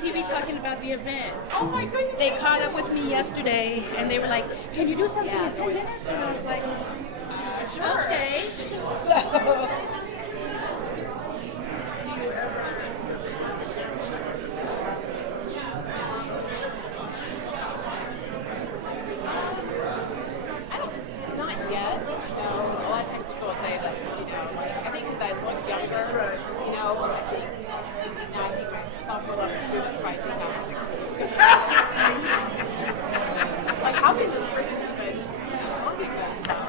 UNLV-TV talking about the event. Oh my goodness. They caught up with me yesterday, and they were like, "Can you do something in 10 minutes?" And I was like, Sure. "Okay." So. Not yet. No. A lot of times people will say that, I think because I look younger, I think some of the students probably think I'm 60. Like, how can this person even talking to us about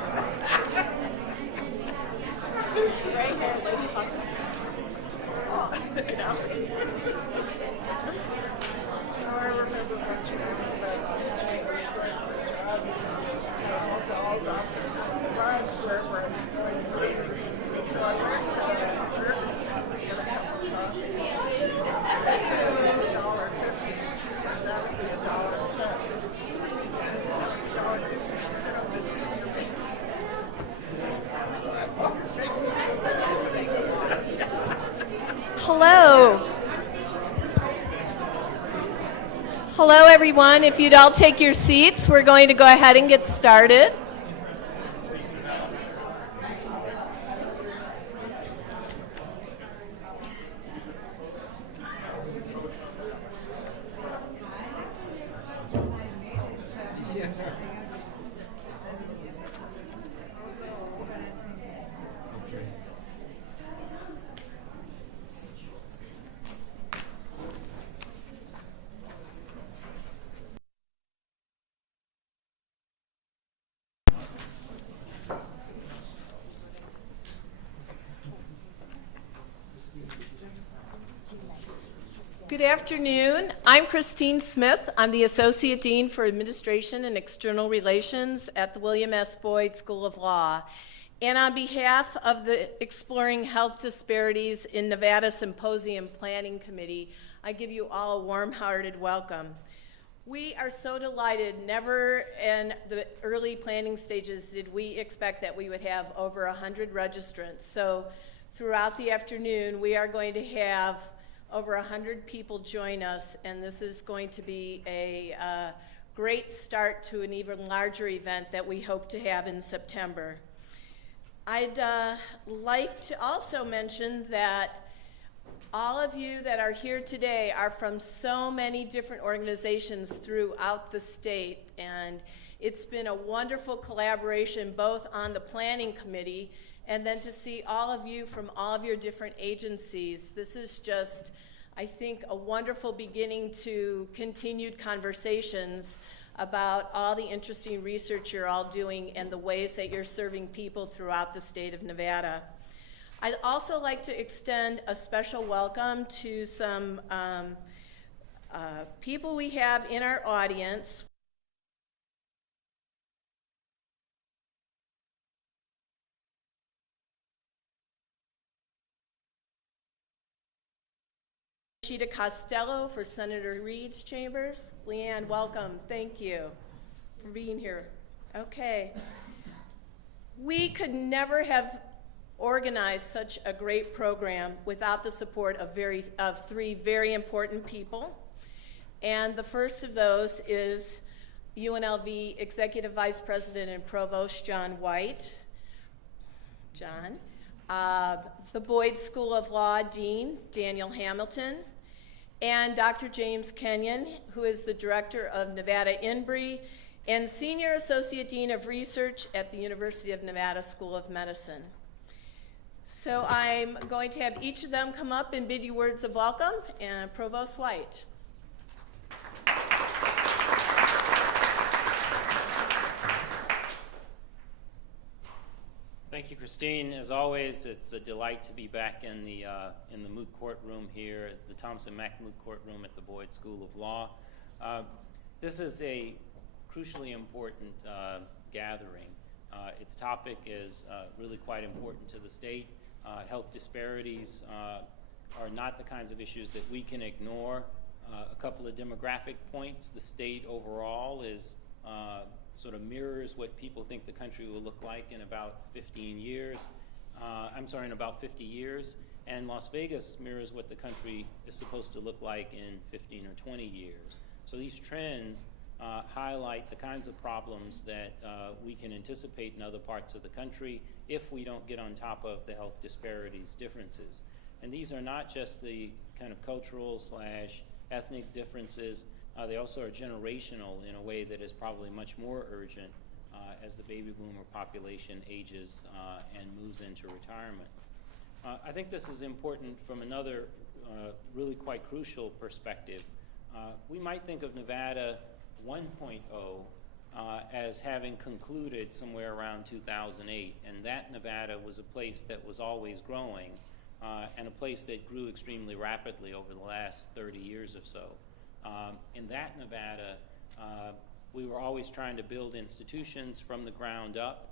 this gray-haired lady talk to us? I remember when she was about I was going for a job and all the rides where I was going to. So I went to a certain company and a cup of coffee. They said it was $1.50. She said that would be $1.10. I said, $1.50. She said, I'm the senior. Hello. Hello, everyone. If you'd all take your seats, we're going to go ahead and get started. Good afternoon. I'm Christine Smith. I'm the Associate Dean for Administration and External Relations at the William S. Boyd School of Law. And on behalf of the Exploring Health Disparities in Nevada Symposium Planning Committee, I give you all a warm-hearted welcome. We are so delighted. Never in the early planning stages did we expect that we would have over 100 registrants. So throughout the afternoon, we are going to have over 100 people join us, and this is going to be a great start to an even larger event that we hope to have in September. I'd like to also mention that all of you that are here today are from so many different organizations throughout the state, and it's been a wonderful collaboration both on the planning committee and then to see all of you from all of your different agencies. This is just, I think, a wonderful beginning to continued conversations about all the interesting research you're all doing and the ways that you're serving people throughout the state of Nevada. I'd also like to extend a special welcome to some people we have in our audience. Sheeta Costello for Senator Reed's chambers. Leanne, welcome. Thank you for being here. Okay. We could never have organized such a great program without the support of three very important people. And the first of those is UNLV Executive Vice President and Provost John White. John. The Boyd School of Law Dean, Daniel Hamilton, and Dr. James Kenyon, who is the Director of Nevada INBRE and Senior Associate Dean of Research at the University of Nevada School of Medicine. So I'm going to have each of them come up and bid you words of welcome, and Provost White. Thank you, Christine. As always, it's a delight to be back in the moot court room here, the Thompson Mack moot court room at the Boyd School of Law. This is a crucially important gathering. Its topic is really quite important to the state. Health disparities are not the kinds of issues that we can ignore. A couple of demographic points. The state overall is sort of mirrors what people think the country will look like in about 15 years. In about 50 years. and Las Vegas mirrors what the country is supposed to look like in 15 or 20 years. So these trends highlight the kinds of problems that we can anticipate in other parts of the country if we don't get on top of the health disparities differences. And these are not just the kind of cultural / ethnic differences, they also are generational in a way that is probably much more urgent as the baby boomer population ages and moves into retirement. I think this is important from another really quite crucial perspective. We might think of Nevada 1.0 as having concluded somewhere around 2008, and that Nevada was a place that was always growing and a place that grew extremely rapidly over the last 30 years or so. In that Nevada, we were always trying to build institutions from the ground up.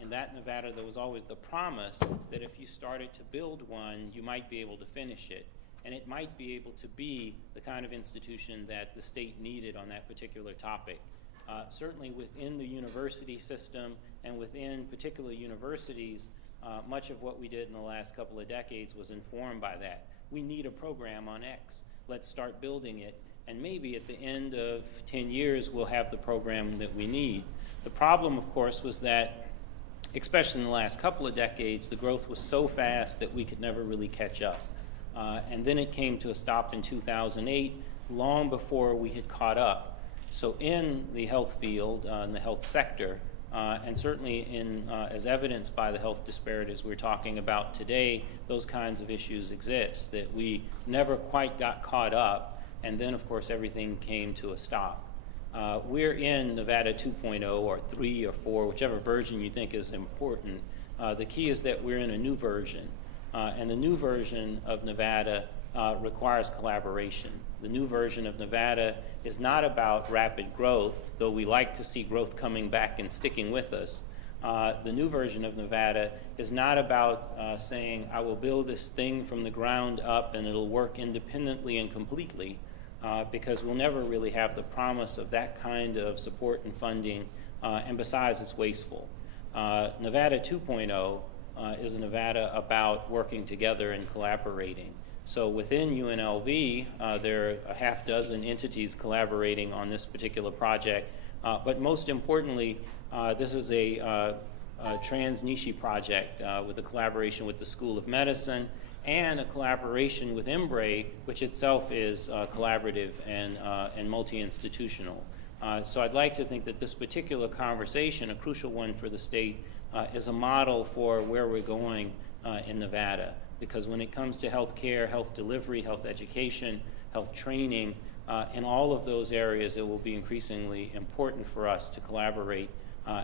In that Nevada, there was always the promise that if you started to build one, you might be able to finish it. And it might be able to be the kind of institution that the state needed on that particular topic. Certainly within the university system and within particular universities, much of what we did in the last couple of decades was informed by that. We need a program on X. Let's start building it. And maybe at the end of 10 years, we'll have the program that we need. The problem, of course, was that, especially in the last couple of decades, the growth was so fast that we could never really catch up. And then it came to a stop in 2008, long before we had caught up. So in the health field, in the health sector, and certainly as evidenced by the health disparities we're talking about today, those kinds of issues exist, that we never quite got caught up, and then, of course, everything came to a stop. We're in Nevada 2.0 or 3 or 4, whichever version you think is important. The key is that we're in a new version. And the new version of Nevada requires collaboration. The new version of Nevada is not about rapid growth, though we like to see growth coming back and sticking with us. The new version of Nevada is not about saying, I will build this thing from the ground up and it'll work independently and completely, because we'll never really have the promise of that kind of support and funding, and besides, it's wasteful. Nevada 2.0 is a Nevada about working together and collaborating. So within UNLV, there are a half dozen entities collaborating on this particular project, but most importantly, this is a trans-niche project with a collaboration with the School of Medicine and a collaboration with Embray, which itself is collaborative and multi-institutional. So I'd like to think that this particular conversation, a crucial one for the state, is a model for where we're going in Nevada. Because when it comes to health care, health delivery, health education, health training, in all of those areas, it will be increasingly important for us to collaborate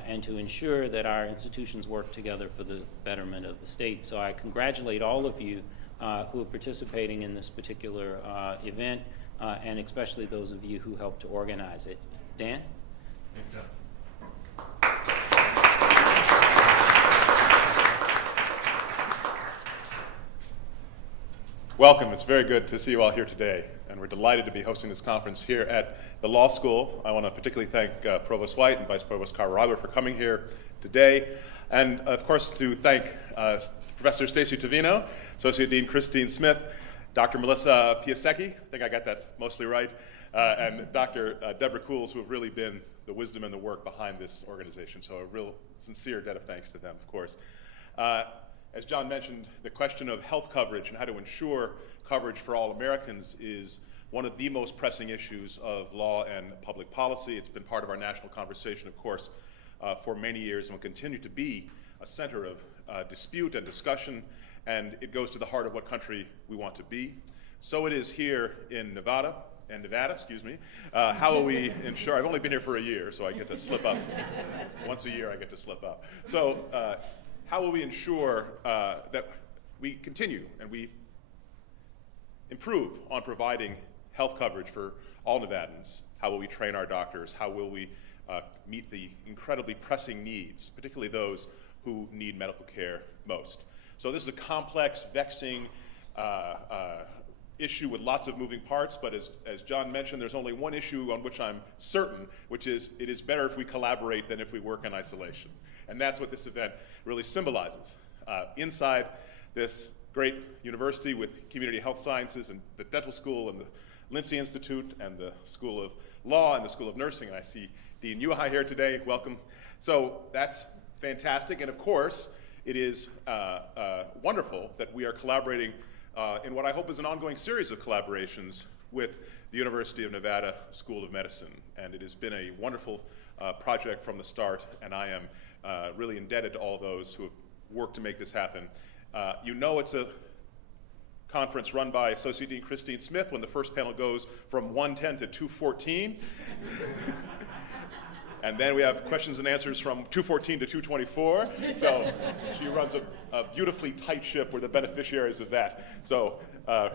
and to ensure that our institutions work together for the betterment of the state. So I congratulate all of you who are participating in this particular event, and especially those of you who helped to organize it. Dan? Thanks, Doug. Welcome. It's very good to see you all here today, and we're delighted to be hosting this conference here at the law school. I want to particularly thank Provost White and Vice Provost Carr-Robert for coming here today, and of course to thank Professor Stacy Tavino, Associate Dean Christine Smith, Dr. Melissa Piasecki, I think I got that mostly right, and Dr. Deborah Cools, who have really been the wisdom and the work behind this organization. So a real sincere debt of thanks to them, of course. As John mentioned, the question of health coverage and how to ensure coverage for all Americans is one of the most pressing issues of law and public policy. It's been part of our national conversation, of course, for many years, and will continue to be a center of dispute and discussion, and it goes to the heart of what country we want to be. So it is here in Nevada. How will we ensure, I've only been here for a year, so I get to slip up. Once a year I get to slip up. So how will we ensure that we continue and we improve on providing health coverage for all Nevadans? How will we train our doctors? How will we meet the incredibly pressing needs, particularly those who need medical care most? So this is a complex, vexing issue with lots of moving parts, but as John mentioned, there's only one issue on which I'm certain, which is it is better if we collaborate than if we work in isolation. And that's what this event really symbolizes. Inside this great university with community health sciences and the dental school and the Lindsay Institute and the School of Law and the School of Nursing. And I see Dean Yuhai here today. Welcome. So that's fantastic. And of course, it is wonderful that we are collaborating in what I hope is an ongoing series of collaborations with the University of Nevada School of Medicine. And it has been a wonderful project from the start, and I am really indebted to all those who have worked to make this happen. You know it's a conference run by Associate Dean Christine Smith when the first panel goes from 110 to 214. And then we have questions and answers from 214 to 224. So she runs a beautifully tight ship. We're the beneficiaries of that. So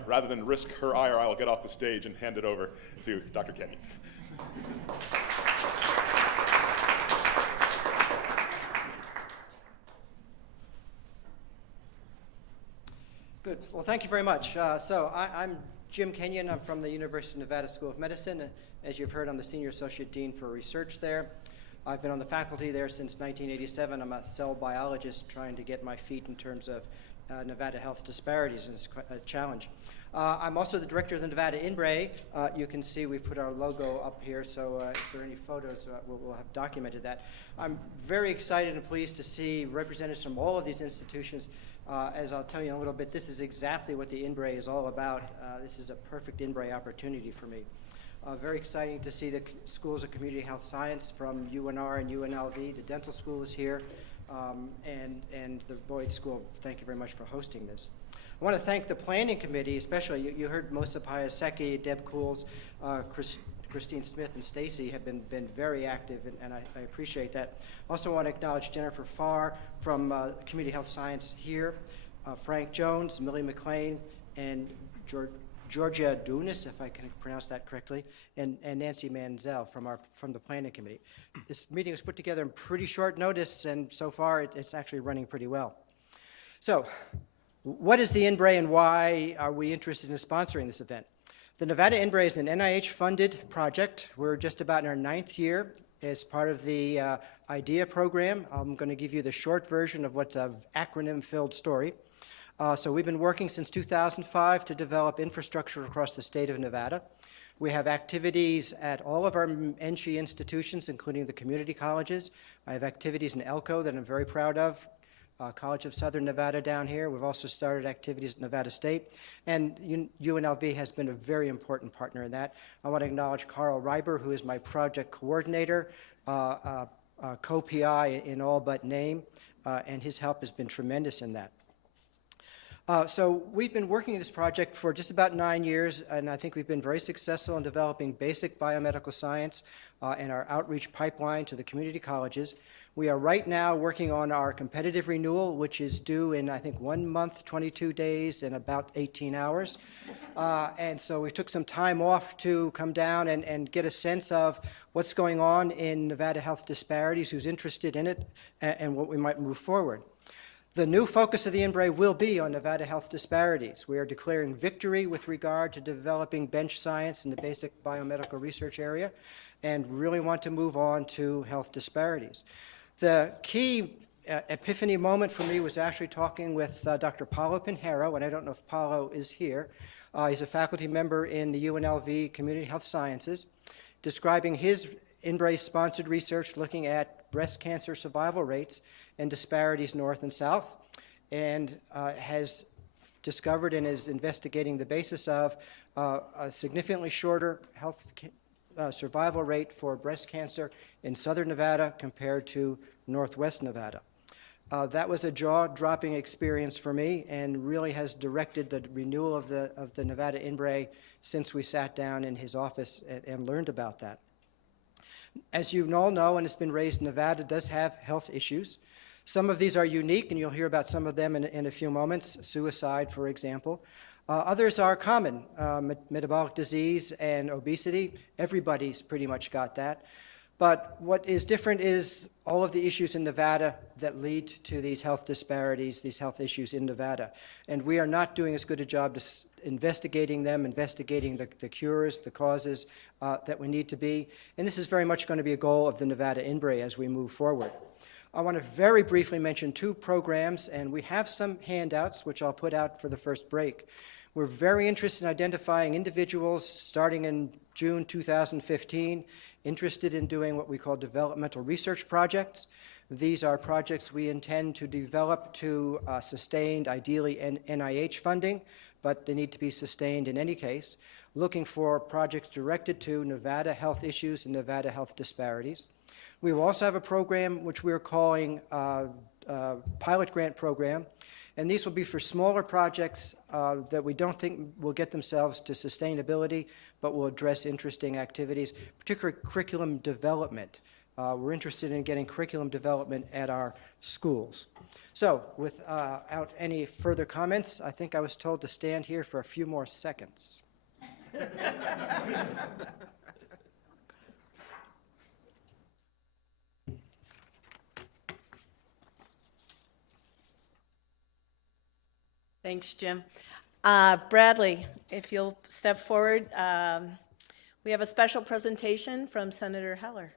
rather than risk her ire, I will get off the stage and hand it over to Dr. Kenyon. Good. Well, thank you very much. I'm Jim Kenyon. I'm from the University of Nevada School of Medicine. As you've heard, I'm the Senior Associate Dean for Research there. I've been on the faculty there since 1987. I'm a cell biologist trying to get my feet in terms of Nevada health disparities, and it's quite a challenge. I'm also the director of the Nevada INBRE. You can see we put our logo up here, so if there are any photos, we'll have documented that. I'm very excited and pleased to see representatives from all of these institutions. As I'll tell you in a little bit, this is exactly what the INBRE is all about. This is a perfect INBRE opportunity for me. Very exciting to see the schools of community health science from UNR and UNLV. The dental school is here, and the Boyd School. Thank you very much for hosting this. I want to thank the planning committee, especially. You heard Mosa Piasecki, Deb Cools, Christine Smith, and Stacy have been very active, and I appreciate that. Also want to acknowledge Jennifer Farr from Community Health Science here, Frank Jones, Millie McLean, and Georgia Dunis, if I can pronounce that correctly, and Nancy Manzel from the planning committee. This meeting was put together in pretty short notice, and so far it's actually running pretty well. So, what is the INBRE and why are we interested in sponsoring this event? The Nevada INBRE is an NIH-funded project. We're just about in our 9th year as part of the IDEA program. I'm going to give you the short version of what's an acronym-filled story. So we've been working since 2005 to develop infrastructure across the state of Nevada. We have activities at all of our NSHE institutions, including the community colleges. I have activities in Elko that I'm very proud of. College of Southern Nevada down here. We've also started activities at Nevada State, and UNLV has been a very important partner in that. I want to acknowledge Carl Reiber, who is my project coordinator, co-PI in all but name, and his help has been tremendous in that. So we've been working on this project for just about 9 years, and I think we've been very successful in developing basic biomedical science and our outreach pipeline to the community colleges. We are right now working on our competitive renewal, which is due in, I think, 1 month, 22 days, and about 18 hours. And so we took some time off to come down and get a sense of what's going on in Nevada health disparities, who's interested in it, and what we might move forward. The new focus of the INBRE will be on Nevada health disparities. We are declaring victory with regard to developing bench science in the basic biomedical research area and really want to move on to health disparities. The key epiphany moment for me was actually talking with Dr. Paulo Pinheiro, and I don't know if Paulo is here. He's a faculty member in the UNLV Community Health Sciences, describing his INBRE-sponsored research looking at breast cancer survival rates and disparities north and south, and has discovered and is investigating the basis of a significantly shorter health survival rate for breast cancer in southern Nevada compared to northwest Nevada. That was a jaw-dropping experience for me and really has directed the renewal of the Nevada INBRE since we sat down in his office and learned about that. As you all know, and it's been raised, Nevada does have health issues. Some of these are unique, and you'll hear about some of them in a few moments, suicide, for example. Others are common, metabolic disease and obesity. Everybody's pretty much got that. But what is different is all of the issues in Nevada that lead to these health disparities, these health issues in Nevada. And we are not doing as good a job investigating them, investigating the cures, the causes that we need to be. And this is very much going to be a goal of the Nevada INBRE as we move forward. I want to very briefly mention 2 programs, and we have some handouts, which I'll put out for the first break. We're very interested in identifying individuals starting in June 2015, interested in doing what we call developmental research projects. These are projects we intend to develop to sustained, ideally NIH funding, but they need to be sustained in any case, looking for projects directed to Nevada health issues and Nevada health disparities. We will also have a program which we're calling Pilot Grant Program, and these will be for smaller projects that we don't think will get themselves to sustainability, but will address interesting activities, particularly curriculum development. We're interested in getting curriculum development at our schools. So without any further comments, I think I was told to stand here for a few more seconds. Thanks, Jim. Bradley, if you'll step forward. We have a special presentation from Senator Heller.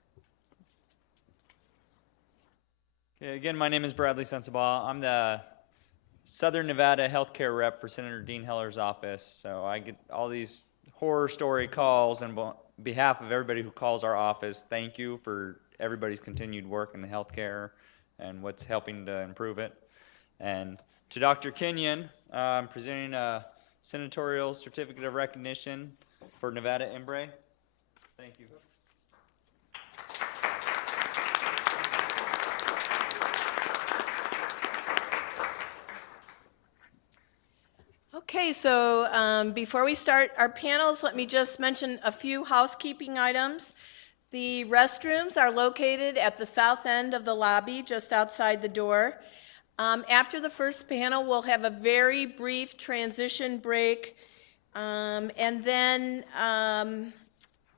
Okay, again, my name is Bradley Sensabaugh. I'm the Southern Nevada healthcare rep for Senator Dean Heller's office. So I get all these horror story calls, and on behalf of everybody who calls our office, thank you for everybody's continued work in the healthcare and what's helping to improve it. And to Dr. Kenyon, I'm presenting a senatorial certificate of recognition for Nevada Embree. Thank you. Okay, so before we start our panels, let me just mention a few housekeeping items. The restrooms are located at the south end of the lobby, just outside the door. After the first panel, we'll have a very brief transition break, and then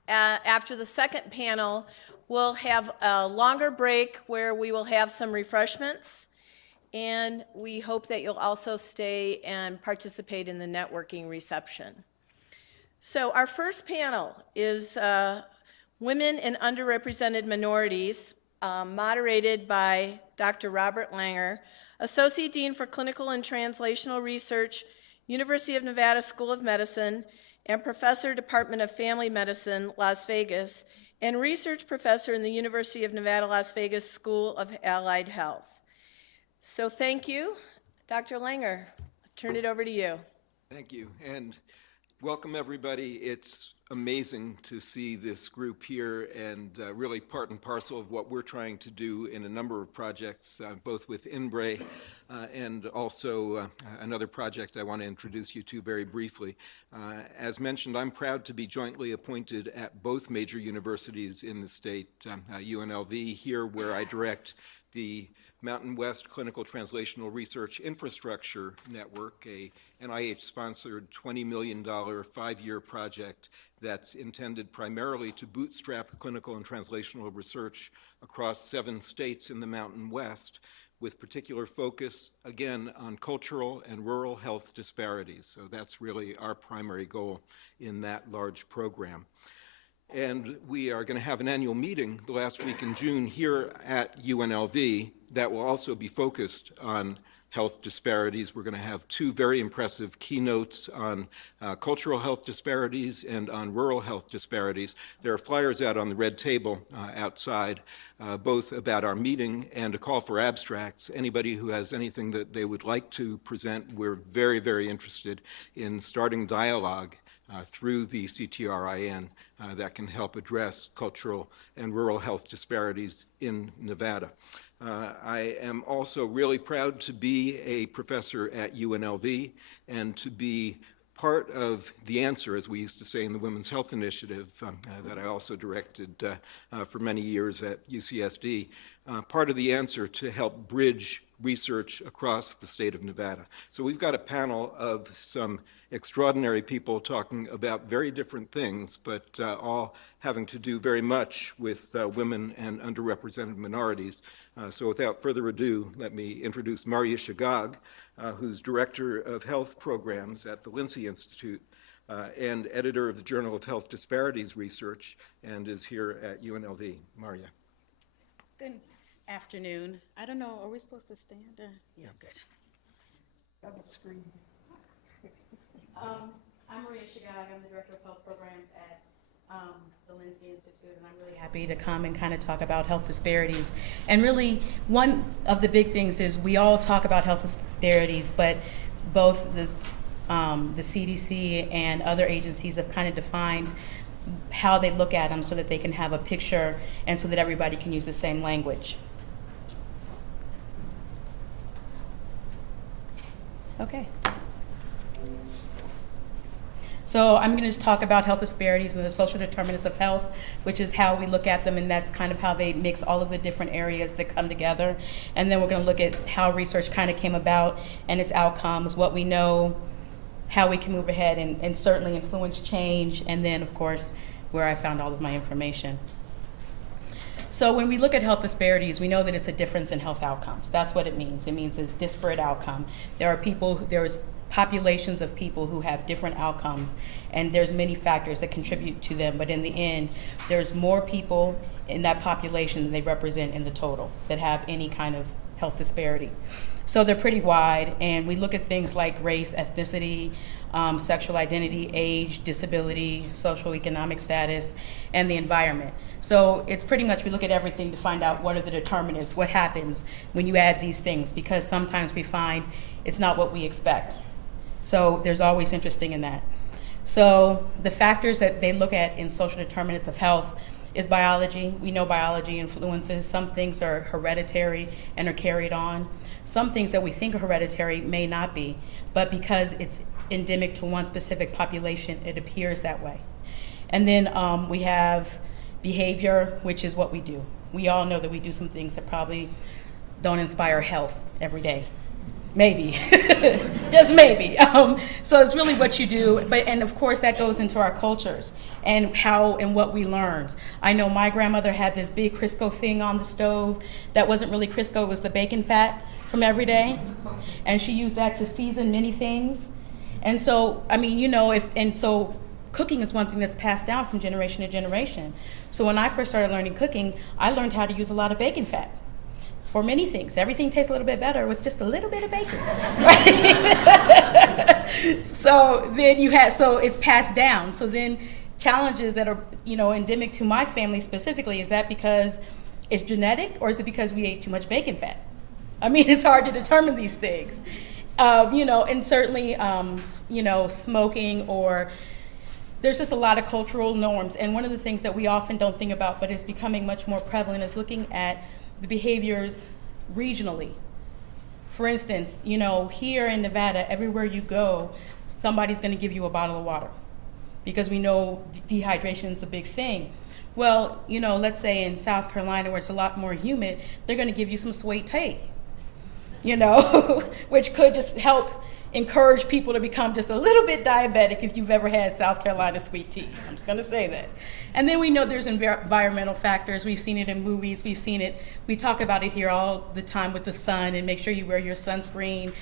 after the second panel, we'll have a longer break where we will have some refreshments, and we hope that you'll also stay and participate in the networking reception. So our first panel is Women and Underrepresented Minorities, moderated by Dr. Robert Langer, Associate Dean for Clinical and Translational Research, University of Nevada School of Medicine, and Professor, Department of Family Medicine, Las Vegas, and Research Professor in the University of Nevada, Las Vegas School of Allied Health. So thank you. Dr. Langer, I'll turn it over to you. Thank you, and welcome everybody. It's amazing to see this group here, and really part and parcel of what we're trying to do in a number of projects, both with Embree and also another project I want to introduce you to very briefly. As mentioned, I'm proud to be jointly appointed at both major universities in the state, UNLV here, where I direct the Mountain West Clinical Translational Research Infrastructure Network, a NIH-sponsored $20 million 5-year project that's intended primarily to bootstrap clinical and translational research across 7 states in the Mountain West, with particular focus, again, on cultural and rural health disparities. So that's really our primary goal in that large program. And we are going to have an annual meeting the last week in June here at UNLV that will also be focused on health disparities. We're going to have 2 very impressive keynotes on cultural health disparities and on rural health disparities. There are flyers out on the red table outside, both about our meeting and a call for abstracts. Anybody who has anything that they would like to present, we're very, very interested in starting dialogue through the CTRIN that can help address cultural and rural health disparities in Nevada. I am also really proud to be a professor at UNLV and to be part of the answer, as we used to say in the Women's Health Initiative that I also directed for many years at UCSD, part of the answer to help bridge research across the state of Nevada. So we've got a panel of some extraordinary people talking about very different things, but all having to do very much with women and underrepresented minorities. So without further ado, let me introduce Marya Shagag, who's Director of Health Programs at the Lindsay Institute and editor of the Journal of Health Disparities Research, and is here at UNLV. Marya. afternoon. I don't know, are we supposed to stand? Yeah, good. On the screen. I'm Maria Shagag. I'm the Director of Health Programs at the Lindsay Institute, and I'm really happy to come and kind of talk about health disparities. And really, one of the big things is we all talk about health disparities, but both the CDC and other agencies have kind of defined how they look at them so that they can have a picture and so that everybody can use the same language. Okay. So I'm going to just talk about health disparities and the social determinants of health, which is how we look at them, and that's kind of how they mix all of the different areas that come together. And then we're going to look at how research kind of came about and its outcomes, what we know, how we can move ahead and certainly influence change, and then, of course, where I found all of my information. So when we look at health disparities, we know that it's a difference in health outcomes. That's what it means. It means a disparate outcome. There's populations of people who have different outcomes, and there's many factors that contribute to them, but in the end, there's more people in that population than they represent in the total that have any kind of health disparity. So they're pretty wide, and we look at things like race, ethnicity, sexual identity, age, disability, social economic status, and the environment. So it's pretty much, we look at everything to find out what are the determinants, what happens when you add these things, because sometimes we find it's not what we expect. So there's always interesting in that. So the factors that they look at in social determinants of health is biology. We know biology influences. Some things are hereditary and are carried on. Some things that we think are hereditary may not be, but because it's endemic to one specific population, it appears that way. And then we have behavior, which is what we do. We all know that we do some things that probably don't inspire health every day. Maybe, just maybe. So it's really what you do, and of course that goes into our cultures and how and what we learned. I know my grandmother had this big Crisco thing on the stove that wasn't really Crisco, it was the bacon fat from every day, and she used that to season many things. And so, I mean, you know, so cooking is one thing that's passed down from generation to generation. So when I first started learning cooking, I learned how to use a lot of bacon fat. For many things. Everything tastes a little bit better with just a little bit of bacon, right? So it's passed down. So then challenges that are, you know, endemic to my family specifically, is that because it's genetic or is it because we ate too much bacon fat? I mean, it's hard to determine these things. You know, and certainly, you know, smoking, or there's just a lot of cultural norms. And one of the things that we often don't think about, but is becoming much more prevalent, is looking at the behaviors regionally. For instance, you know, here in Nevada, everywhere you go, somebody's going to give you a bottle of water because we know dehydration is a big thing. Well, you know, let's say in South Carolina, where it's a lot more humid, they're going to give you some sweet tea, you know, which could just help encourage people to become just a little bit diabetic if you've ever had South Carolina sweet tea. I'm just going to say that. And then we know there's environmental factors. We've seen it in movies. We've seen it. We talk about it here all the time with the sun, and make sure you wear your sunscreen.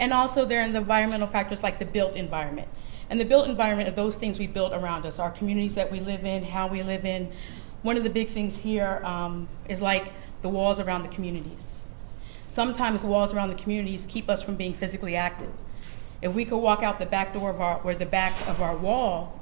And also there are the environmental factors like the built environment. And the built environment are those things we built around us, our communities that we live in, how we live in. One of the big things here is like the walls around the communities. Sometimes walls around the communities keep us from being physically active. If we could walk out the back door or the back of our wall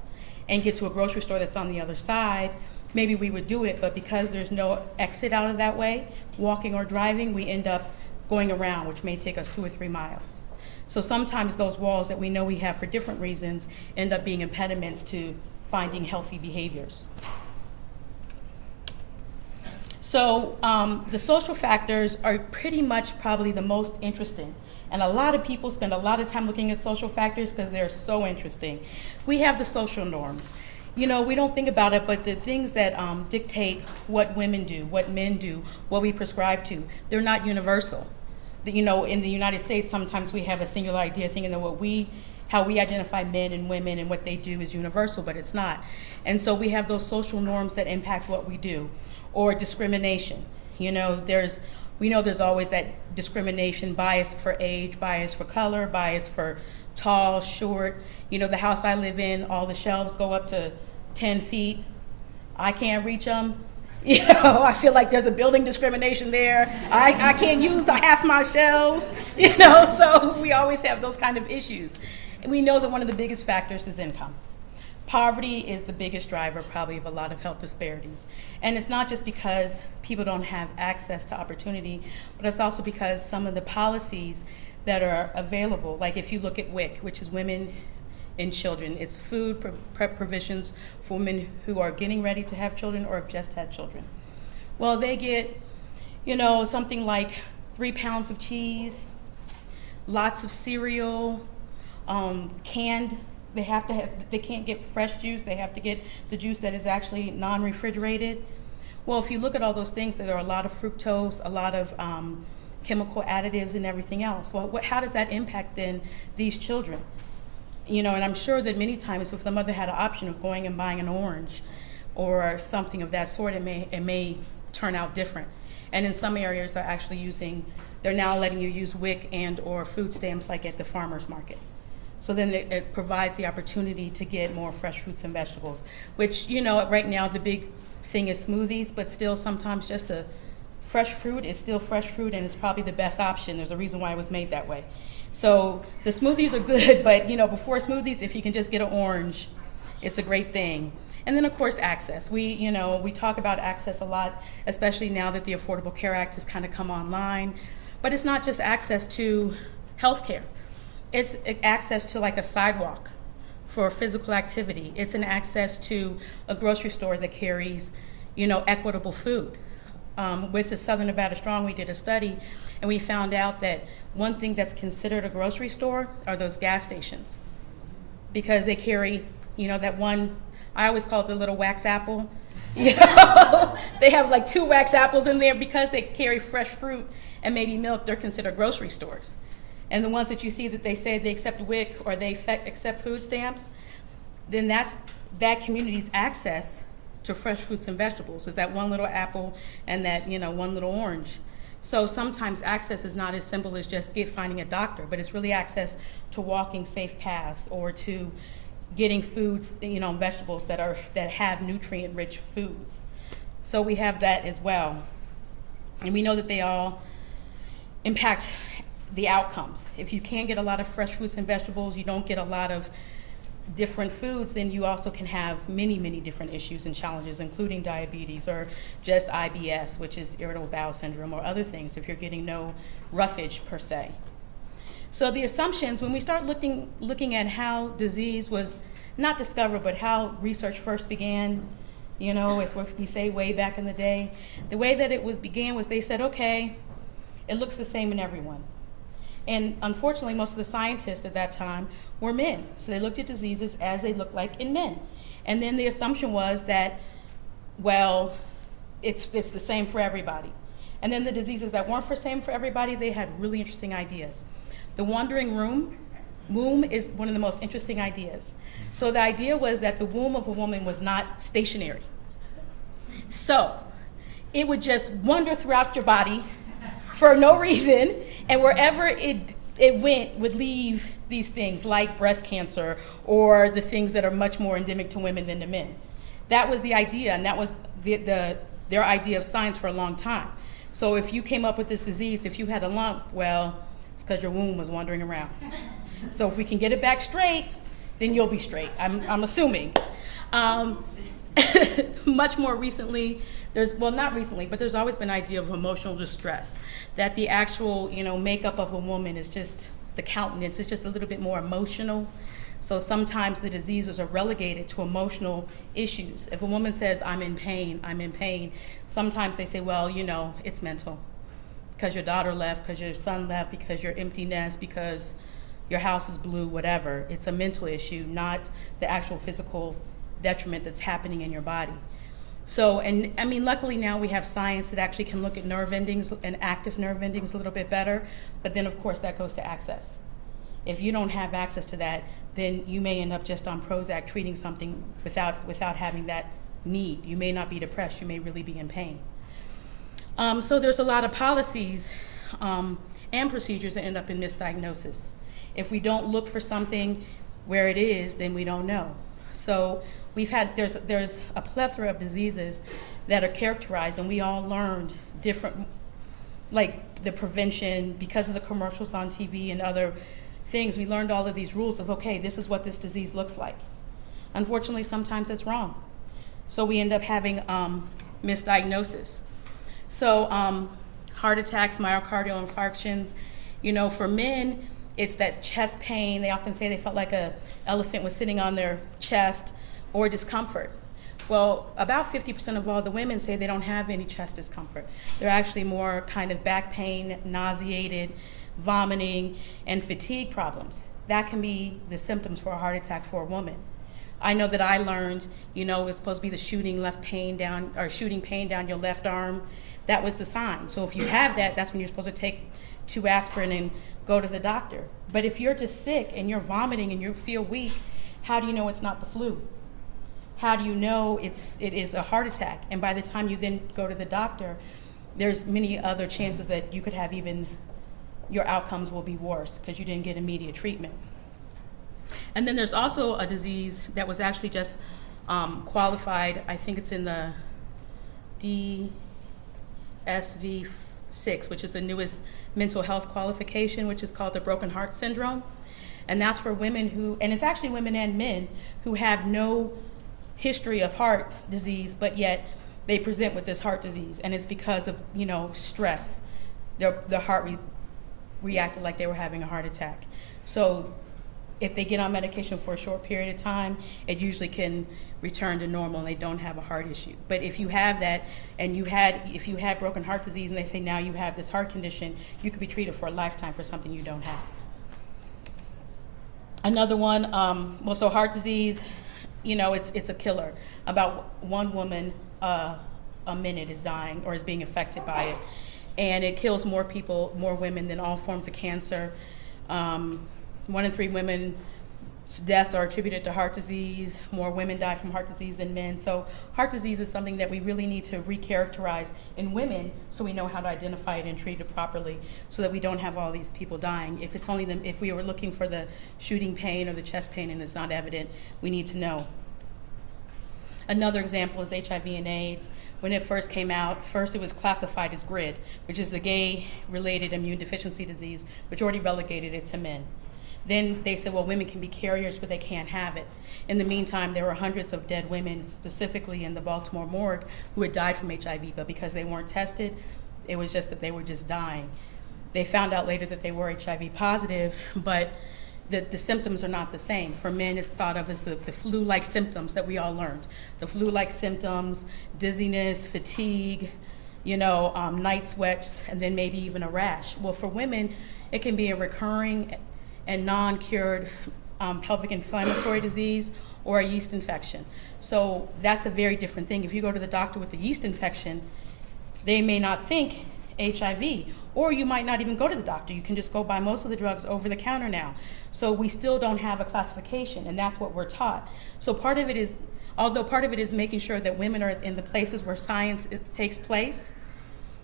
and get to a grocery store that's on the other side, maybe we would do it, but because there's no exit out of that way, walking or driving, we end up going around, which may take us 2 or 3 miles. So sometimes those walls that we know we have for different reasons end up being impediments to finding healthy behaviors. So the social factors are pretty much probably the most interesting. And a lot of people spend a lot of time looking at social factors because they're so interesting. We have the social norms. You know, we don't think about it, but the things that dictate what women do, what men do, what we prescribe to, they're not universal. You know, in the United States, sometimes we have a singular idea thinking that how we identify men and women and what they do is universal, but it's not. And so we have those social norms that impact what we do. Or discrimination. You know, we know there's always that discrimination, bias for age, bias for color, bias for tall, short. You know, the house I live in, all the shelves go up to 10 feet. I can't reach them. You know, I feel like there's a building discrimination there. I can't use half my shelves, you know, so we always have those kind of issues. And we know that one of the biggest factors is income. Poverty is the biggest driver probably of a lot of health disparities. And it's not just because people don't have access to opportunity, but it's also because some of the policies that are available, like if you look at WIC, which is Women and Children, it's food provisions for women who are getting ready to have children or have just had children. Well, they get, you know, something like 3 pounds of cheese, lots of cereal, canned. They can't get fresh juice. They have to get the juice that is actually non-refrigerated. Well, if you look at all those things, there are a lot of fructose, a lot of chemical additives and everything else. Well, how does that impact then these children? You know, and I'm sure that many times if the mother had an option of going and buying an orange or something of that sort, it may turn out different. And in some areas they're now letting you use WIC and or food stamps like at the farmer's market. So then it provides the opportunity to get more fresh fruits and vegetables, which, you know, right now the big thing is smoothies, but still sometimes just a fresh fruit is still fresh fruit, and it's probably the best option. There's a reason why it was made that way. So the smoothies are good, but, you know, before smoothies, if you can just get an orange, it's a great thing. And then, of course, access. We talk about access a lot, especially now that the Affordable Care Act has kind of come online. But it's not just access to health care. It's access to like a sidewalk for physical activity. It's an access to a grocery store that carries, you know, equitable food. With the Southern Nevada Strong, we did a study, and we found out that one thing that's considered a grocery store are those gas stations, because they carry, you know, that one, I always call it the little wax apple. You know, they have like 2 wax apples in there because they carry fresh fruit and maybe milk. They're considered grocery stores. And the ones that you see that they say they accept WIC or they accept food stamps, then that's that community's access to fresh fruits and vegetables, is that one little apple and that, you know, one little orange. So sometimes access is not as simple as just finding a doctor, but it's really access to walking safe paths or to getting foods, you know, vegetables that have nutrient-rich foods. So we have that as well. And we know that they all impact the outcomes. If you can't get a lot of fresh fruits and vegetables, you don't get a lot of different foods, then you also can have many, many different issues and challenges, including diabetes or just IBS, which is irritable bowel syndrome, or other things if you're getting no roughage per se. So the assumptions, when we start looking at how disease was not discovered, but how research first began, you know, if we say way back in the day, the way that it began was they said, okay, it looks the same in everyone. And unfortunately, most of the scientists at that time were men. So they looked at diseases as they looked like in men. And then the assumption was that, well, it's the same for everybody. And then the diseases that weren't the same for everybody, they had really interesting ideas. The wandering womb is one of the most interesting ideas. So the idea was that the womb of a woman was not stationary. So it would just wander throughout your body for no reason, and wherever it went would leave these things like breast cancer or the things that are much more endemic to women than to men. That was the idea, and that was their idea of science for a long time. So if you came up with this disease, if you had a lump, well, it's because your womb was wandering around. So if we can get it back straight, then you'll be straight, I'm assuming. Much more recently, not recently, but there's always been an idea of emotional distress, that the actual, you know, makeup of a woman is just, the countenance is just a little bit more emotional. So sometimes the diseases are relegated to emotional issues. If a woman says, I'm in pain, sometimes they say, well, you know, it's mental. Because your daughter left, because your son left, because you're empty nest, because your house is blue, whatever. It's a mental issue, not the actual physical detriment that's happening in your body. So, and I mean, luckily now we have science that actually can look at nerve endings and active nerve endings a little bit better, but then of course that goes to access. If you don't have access to that, then you may end up just on Prozac treating something without having that need. You may not be depressed, you may really be in pain. So there's a lot of policies and procedures that end up in misdiagnosis. If we don't look for something where it is, then we don't know. So there's a plethora of diseases that are characterized, and we all learned different, like the prevention, because of the commercials on TV and other things, we learned all of these rules of, okay, this is what this disease looks like. Unfortunately, sometimes it's wrong. So we end up having misdiagnosis. So heart attacks, myocardial infarctions, you know, for men, it's that chest pain. They often say they felt like an elephant was sitting on their chest, or discomfort. Well, about 50% of all the women say they don't have any chest discomfort. They're actually more kind of back pain, nauseated, vomiting, and fatigue problems. That can be the symptoms for a heart attack for a woman. I know that I learned, you know, it was supposed to be the shooting pain down your left arm. That was the sign. So if you have that, that's when you're supposed to take 2 aspirin and go to the doctor. But if you're just sick and you're vomiting and you feel weak, how do you know it's not the flu? How do you know it is a heart attack? And by the time you then go to the doctor, there's many other chances that you could have even, your outcomes will be worse because you didn't get immediate treatment. And then there's also a disease that was actually just qualified, I think it's in the DSV-6, which is the newest mental health qualification, which is called the broken heart syndrome. And that's for women who, and it's actually women and men who have no history of heart disease, but yet they present with this heart disease, and it's because of, you know, stress. Their heart reacted like they were having a heart attack. So if they get on medication for a short period of time, it usually can return to normal and they don't have a heart issue. But if you have that, and if you had broken heart disease and they say now you have this heart condition, you could be treated for a lifetime for something you don't have. Another one, well, so heart disease, you know, it's a killer. About 1 woman a minute is dying or is being affected by it. And it kills more people, more women than all forms of cancer. 1 in 3 women's deaths are attributed to heart disease. More women die from heart disease than men. So heart disease is something that we really need to recharacterize in women so we know how to identify it and treat it properly so that we don't have all these people dying. If it's only if we were looking for the shooting pain or the chest pain and it's not evident, we need to know. Another example is HIV and AIDS. When it first came out, first it was classified as GRID, which is the gay-related immune deficiency disease, which already relegated it to men. Then they said, well, women can be carriers, but they can't have it. In the meantime, there were hundreds of dead women, specifically in the Baltimore morgue, who had died from HIV, but because they weren't tested, it was just that they were just dying. They found out later that they were HIV positive, but the symptoms are not the same. For men, it's thought of as the flu-like symptoms that we all learned. The flu-like symptoms, dizziness, fatigue, you know, night sweats, and then maybe even a rash. Well, for women, it can be a recurring and non-cured pelvic inflammatory disease or a yeast infection. So that's a very different thing. If you go to the doctor with a yeast infection, they may not think HIV, or you might not even go to the doctor. You can just go buy most of the drugs over the counter now. So we still don't have a classification, and that's what we're taught. So part of it is, although part of it is making sure that women are in the places where science takes place,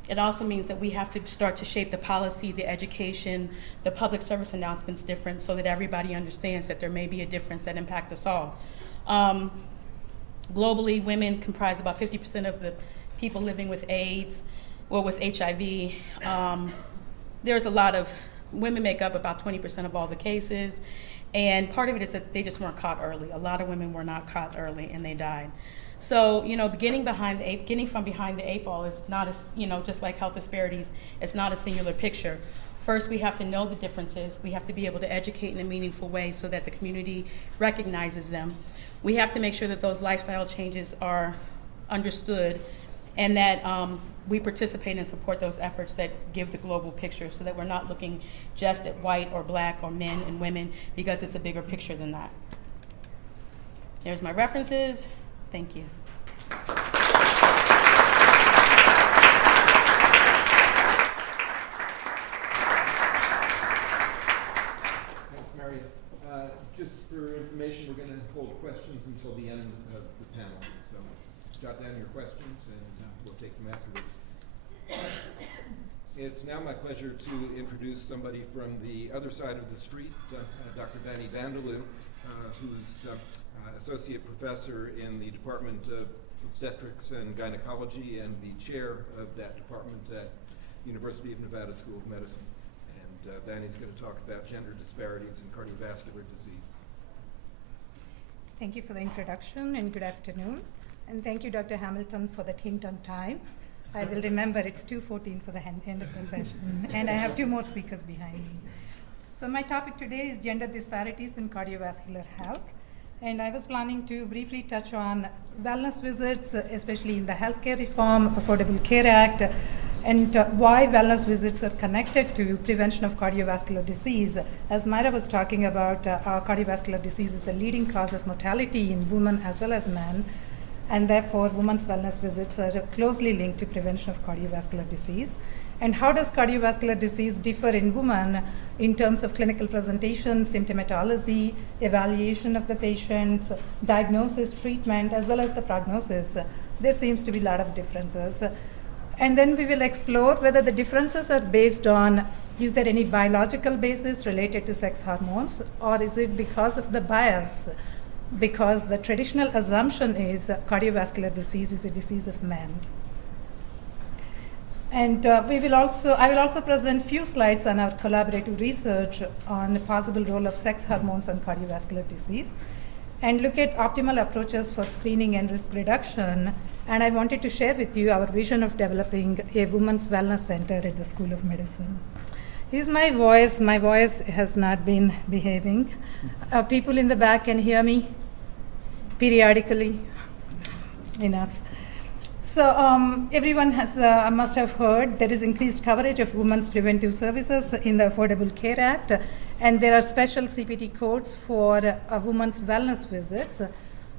it also means that we have to start to shape the policy, the education, the public service announcements different so that everybody understands that there may be a difference that impact us all. Globally, women comprise about 50% of the people living with AIDS, well, with HIV. There's a lot of, women make up about 20% of all the cases, and part of it is that they just weren't caught early. A lot of women were not caught early and they died. So, you know, getting from behind the 8 ball is not, you know, just like health disparities, it's not a singular picture. First, we have to know the differences. We have to be able to educate in a meaningful way so that the community recognizes them. We have to make sure that those lifestyle changes are understood and that we participate and support those efforts that give the global picture so that we're not looking just at white or black or men and women, because it's a bigger picture than that. There's my references. Thank you. Thanks, Maria. Just for information, we're going to hold questions until the end of the panel. So jot down your questions and we'll take them afterwards. It's now my pleasure to introduce somebody from the other side of the street, Dr. Benny Vanderloo, who's associate professor in the Department of Obstetrics and Gynecology and the chair of that department at University of Nevada School of Medicine. And Vanny's going to talk about gender disparities in cardiovascular disease. Thank you for the introduction and good afternoon. And thank you, Dr. Hamilton, for that hint on time. I will remember it's 2:14 for the end of the session. And I have 2 more speakers behind me. So my topic today is gender disparities in cardiovascular health. And I was planning to briefly touch on wellness visits, especially in the Healthcare Reform, Affordable Care Act, and why wellness visits are connected to prevention of cardiovascular disease. As Myra was talking about, cardiovascular disease is the leading cause of mortality in women as well as men, and therefore women's wellness visits are closely linked to prevention of cardiovascular disease. And how does cardiovascular disease differ in women in terms of clinical presentation, symptomatology, evaluation of the patients, diagnosis, treatment, as well as the prognosis? There seems to be a lot of differences. And then we will explore whether the differences are based on, is there any biological basis related to sex hormones, or is it because of the bias? Because the traditional assumption is cardiovascular disease is a disease of men. And I will also present few slides on our collaborative research on the possible role of sex hormones on cardiovascular disease, and look at optimal approaches for screening and risk reduction. And I wanted to share with you our vision of developing a women's wellness center at the School of Medicine. Is my voice? My voice has not been behaving. People in the back can hear me periodically. Enough. So everyone must have heard there is increased coverage of women's preventive services in the Affordable Care Act, and there are special CPT codes for women's wellness visits.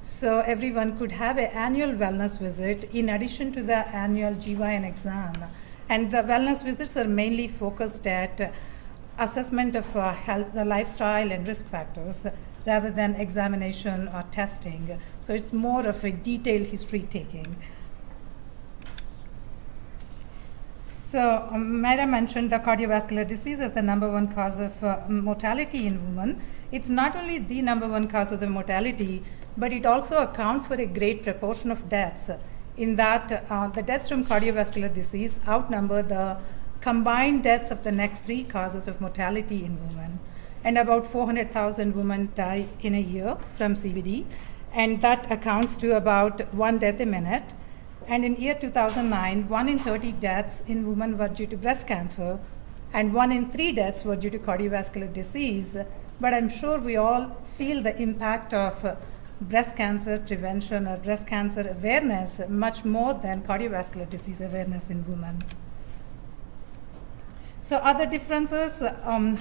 So everyone could have an annual wellness visit in addition to the annual GYN exam. And the wellness visits are mainly focused at assessment of health, the lifestyle and risk factors, rather than examination or testing. So it's more of a detailed history taking. So Myra mentioned the cardiovascular disease as the #1 cause of mortality in women. It's not only the #1 cause of the mortality, but it also accounts for a great proportion of deaths, in that the deaths from cardiovascular disease outnumber the combined deaths of the next 3 causes of mortality in women. And about 400,000 women die in a year from CVD, and that accounts to about 1 death a minute. And in year 2009, 1 in 30 deaths in women were due to breast cancer, and 1 in 3 deaths were due to cardiovascular disease. But I'm sure we all feel the impact of breast cancer prevention or breast cancer awareness much more than cardiovascular disease awareness in women. So other differences,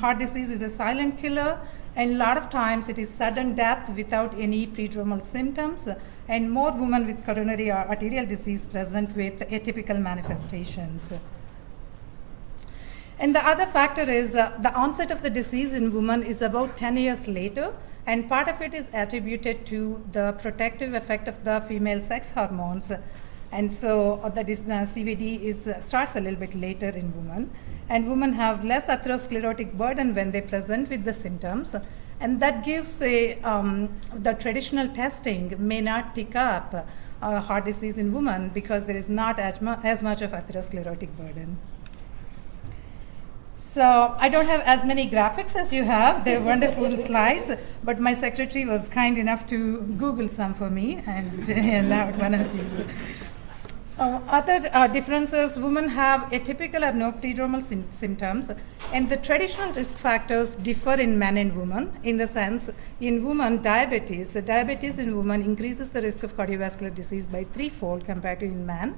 heart disease is a silent killer, and a lot of times it is sudden death without any prodromal symptoms, and more women with coronary arterial disease present with atypical manifestations. And the other factor is the onset of the disease in women is about 10 years later, and part of it is attributed to the protective effect of the female sex hormones. And so the CVD starts a little bit later in women, and women have less atherosclerotic burden when they present with the symptoms, and that gives the traditional testing may not pick up heart disease in women because there is not as much of atherosclerotic burden. So I don't have as many graphics as you have. They're wonderful slides, but my secretary was kind enough to Google some for me and allowed one of these. Other differences, women have atypical or no prodromal symptoms, and the traditional risk factors differ in men and women, in the sense, in women, diabetes in women increases the risk of cardiovascular disease by 3-fold compared to in men.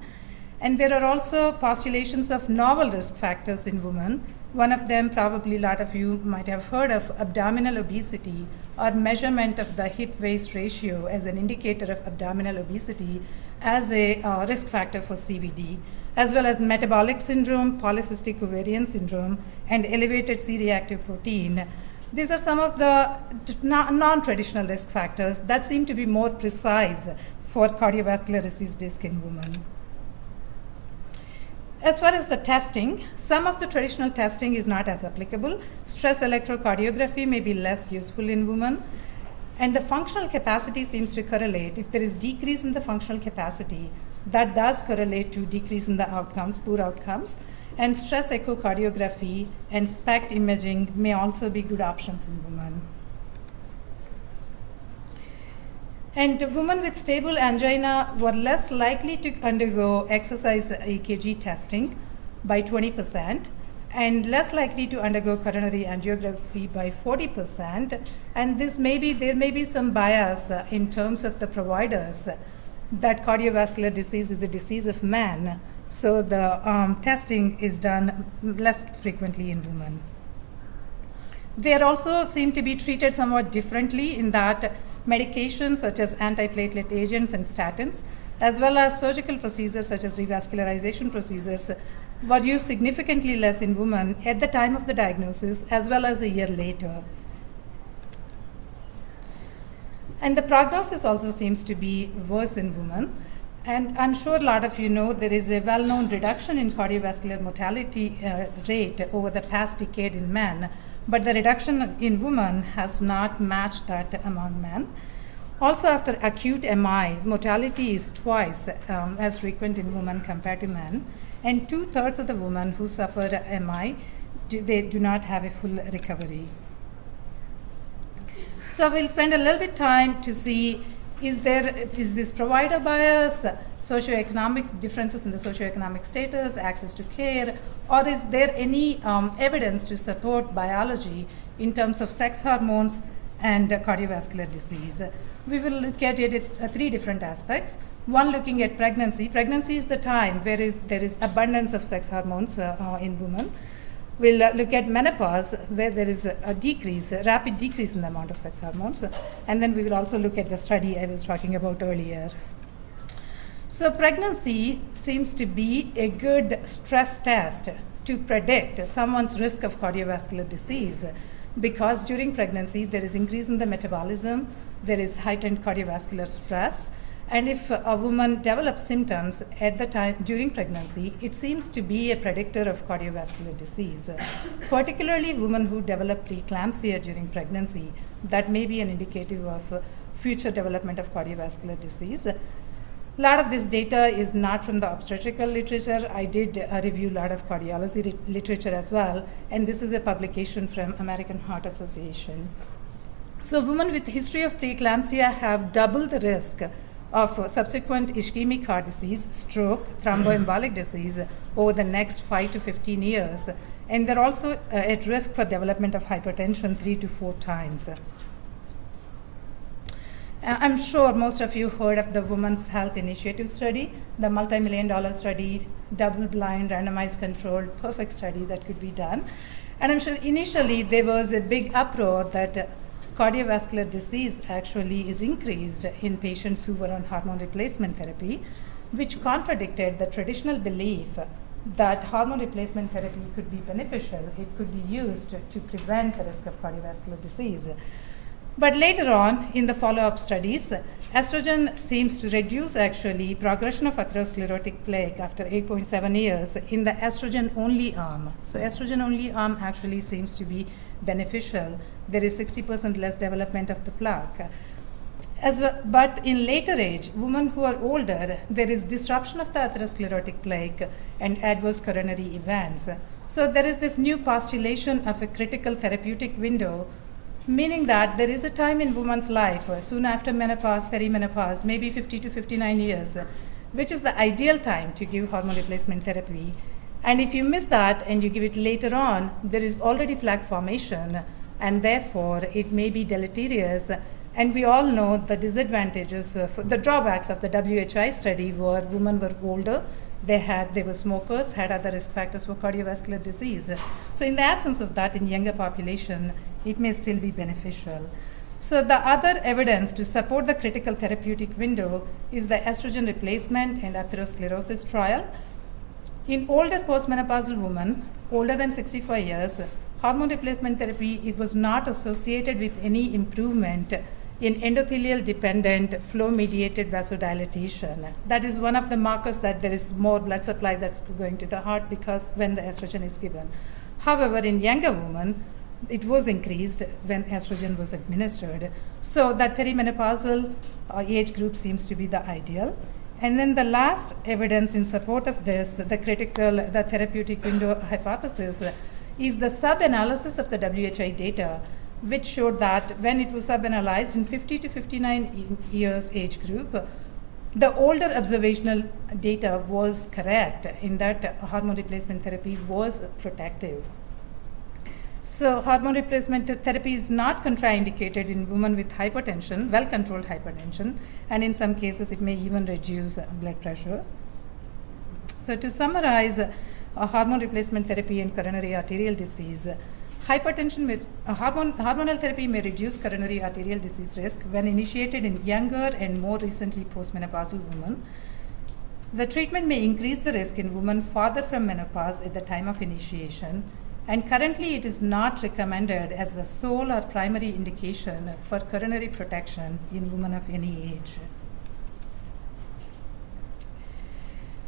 And there are also postulations of novel risk factors in women. One of them, probably a lot of you might have heard of, abdominal obesity, or measurement of the hip-waist ratio as an indicator of abdominal obesity as a risk factor for CVD, as well as metabolic syndrome, polycystic ovarian syndrome, and elevated C-reactive protein. These are some of the non-traditional risk factors that seem to be more precise for cardiovascular disease risk in women. As far as the testing, some of the traditional testing is not as applicable. Stress electrocardiography may be less useful in women. And the functional capacity seems to correlate. If there is decrease in the functional capacity, that does correlate to decrease in the outcomes, poor outcomes. And stress echocardiography and SPECT imaging may also be good options in women. And women with stable angina were less likely to undergo exercise EKG testing by 20%, and less likely to undergo coronary angiography by 40%. And there may be some bias in terms of the providers that cardiovascular disease is a disease of men, so the testing is done less frequently in women. They also seem to be treated somewhat differently in that medications such as antiplatelet agents and statins, as well as surgical procedures such as revascularization procedures, were used significantly less in women at the time of the diagnosis as well as a year later. And the prognosis also seems to be worse in women. And I'm sure a lot of you know there is a well-known reduction in cardiovascular mortality rate over the past decade in men, but the reduction in women has not matched that among men. Also, after acute MI, mortality is twice as frequent in women compared to men, and 2/3 of the women who suffer MI, they do not have a full recovery. So we'll spend a little bit time to see, is this provider bias, socioeconomic differences in the socioeconomic status, access to care, or is there any evidence to support biology in terms of sex hormones and cardiovascular disease? We will look at it at 3 different aspects. One, looking at pregnancy. Pregnancy is the time where there is abundance of sex hormones in women. We'll look at menopause, where there is a decrease, a rapid decrease in the amount of sex hormones. And then we will also look at the study I was talking about earlier. So pregnancy seems to be a good stress test to predict someone's risk of cardiovascular disease, because during pregnancy there is increase in the metabolism, there is heightened cardiovascular stress, and if a woman develops symptoms at the time during pregnancy, it seems to be a predictor of cardiovascular disease. Particularly women who develop preeclampsia during pregnancy, that may be an indicative of future development of cardiovascular disease. A lot of this data is not from the obstetrical literature. I did review a lot of cardiology literature as well, and this is a publication from American Heart Association. So women with history of preeclampsia have double the risk of subsequent ischemic heart disease, stroke, thromboembolic disease over the next 5 to 15 years. And they're also at risk for development of hypertension 3 to 4 times. I'm sure most of you heard of the Women's Health Initiative study, the multi-million-dollar study, double-blind, randomized controlled, perfect study that could be done. And I'm sure initially there was a big uproar that cardiovascular disease actually is increased in patients who were on hormone replacement therapy, which contradicted the traditional belief that hormone replacement therapy could be beneficial. It could be used to prevent the risk of cardiovascular disease. But later on, in the follow-up studies, estrogen seems to reduce actually progression of atherosclerotic plaque after 8.7 years in the estrogen-only arm. So estrogen-only arm actually seems to be beneficial. There is 60% less development of the plaque. But in later age, women who are older, there is disruption of the atherosclerotic plaque and adverse coronary events. So there is this new postulation of a critical therapeutic window, meaning that there is a time in woman's life, soon after menopause, perimenopause, maybe 50 to 59 years, which is the ideal time to give hormone replacement therapy. And if you miss that and you give it later on, there is already plaque formation, and therefore it may be deleterious. And we all know the disadvantages, the drawbacks of the WHI study were women were older, they were smokers, had other risk factors for cardiovascular disease. So in the absence of that in younger population, it may still be beneficial. So the other evidence to support the critical therapeutic window is the estrogen replacement and atherosclerosis trial. In older postmenopausal women, older than 65 years, hormone replacement therapy, it was not associated with any improvement in endothelial-dependent flow-mediated vasodilatation. That is one of the markers that there is more blood supply that's going to the heart because when the estrogen is given. However, in younger women, it was increased when estrogen was administered. So that perimenopausal age group seems to be the ideal. And then the last evidence in support of this, the therapeutic window hypothesis, is the sub-analysis of the WHI data, which showed that when it was sub-analyzed in 50 to 59 years age group, the older observational data was correct in that hormone replacement therapy was protective. So hormone replacement therapy is not contraindicated in women with hypertension, well-controlled hypertension, and in some cases it may even reduce blood pressure. So to summarize, hormone replacement therapy and coronary arterial disease, hormonal therapy may reduce coronary arterial disease risk when initiated in younger and more recently postmenopausal women. The treatment may increase the risk in women farther from menopause at the time of initiation, and currently it is not recommended as the sole or primary indication for coronary protection in women of any age.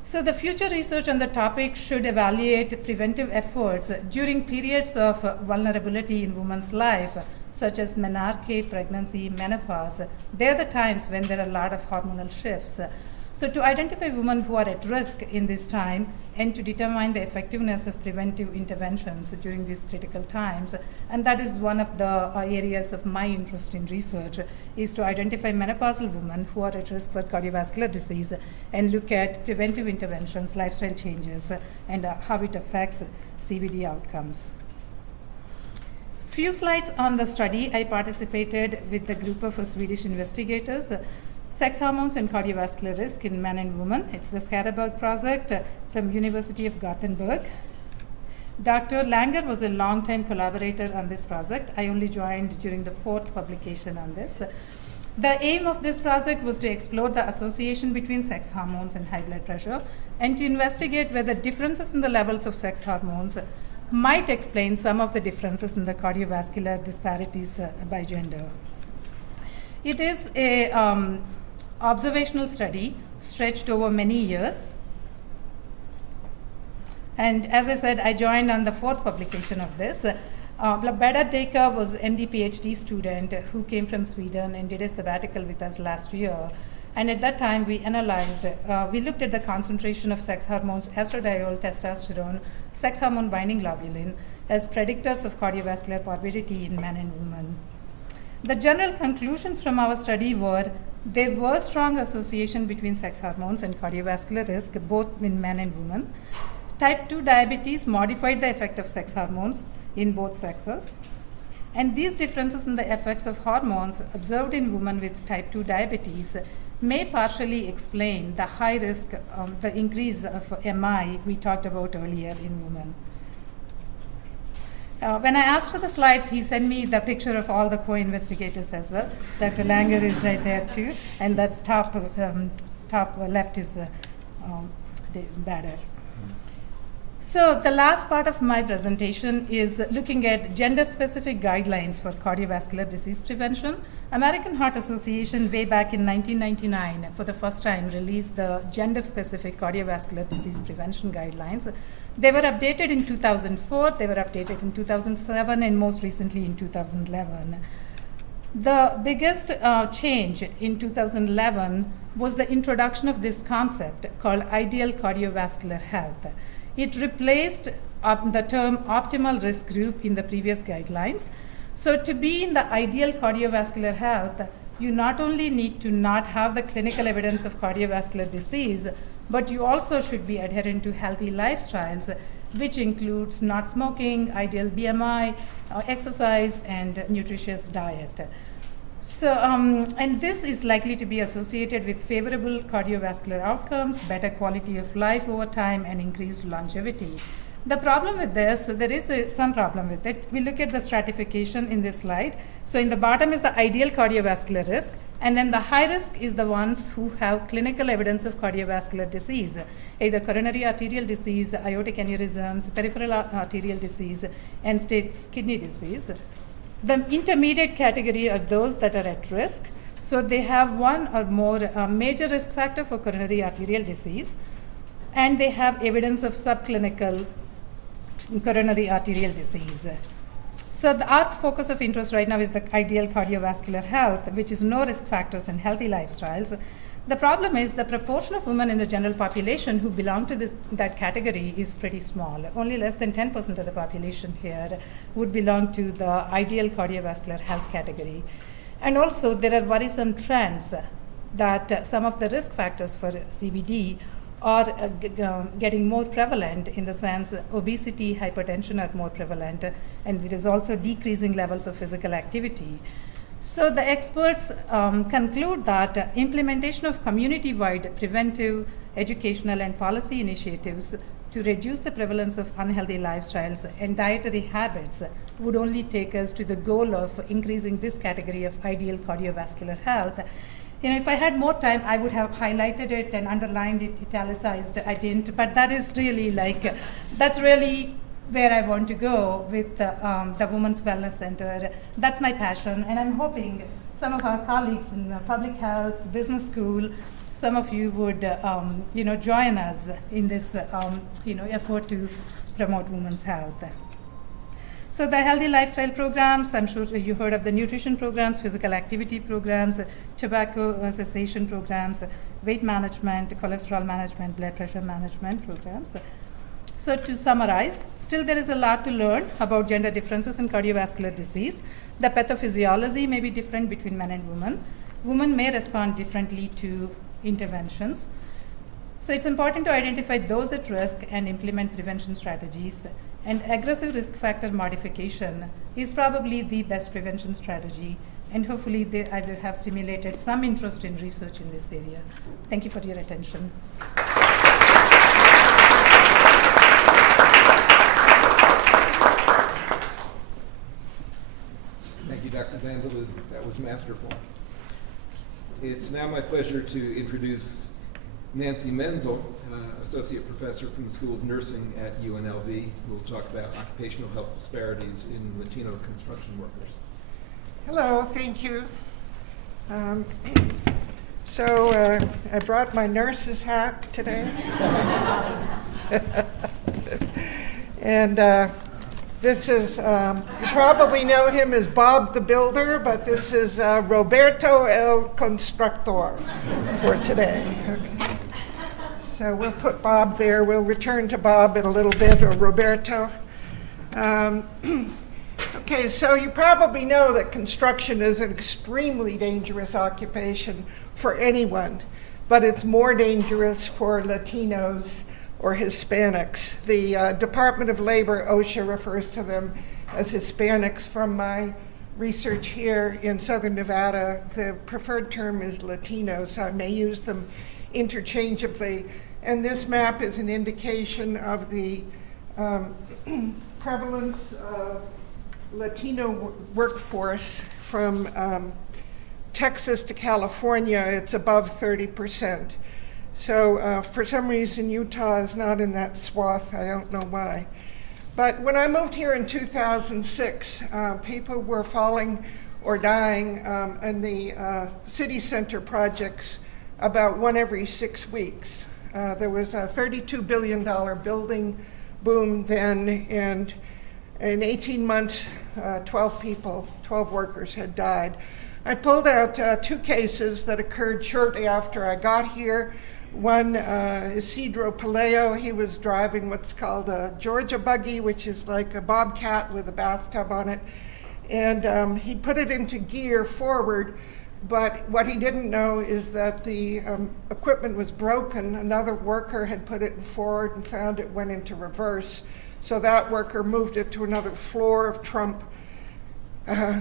So the future research on the topic should evaluate preventive efforts during periods of vulnerability in women's life, such as menarche, pregnancy, menopause. They're the times when there are a lot of hormonal shifts. So to identify women who are at risk in this time and to determine the effectiveness of preventive interventions during these critical times, and that is one of the areas of my interest in research, is to identify menopausal women who are at risk for cardiovascular disease and look at preventive interventions, lifestyle changes, and how it affects CVD outcomes. Few slides on the study. I participated with the group of Swedish investigators. Sex hormones and cardiovascular risk in men and women. It's the Skaraborg project from University of Gothenburg. Dr. Langer was a long-time collaborator on this project. I only joined during the 4th publication on this. The aim of this project was to explore the association between sex hormones and high blood pressure and to investigate whether differences in the levels of sex hormones might explain some of the differences in the cardiovascular disparities by gender. It is a observational study stretched over many years. And as I said, I joined on the 4th publication of this. Beda Deka was MD PhD student who came from Sweden and did a sabbatical with us last year. And at that time, we analyzed, we looked at the concentration of sex hormones, estradiol, testosterone, sex hormone binding globulin, as predictors of cardiovascular morbidity in men and women. The general conclusions from our study were there was strong association between sex hormones and cardiovascular risk, both in men and women. Type 2 diabetes modified the effect of sex hormones in both sexes. And these differences in the effects of hormones observed in women with type 2 diabetes may partially explain the high risk, the increase of MI we talked about earlier in women. When I asked for the slides, he sent me the picture of all the co-investigators as well. Dr. Langer is right there too, and that's top left is Bader. So the last part of my presentation is looking at gender-specific guidelines for cardiovascular disease prevention. American Heart Association way back in 1999 for the first time released the gender-specific cardiovascular disease prevention guidelines. They were updated in 2004, they were updated in 2007, and most recently in 2011. The biggest change in 2011 was the introduction of this concept called ideal cardiovascular health. It replaced the term optimal risk group in the previous guidelines. So to be in the ideal cardiovascular health, you not only need to not have the clinical evidence of cardiovascular disease, but you also should be adherent to healthy lifestyles, which includes not smoking, ideal BMI, exercise, and nutritious diet. So, and this is likely to be associated with favorable cardiovascular outcomes, better quality of life over time, and increased longevity. The problem with this, there is some problem with it. We look at the stratification in this slide. So in the bottom is the ideal cardiovascular risk, and then the high risk is the ones who have clinical evidence of cardiovascular disease, either coronary arterial disease, aortic aneurysms, peripheral arterial disease, end-stage kidney disease. The intermediate category are those that are at risk. So they have one or more major risk factor for coronary arterial disease, and they have evidence of subclinical coronary arterial disease. So our focus of interest right now is the ideal cardiovascular health, which is no risk factors and healthy lifestyles. The problem is the proportion of women in the general population who belong to that category is pretty small. Only less than 10% of the population here would belong to the ideal cardiovascular health category. And also there are worrisome trends that some of the risk factors for CVD are getting more prevalent, in the sense obesity, hypertension are more prevalent, and there is also decreasing levels of physical activity. So the experts conclude that implementation of community-wide preventive, educational, and policy initiatives to reduce the prevalence of unhealthy lifestyles and dietary habits would only take us to the goal of increasing this category of ideal cardiovascular health. If I had more time, I would have highlighted it and underlined it, italicized. I didn't, but that is really that's really where I want to go with the Women's Wellness Center. That's my passion, and I'm hoping some of our colleagues in public health, business school, some of you would, join us in this, effort to promote women's health. So the healthy lifestyle programs, I'm sure you heard of the nutrition programs, physical activity programs, tobacco cessation programs, weight management, cholesterol management, blood pressure management programs. So to summarize, still there is a lot to learn about gender differences in cardiovascular disease. The pathophysiology may be different between men and women. Women may respond differently to interventions. So it's important to identify those at risk and implement prevention strategies. And aggressive risk factor modification is probably the best prevention strategy. And hopefully I will have stimulated some interest in research in this area. Thank you for your attention. Thank you, Dr. Zandler. That was masterful. It's now my pleasure to introduce Nancy Menzel, Associate Professor from the School of Nursing at UNLV, who will talk about occupational health disparities in Latino construction workers. Hello, thank you. So I brought my nurse's hat today. And this is, you probably know him as Bob the Builder, but this is Roberto el Constructor for today. Okay. So we'll put Bob there. We'll return to Bob in a little bit, or Roberto. Okay, so you probably know that construction is an extremely dangerous occupation for anyone, but it's more dangerous for Latinos or Hispanics. The Department of Labor, OSHA, refers to them as Hispanics. From my research here in Southern Nevada, the preferred term is Latino, so I may use them interchangeably. And this map is an indication of the prevalence of Latino workforce from Texas to California. It's above 30%. So for some reason, Utah is not in that swath. I don't know why. But when I moved here in 2006, people were falling or dying in the city center projects about one every 6 weeks. There was a $32 billion building boom then, and in 18 months, 12 workers had died. I pulled out 2 cases that occurred shortly after I got here. One, Isidro Paleo, he was driving what's called a Georgia buggy, which is like a bobcat with a bathtub on it. And he put it into gear forward, but what he didn't know is that the equipment was broken. Another worker had put it forward and found it went into reverse. So that worker moved it to another floor of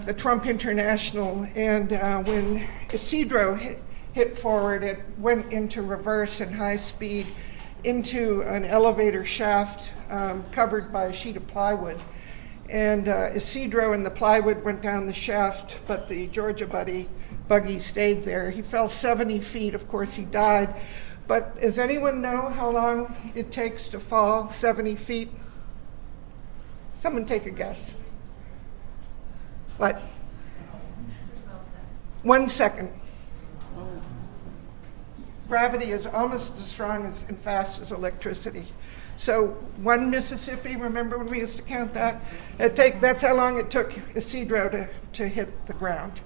the Trump International. And when Isidro hit forward, it went into reverse in high speed into an elevator shaft covered by a sheet of plywood. And Isidro and the plywood went down the shaft, but the Georgia buggy stayed there. He fell 70 feet. Of course, he died. But does anyone know how long it takes to fall 70 feet? Someone take a guess. What? 1 second. Gravity is almost as strong as and fast as electricity. So one Mississippi, remember when we used to count that? That's how long it took Isidro to hit the ground.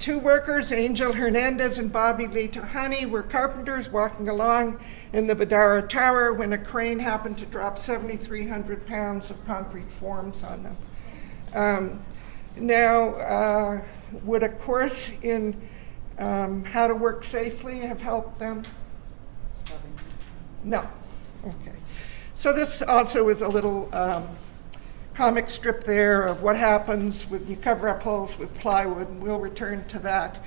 2 workers, Angel Hernandez and Bobby Lee Tohani, were carpenters walking along in the Badara Tower when a crane happened to drop 7,300 pounds of concrete forms on them. Now, would a course in how to work safely have helped them? No. Okay. So this also is a little comic strip there of what happens when you cover up holes with plywood, and we'll return to that.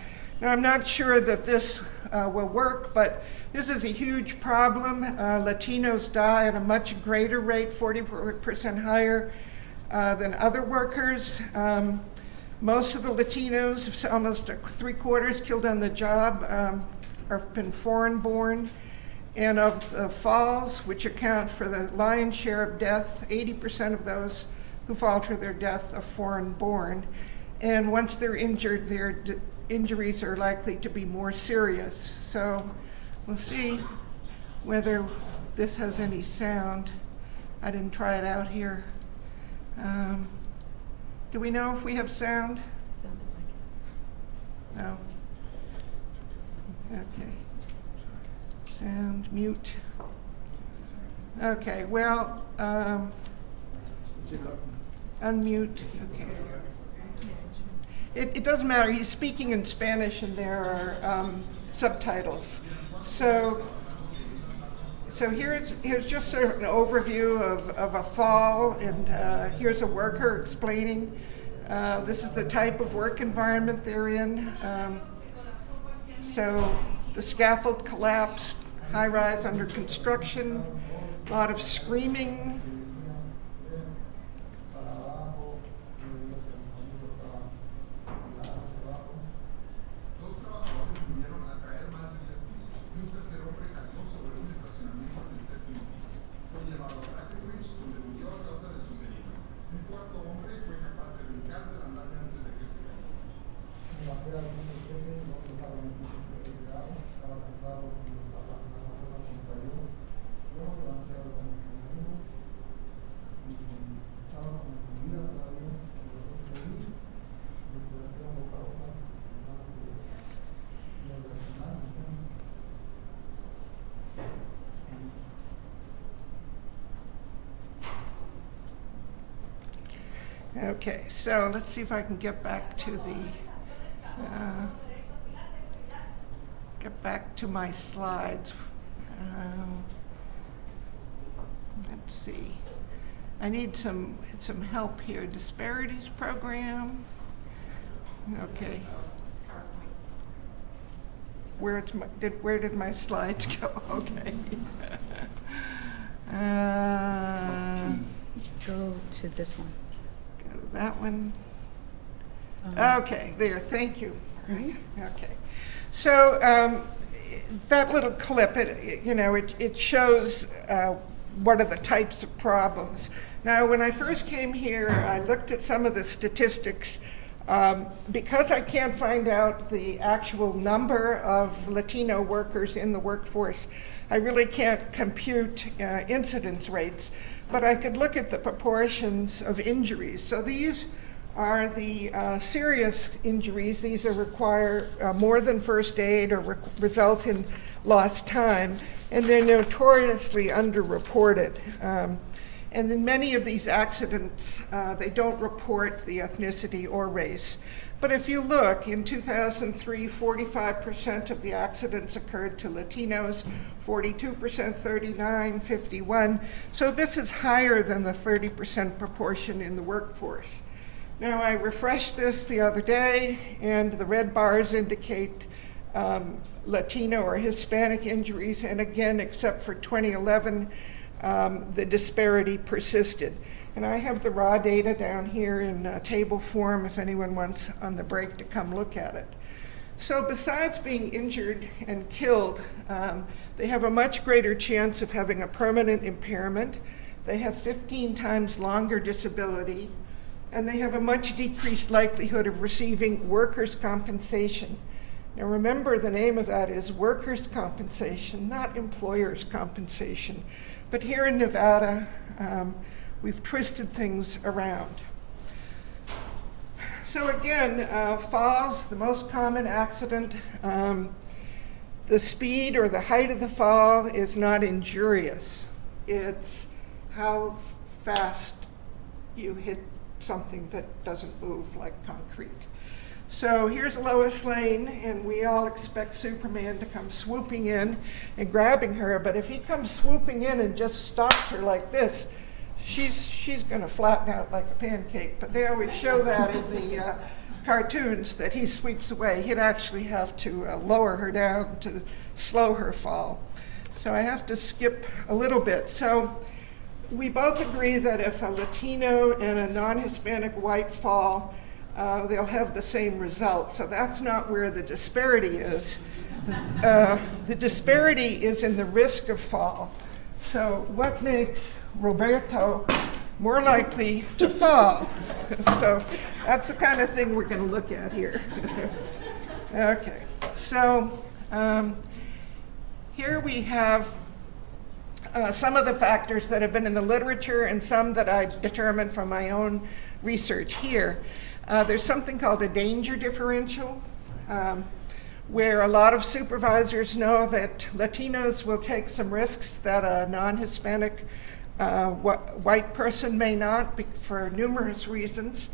Now, I'm not sure that this will work, but this is a huge problem. Latinos die at a much greater rate, 40% higher than other workers. Most of the Latinos, almost 3/4 killed on the job, have been foreign-born. And of the falls, which account for the lion's share of death, 80% of those who fall to their death are foreign-born. And once they're injured, their injuries are likely to be more serious. So we'll see whether this has any sound. I didn't try it out here. Do we know if we have sound? No. Okay. Sound, mute. Okay, well, unmute, okay. It doesn't matter, he's speaking in Spanish and there are subtitles. So here's just sort of an overview of a fall, and here's a worker explaining. This is the type of work environment they're in. So the scaffold collapsed, high rise under construction, a lot of screaming. Okay, so let's see if I can get back to my slides. Let's see. I need some help here. Disparities program. Okay. Where did my slides go? Okay. Go to this one. That one. Okay, there, thank you. Mhm. Okay. So that little clip, it shows what are the types of problems. Now, when I first came here, I looked at some of the statistics. Because I can't find out the actual number of Latino workers in the workforce, I really can't compute incidence rates. But I could look at the proportions of injuries. So these are the serious injuries. These are require more than first aid or result in lost time, and they're notoriously underreported. And in many of these accidents, they don't report the ethnicity or race. But if you look, in 2003, 45% of the accidents occurred to Latinos, 42%, 39, 51. So this is higher than the 30% proportion in the workforce. Now, I refreshed this the other day, and the red bars indicate Latino or Hispanic injuries, and again, except for 2011, the disparity persisted. And I have the raw data down here in table form if anyone wants on the break to come look at it. So besides being injured and killed, they have a much greater chance of having a permanent impairment. They have 15 times longer disability, and they have a much decreased likelihood of receiving workers' compensation. Now remember, the name of that is workers' compensation, not employers' compensation. But here in Nevada, we've twisted things around. So again, falls, the most common accident. The speed or the height of the fall is not injurious. It's how fast you hit something that doesn't move like concrete. So here's Lois Lane, and we all expect Superman to come swooping in and grabbing her, but if he comes swooping in and just stops her like this, she's going to flatten out like a pancake. But they always show that in the cartoons, that he sweeps away. He'd actually have to lower her down to slow her fall. So I have to skip a little bit. So we both agree that if a Latino and a non-Hispanic white fall, they'll have the same result. So that's not where the disparity is. The disparity is in the risk of fall. So what makes Roberto more likely to fall? So that's the kind of thing we're going to look at here. Okay, so here we have some of the factors that have been in the literature and some that I determined from my own research here. There's something called a danger differential, where a lot of supervisors know that Latinos will take some risks that a non-Hispanic white person may not, for numerous reasons.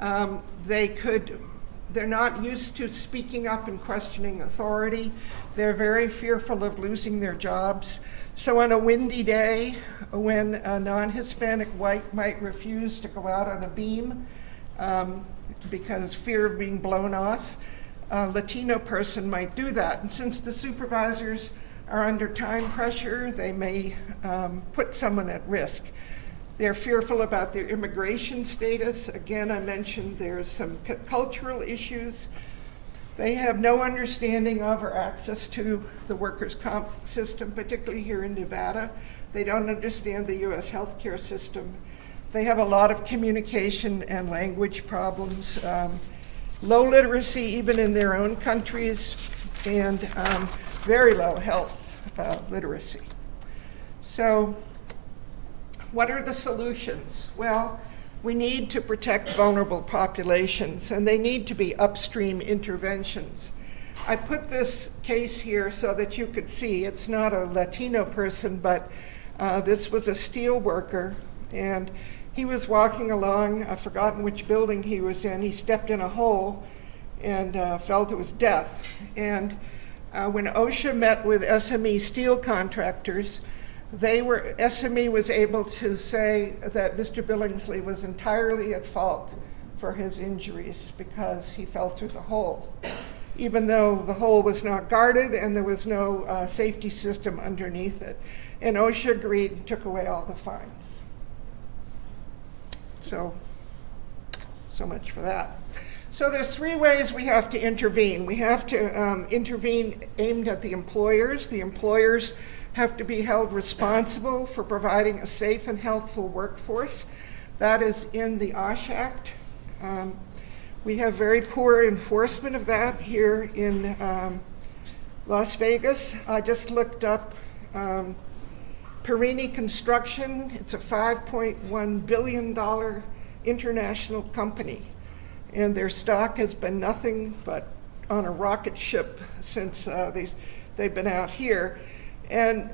They're not used to speaking up and questioning authority. They're very fearful of losing their jobs. So on a windy day, when a non-Hispanic white might refuse to go out on a beam because fear of being blown off, a Latino person might do that. And since the supervisors are under time pressure, they may put someone at risk. They're fearful about their immigration status. Again, I mentioned there's some cultural issues. They have no understanding of or access to the workers' comp system, particularly here in Nevada. They don't understand the US healthcare system. They have a lot of communication and language problems, low literacy even in their own countries, and very low health literacy. So what are the solutions? Well, we need to protect vulnerable populations, and they need to be upstream interventions. I put this case here so that you could see it's not a Latino person, but this was a steel worker, and he was walking along, I've forgotten which building he was in. He stepped in a hole and fell to his death. And when OSHA met with SME steel contractors, SME was able to say that Mr. Billingsley was entirely at fault for his injuries because he fell through the hole, even though the hole was not guarded and there was no safety system underneath it. And OSHA agreed and took away all the fines. So much for that. So there's three ways we have to intervene. We have to intervene aimed at the employers. The employers have to be held responsible for providing a safe and healthful workforce. That is in the OSH Act. We have very poor enforcement of that here in Las Vegas. I just looked up Perini Construction. It's a $5.1 billion international company, and their stock has been nothing but on a rocket ship since they've been out here. And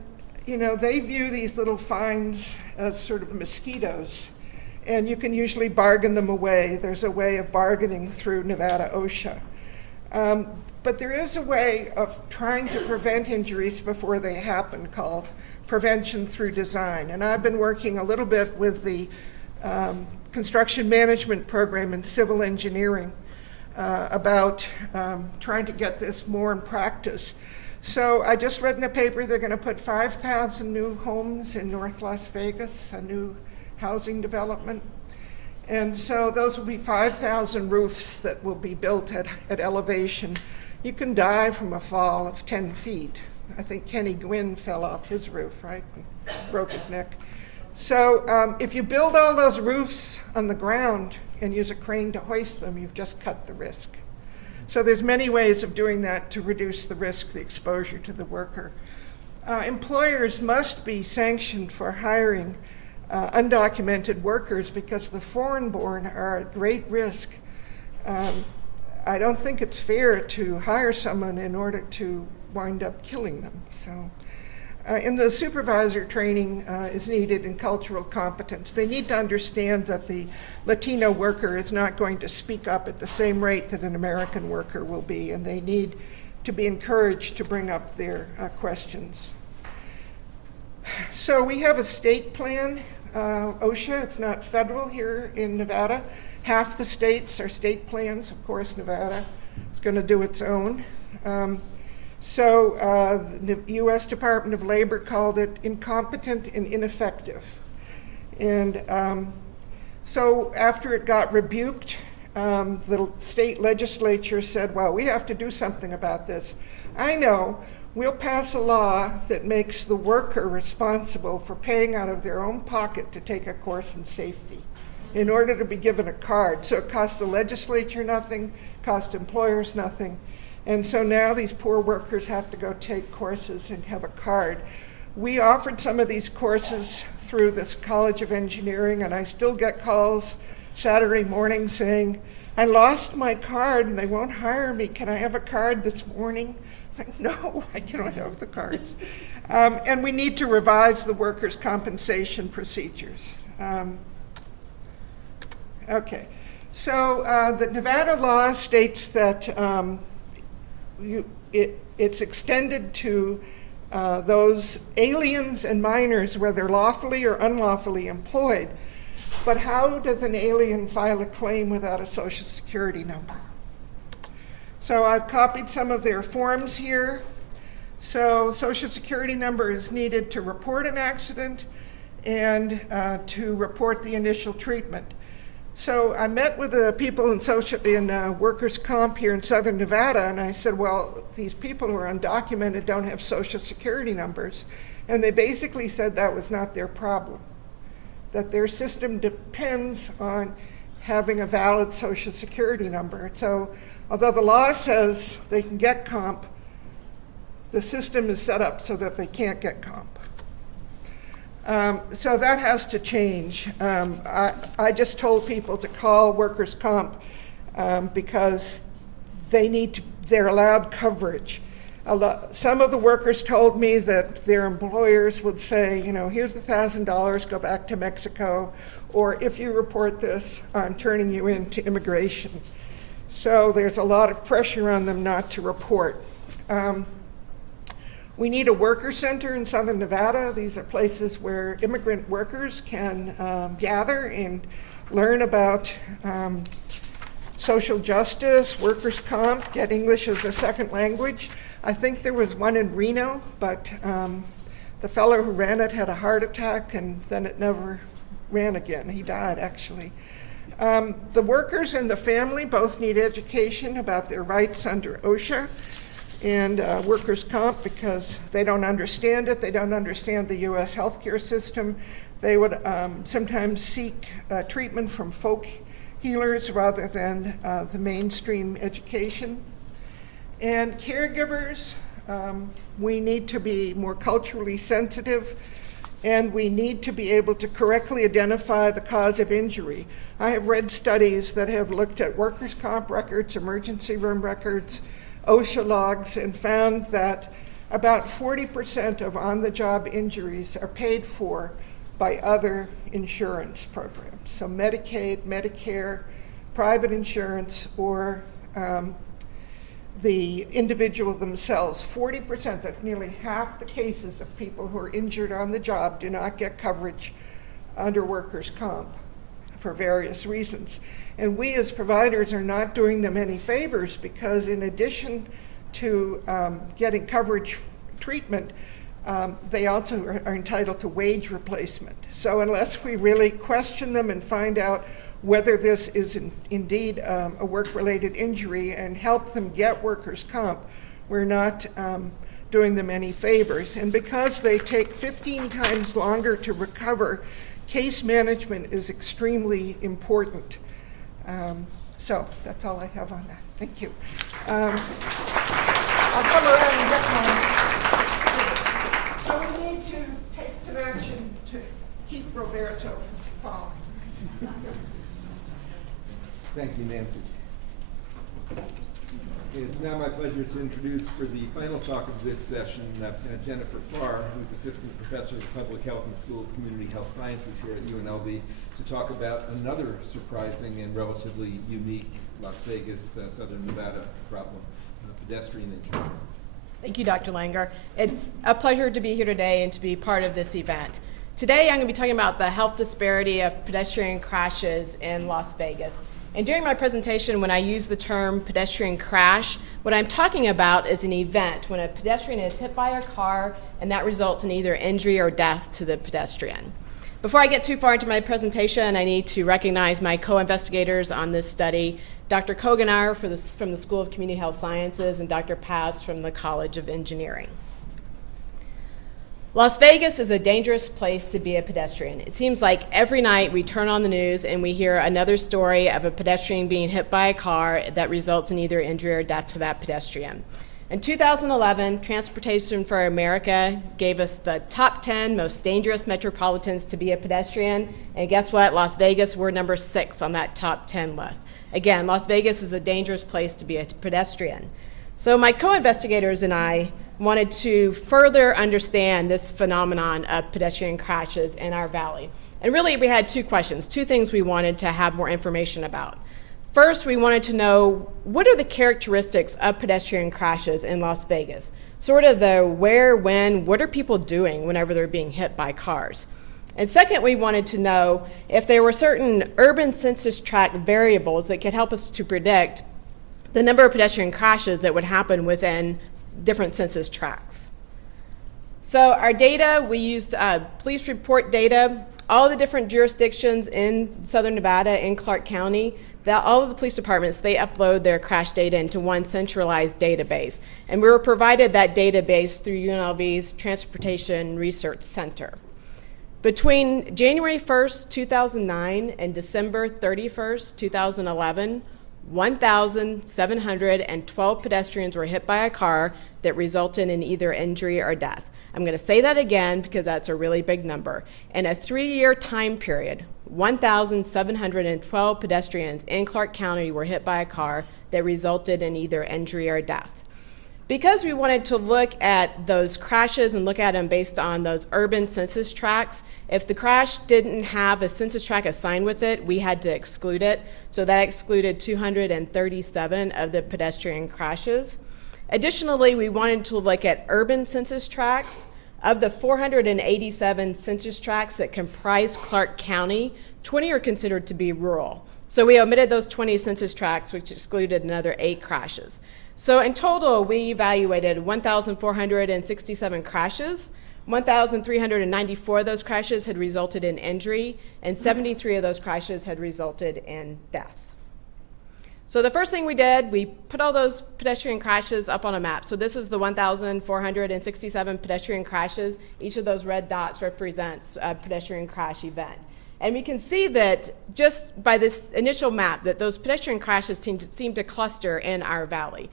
you know, they view these little fines as sort of mosquitoes, and you can usually bargain them away. There's a way of bargaining through Nevada OSHA. But there is a way of trying to prevent injuries before they happen called prevention through design. And I've been working a little bit with the construction management program in civil engineering about trying to get this more in practice. So I just read in the paper they're going to put 5,000 new homes in North Las Vegas, a new housing development. And so those will be 5,000 roofs that will be built at elevation. You can die from a fall of 10 feet. I think Kenny Gwynn fell off his roof, right? Broke his neck. So if you build all those roofs on the ground and use a crane to hoist them, you've just cut the risk. So there's many ways of doing that to reduce the risk, the exposure to the worker. Employers must be sanctioned for hiring undocumented workers because the foreign-born are at great risk. I don't think it's fair to hire someone in order to wind up killing them. So, and the supervisor training is needed in cultural competence. They need to understand that the Latino worker is not going to speak up at the same rate that an American worker will be, and they need to be encouraged to bring up their questions. So we have a state plan, OSHA. It's not federal here in Nevada. Half the states are state plans. Of course, Nevada is going to do its own. So the U.S. Department of Labor called it incompetent and ineffective. And so after it got rebuked, the state legislature said, well, we have to do something about this. I know, we'll pass a law that makes the worker responsible for paying out of their own pocket to take a course in safety in order to be given a card. So it costs the legislature nothing, costs employers nothing. And so now these poor workers have to go take courses and have a card. We offered some of these courses through this College of Engineering, and I still get calls Saturday morning saying, I lost my card and they won't hire me. Can I have a card this morning? I'm like, no, I don't have the cards. And we need to revise the workers' compensation procedures. Okay, so the Nevada law states that it's extended to those aliens and minors, whether lawfully or unlawfully employed. But how does an alien file a claim without a Social Security number? So I've copied some of their forms here. So Social Security number is needed to report an accident and to report the initial treatment. So I met with the people in workers' comp here in Southern Nevada, and I said, well, these people who are undocumented don't have Social Security numbers. And they basically said that was not their problem, that their system depends on having a valid Social Security number. So although the law says they can get comp, the system is set up so that they can't get comp. So that has to change. I just told people to call workers' comp because they're allowed coverage. Some of the workers told me that their employers would say, you know, here's $1,000, go back to Mexico, or if you report this, I'm turning you in to immigration. So there's a lot of pressure on them not to report. We need a worker center in Southern Nevada. These are places where immigrant workers can gather and learn about social justice, workers' comp, get English as a second language. I think there was one in Reno, but the fellow who ran it had a heart attack and then it never ran again. He died, actually. The workers and the family both need education about their rights under OSHA and workers' comp because they don't understand it. They don't understand the U.S. healthcare system. They would sometimes seek treatment from folk healers rather than the mainstream education. And caregivers, we need to be more culturally sensitive, and we need to be able to correctly identify the cause of injury. I have read studies that have looked at workers' comp records, emergency room records, OSHA logs, and found that about 40% of on-the-job injuries are paid for by other insurance programs. So Medicaid, Medicare, private insurance, or the individual themselves. 40%, that's nearly half the cases of people who are injured on the job do not get coverage under workers' comp for various reasons. And we as providers are not doing them any favors because in addition to getting coverage treatment, they also are entitled to wage replacement. So unless we really question them and find out whether this is indeed a work-related injury and help them get workers' comp, we're not doing them any favors. And because they take 15 times longer to recover, case management is extremely important. So that's all I have on that. Thank you. I'll come around and get mine. So we need to take some action to keep Roberto from falling. Thank you, Nancy. It's now my pleasure to introduce for the final talk of this session Jennifer Farr, who's Assistant Professor of Public Health in the School of Community Health Sciences here at UNLV, to talk about another surprising and relatively unique Las Vegas, Southern Nevada problem, pedestrian injury. Thank you, Dr. Langer. It's a pleasure to be here today and to be part of this event. Today I'm going to be talking about the health disparity of pedestrian crashes in Las Vegas. And during my presentation, when I use the term pedestrian crash, what I'm talking about is an event when a pedestrian is hit by a car and that results in either injury or death to the pedestrian. Before I get too far into my presentation, I need to recognize my co-investigators on this study, Dr. Kogenar from the School of Community Health Sciences and Dr. Paz from the College of Engineering. Las Vegas is a dangerous place to be a pedestrian. It seems like every night we turn on the news and we hear another story of a pedestrian being hit by a car that results in either injury or death to that pedestrian. In 2011, Transportation for America gave us the top 10 most dangerous metropolitans to be a pedestrian, and guess what? Las Vegas, we're number 6 on that top 10 list. Again, Las Vegas is a dangerous place to be a pedestrian. So my co-investigators and I wanted to further understand this phenomenon of pedestrian crashes in our valley. And really, we had two questions, two things we wanted to have more information about. First, we wanted to know what are the characteristics of pedestrian crashes in Las Vegas? Sort of the where, when, what are people doing whenever they're being hit by cars? And second, we wanted to know if there were certain urban census tract variables that could help us to predict the number of pedestrian crashes that would happen within different census tracts. So our data, we used police report data, all the different jurisdictions in Southern Nevada, in Clark County, all of the police departments, they upload their crash data into one centralized database. And we were provided that database through UNLV's Transportation Research Center. Between January 1st, 2009 and December 31st, 2011, 1,712 pedestrians were hit by a car that resulted in either injury or death. I'm going to say that again because that's a really big number. In a 3-year time period, 1,712 pedestrians in Clark County were hit by a car that resulted in either injury or death. Because we wanted to look at those crashes and look at them based on those urban census tracts, if the crash didn't have a census tract assigned with it, we had to exclude it. So that excluded 237 of the pedestrian crashes. Additionally, we wanted to look at urban census tracts. Of the 487 census tracts that comprise Clark County, 20 are considered to be rural. So we omitted those 20 census tracts, which excluded another 8 crashes. So in total, we evaluated 1,467 crashes. 1,394 of those crashes had resulted in injury, and 73 of those crashes had resulted in death. So the first thing we did, we put all those pedestrian crashes up on a map. So this is the 1,467 pedestrian crashes. Each of those red dots represents a pedestrian crash event. And we can see that just by this initial map that those pedestrian crashes seem to cluster in our valley.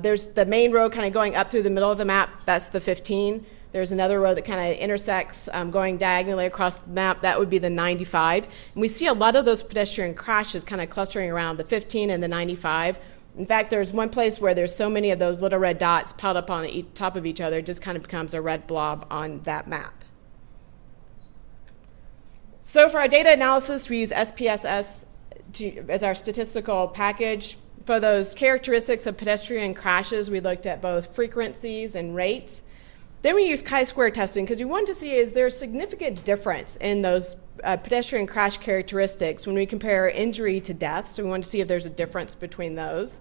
There's the main road kind of going up through the middle of the map, that's the 15. There's another road that kind of intersects going diagonally across the map, that would be the 95. And we see a lot of those pedestrian crashes kind of clustering around the 15 and the 95. In fact, there's one place where there's so many of those little red dots piled up on top of each other, it just kind of becomes a red blob on that map. So for our data analysis, we use SPSS as our statistical package. For those characteristics of pedestrian crashes, we looked at both frequencies and rates. Then we used chi-square testing because we wanted to see is there a significant difference in those pedestrian crash characteristics when we compare injury to death. So we wanted to see if there's a difference between those.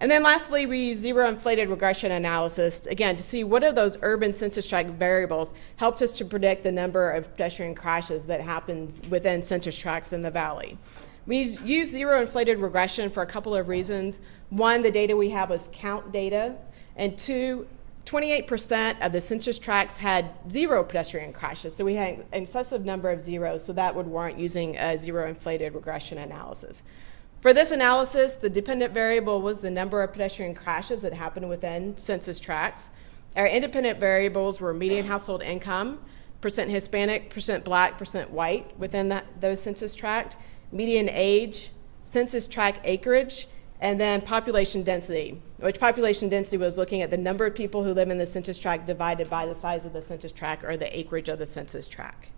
And then lastly, we use zero inflated regression analysis, again, to see what of those urban census tract variables helped us to predict the number of pedestrian crashes that happen within census tracts in the valley. We use zero inflated regression for a couple of reasons. One, the data we have was count data, and two, 28% of the census tracts had 0 pedestrian crashes, so we had an excessive number of zeros, so that would warrant using a zero inflated regression analysis. For this analysis, the dependent variable was the number of pedestrian crashes that happened within census tracts. Our independent variables were median household income, percent Hispanic, percent Black, percent white within those census tract, median age, census tract acreage, and then population density, which population density was looking at the number of people who live in the census tract divided by the size of the census tract or the acreage of the census tract.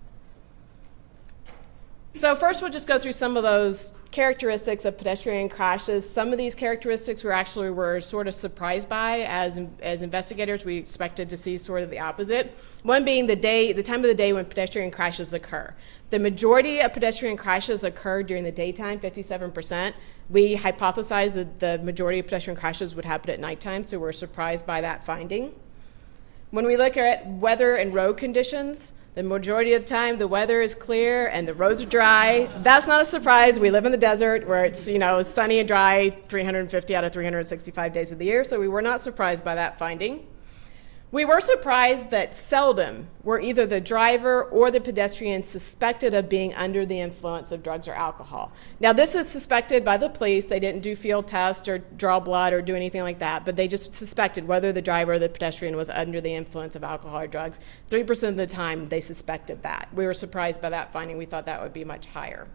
So first we'll just go through some of those characteristics of pedestrian crashes. Some of these characteristics were sort of surprised by as investigators. We expected to see sort of the opposite. One being the time of the day when pedestrian crashes occur. The majority of pedestrian crashes occur during the daytime, 57%. We hypothesized that the majority of pedestrian crashes would happen at nighttime, so we're surprised by that finding. When we look at weather and road conditions, the majority of the time the weather is clear and the roads are dry. That's not a surprise. We live in the desert where it's sunny and dry 350 out of 365 days of the year, so we were not surprised by that finding. We were surprised that seldom were either the driver or the pedestrian suspected of being under the influence of drugs or alcohol. Now, this is suspected by the police. They didn't do field tests or draw blood or do anything like that, but they just suspected whether the driver or the pedestrian was under the influence of alcohol or drugs. 3% of the time, they suspected that. We were surprised by that finding. We thought that would be much higher.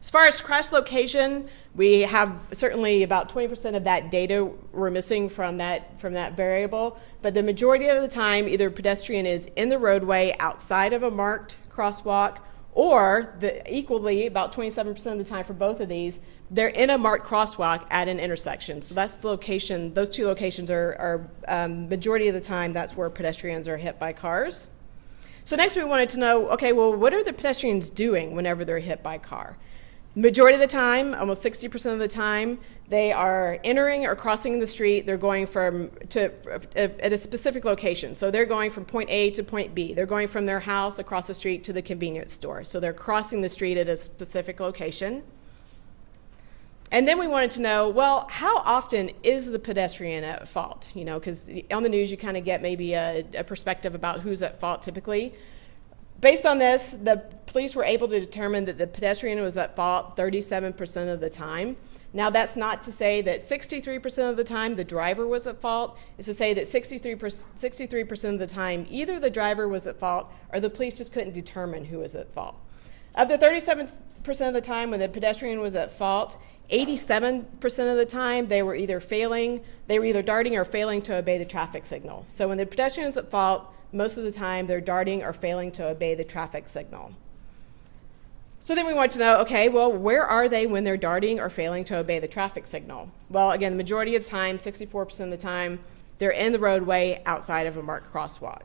As far as crash location, we have certainly about 20% of that data we're missing from that variable, but the majority of the time, either a pedestrian is in the roadway outside of a marked crosswalk, or equally, about 27% of the time for both of these, they're in a marked crosswalk at an intersection. So that's the location, those two locations are majority of the time, that's where pedestrians are hit by cars. So next we wanted to know, okay, well, what are the pedestrians doing whenever they're hit by a car? Majority of the time, almost 60% of the time, they are entering or crossing the street. They're going at a specific location. So they're going from point A to point B. They're going from their house across the street to the convenience store. So they're crossing the street at a specific location. And then we wanted to know, well, how often is the pedestrian at fault? Because on the news you kind of get maybe a perspective about who's at fault typically. Based on this, the police were able to determine that the pedestrian was at fault 37% of the time. Now, that's not to say that 63% of the time the driver was at fault. It's to say that 63% of the time either the driver was at fault or the police just couldn't determine who was at fault. Of the 37% of the time when the pedestrian was at fault, 87% of the time they were either darting or failing to obey the traffic signal. So when the pedestrian is at fault, most of the time they're darting or failing to obey the traffic signal. So then we want to know, okay, well, where are they when they're darting or failing to obey the traffic signal? Well, again, the majority of the time, 64% of the time, they're in the roadway outside of a marked crosswalk.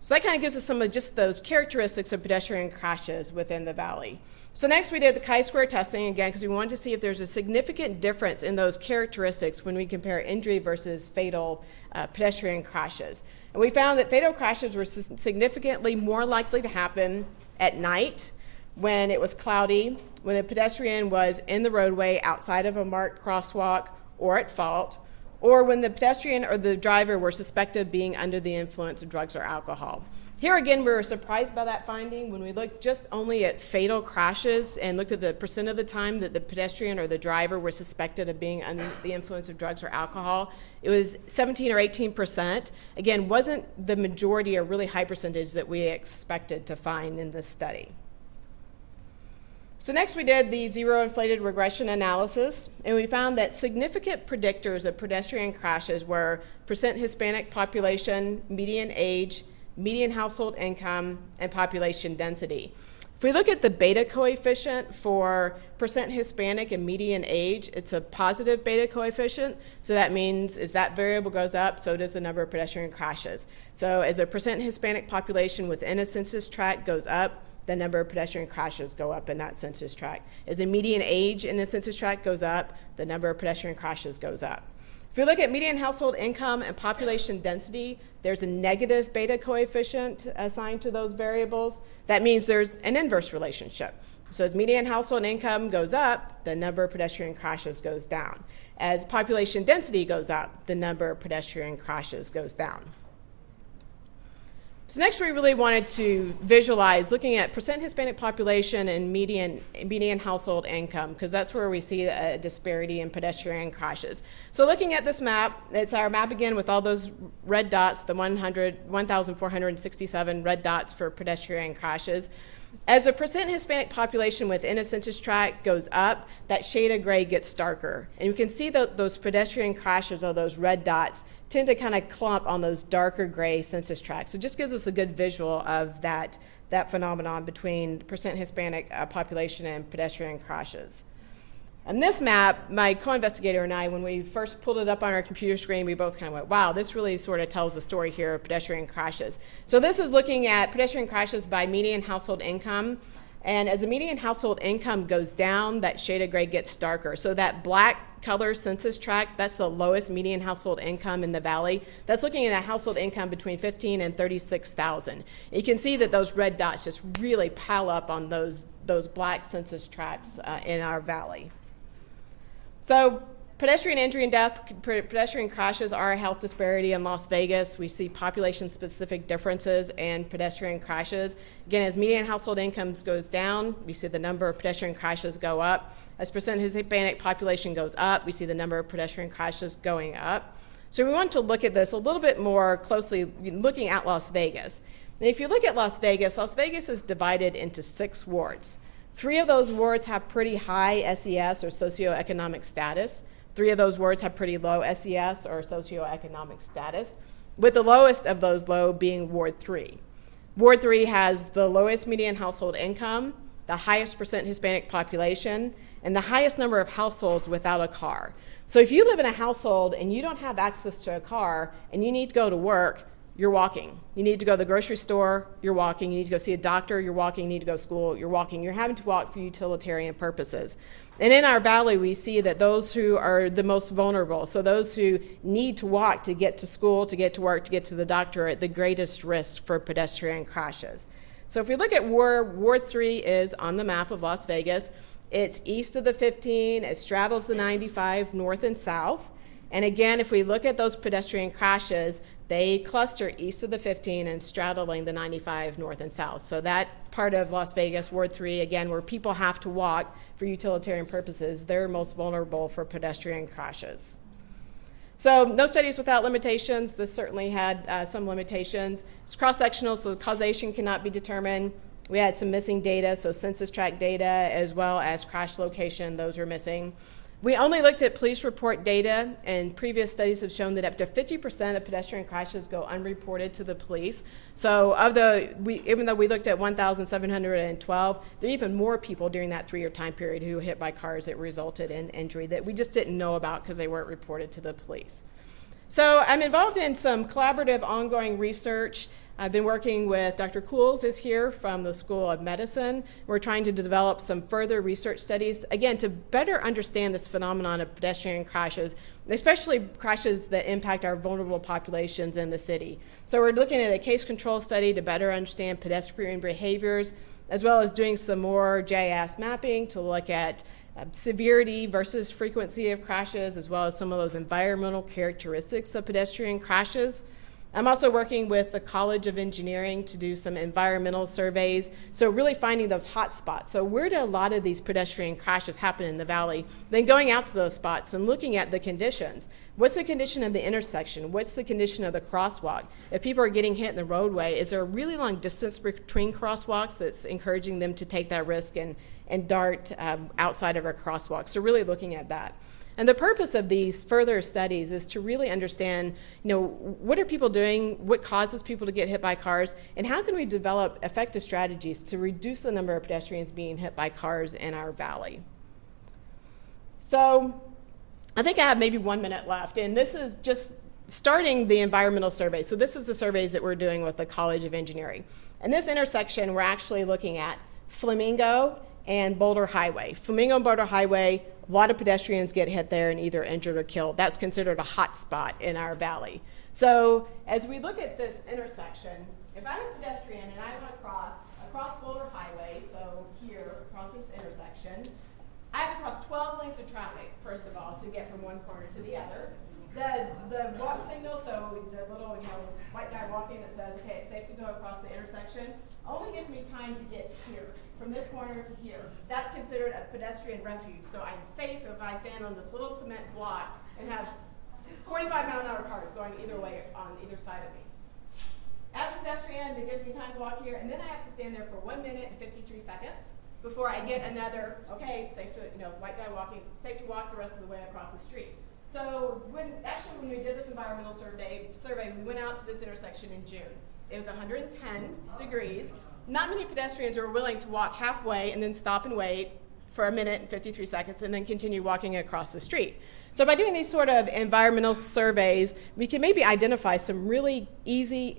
So that kind of gives us some of just those characteristics of pedestrian crashes within the valley. So next we did the chi-square testing, again, because we wanted to see if there's a significant difference in those characteristics when we compare injury versus fatal pedestrian crashes. And we found that fatal crashes were significantly more likely to happen at night, when it was cloudy, when the pedestrian was in the roadway outside of a marked crosswalk or at fault, or when the pedestrian or the driver were suspected of being under the influence of drugs or alcohol. Here again, we were surprised by that finding when we looked just only at fatal crashes and looked at the percent of the time that the pedestrian or the driver were suspected of being under the influence of drugs or alcohol. It was 17 or 18%. Again, wasn't the majority or really high percentage that we expected to find in this study. So next we did the zero inflated regression analysis, and we found that significant predictors of pedestrian crashes were percent Hispanic population, median age, median household income, and population density. If we look at the beta coefficient for percent Hispanic and median age, it's a positive beta coefficient. So that means as that variable goes up, so does the number of pedestrian crashes. So as a percent Hispanic population within a census tract goes up, the number of pedestrian crashes go up in that census tract. As the median age in a census tract goes up, the number of pedestrian crashes goes up. If we look at median household income and population density, there's a negative beta coefficient assigned to those variables. That means there's an inverse relationship. So as median household income goes up, the number of pedestrian crashes goes down. As population density goes up, the number of pedestrian crashes goes down. So next we really wanted to visualize looking at percent Hispanic population and median household income, because that's where we see a disparity in pedestrian crashes. So looking at this map, it's our map again with all those red dots, the 1,467 red dots for pedestrian crashes. As the percent Hispanic population within a census tract goes up, that shade of gray gets darker. And you can see those pedestrian crashes, or those red dots, tend to kind of clump on those darker gray census tracts. So it just gives us a good visual of that phenomenon between percent Hispanic population and pedestrian crashes. And this map, my co-investigator and I, when we first pulled it up on our computer screen, we both kind of went, wow, this really sort of tells the story here of pedestrian crashes. So this is looking at pedestrian crashes by median household income. And as the median household income goes down, that shade of gray gets darker. So that black color census tract, that's the lowest median household income in the valley. That's looking at a household income between $15,000 and $36,000. You can see that those red dots just really pile up on those black census tracts in our valley. So pedestrian injury and death, pedestrian crashes are a health disparity in Las Vegas. We see population-specific differences in pedestrian crashes. Again, as median household incomes goes down, we see the number of pedestrian crashes go up. As percent Hispanic population goes up, we see the number of pedestrian crashes going up. So we want to look at this a little bit more closely, looking at Las Vegas. And if you look at Las Vegas is divided into 6 wards. 3 of those wards have pretty high SES or socioeconomic status. 3 of those wards have pretty low SES or socioeconomic status, with the lowest of those low being Ward 3. Ward 3 has the lowest median household income, the highest percent Hispanic population, and the highest number of households without a car. So if you live in a household and you don't have access to a car and you need to go to work, you're walking. You need to go to the grocery store, you're walking. You need to go see a doctor, you're walking. You need to go to school, you're walking. You're having to walk for utilitarian purposes. And in our valley, we see that those who are the most vulnerable, so those who need to walk to get to school, to get to work, to get to the doctor, are at the greatest risk for pedestrian crashes. So if we look at where Ward 3 is on the map of Las Vegas, it's east of the 15, it straddles the 95 north and south. And again, if we look at those pedestrian crashes, they cluster east of the 15 and straddling the 95 north and south. So that part of Las Vegas, Ward 3, again, where people have to walk for utilitarian purposes, they're most vulnerable for pedestrian crashes. So no studies without limitations. This certainly had some limitations. It's cross-sectional, so causation cannot be determined. We had some missing data, so census tract data as well as crash location, those were missing. We only looked at police report data, and previous studies have shown that up to 50% of pedestrian crashes go unreported to the police. So even though we looked at 1,712, there are even more people during that 3-year time period who were hit by cars that resulted in injury that we just didn't know about because they weren't reported to the police. So I'm involved in some collaborative ongoing research. I've been working with Dr. Cools is here from the School of Medicine. We're trying to develop some further research studies, again, to better understand this phenomenon of pedestrian crashes, especially crashes that impact our vulnerable populations in the city. So we're looking at a case control study to better understand pedestrian behaviors, as well as doing some more GIS mapping to look at severity versus frequency of crashes, as well as some of those environmental characteristics of pedestrian crashes. I'm also working with the College of Engineering to do some environmental surveys, so really finding those hot spots. So where do a lot of these pedestrian crashes happen in the valley? Then going out to those spots and looking at the conditions. What's the condition of the intersection? What's the condition of the crosswalk? If people are getting hit in the roadway, is there a really long distance between crosswalks that's encouraging them to take that risk and dart outside of our crosswalk? So really looking at that. And the purpose of these further studies is to really understand, what are people doing, what causes people to get hit by cars, and how can we develop effective strategies to reduce the number of pedestrians being hit by cars in our valley. So I think I have maybe 1 minute left, and this is just starting the environmental survey. So this is the surveys that we're doing with the College of Engineering. And this intersection, we're actually looking at Flamingo and Boulder Highway. Flamingo and Boulder Highway, a lot of pedestrians get hit there and either injured or killed. That's considered a hot spot in our valley. So as we look at this intersection, if I'm a pedestrian and I want to across Boulder Highway, so here, across this intersection, I have to cross 12 lanes of traffic, first of all, to get from one corner to the other. The walk signal, so the little, white guy walking that says, okay, it's safe to go across the intersection, only gives me time to get here, from this corner to here. That's considered a pedestrian refuge, so I'm safe if I stand on this little cement block and have 45-mile-an-hour cars going either way on either side of me. As a pedestrian, it gives me time to walk here, and then I have to stand there for 1 minute and 53 seconds before I get another, okay, safe to, white guy walking, safe to walk the rest of the way across the street. So when we did this environmental survey, we went out to this intersection in June. It was 110 degrees. Not many pedestrians are willing to walk halfway and then stop and wait for 1 minute and 53 seconds and then continue walking across the street. So by doing these sort of environmental surveys, we can maybe identify some really easy,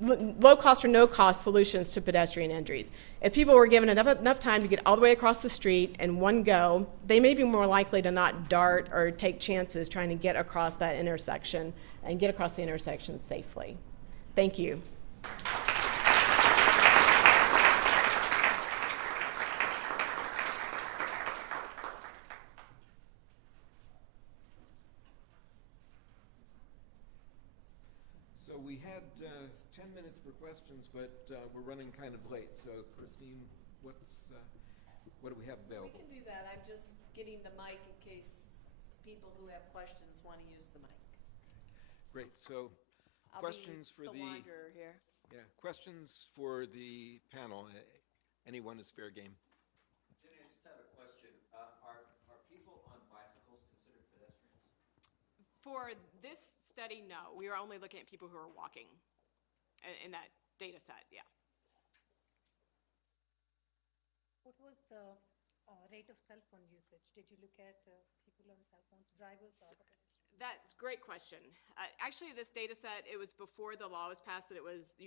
low cost or no cost solutions to pedestrian injuries. If people were given enough time to get all the way across the street in one go, they may be more likely to not dart or take chances trying to get across that intersection and get across the intersection safely. Thank you. So we had 10 minutes for questions, but we're running kind of late. So Christine, what do we have We available? can do that. I'm just getting the mic in case people who have questions want to use the mic. Great. So I'll questions be for the wanderer here. questions for the panel. Anyone is fair game. Jenny, I just have a question. Are people on bicycles considered pedestrians? For this study, no. We are only looking at people who are walking in that data set, yeah. What was the rate of cell phone usage? Did you look at people on cell phones, drivers or pedestrians? That's a great question. Actually, this data set, it was before the law was passed that it was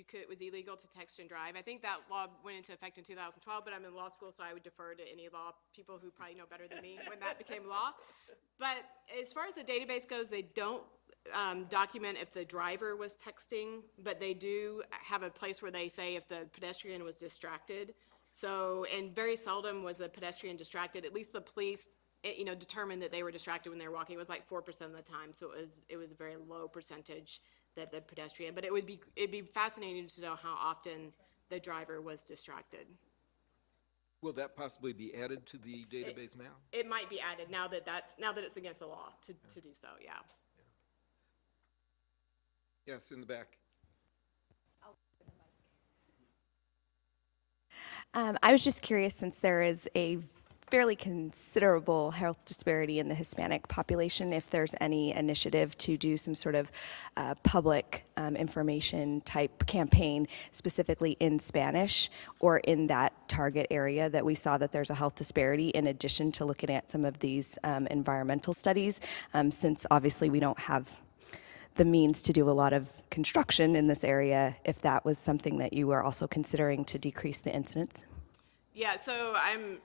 illegal to text and drive. I think that law went into effect in 2012, but I'm in law school, so I would defer to any law people who probably know better than me when that became law. But as far as the database goes, they don't document if the driver was texting, but they do have a place where they say if the pedestrian was distracted. So, and very seldom was a pedestrian distracted. At least the police determined that they were distracted when they were walking. It was like 4% of the time, so it was a very low percentage that the pedestrian. But it'd be fascinating to know how often the driver was distracted. Will that possibly be added to the database now? It might be added now that it's against the law to do so. Yeah. Yes, in the back. I was just curious, since there is a fairly considerable health disparity in the Hispanic population, if there's any initiative to do some sort of public information type campaign specifically in Spanish or in that target area that we saw that there's a health disparity, in addition to looking at some of these environmental studies, since obviously we don't have the means to do a lot of construction in this area, if that was something that you were also considering to decrease the incidence? Yeah, so am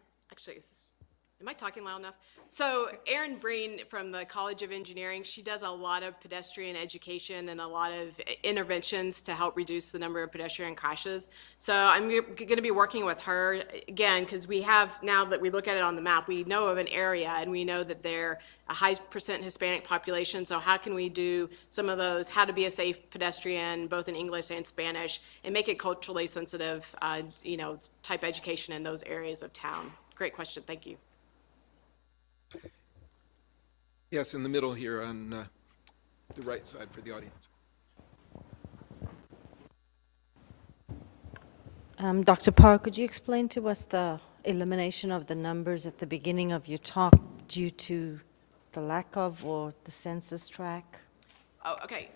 I talking loud enough? So Erin Breen from the College of Engineering, she does a lot of pedestrian education and a lot of interventions to help reduce the number of pedestrian crashes. So I'm going to be working with her again, because we have, now that we look at it on the map, we know of an area and we know that they're a high % Hispanic population. So how can we do some of those, how to be a safe pedestrian, both in English and Spanish, and make it culturally sensitive, type education in those areas of town? Great question, thank you. Yes, in the middle here on the right side for the audience. Dr. Parr, could you explain to us the elimination of the numbers at the beginning of your talk due to the lack of or the census tract? Oh, okay.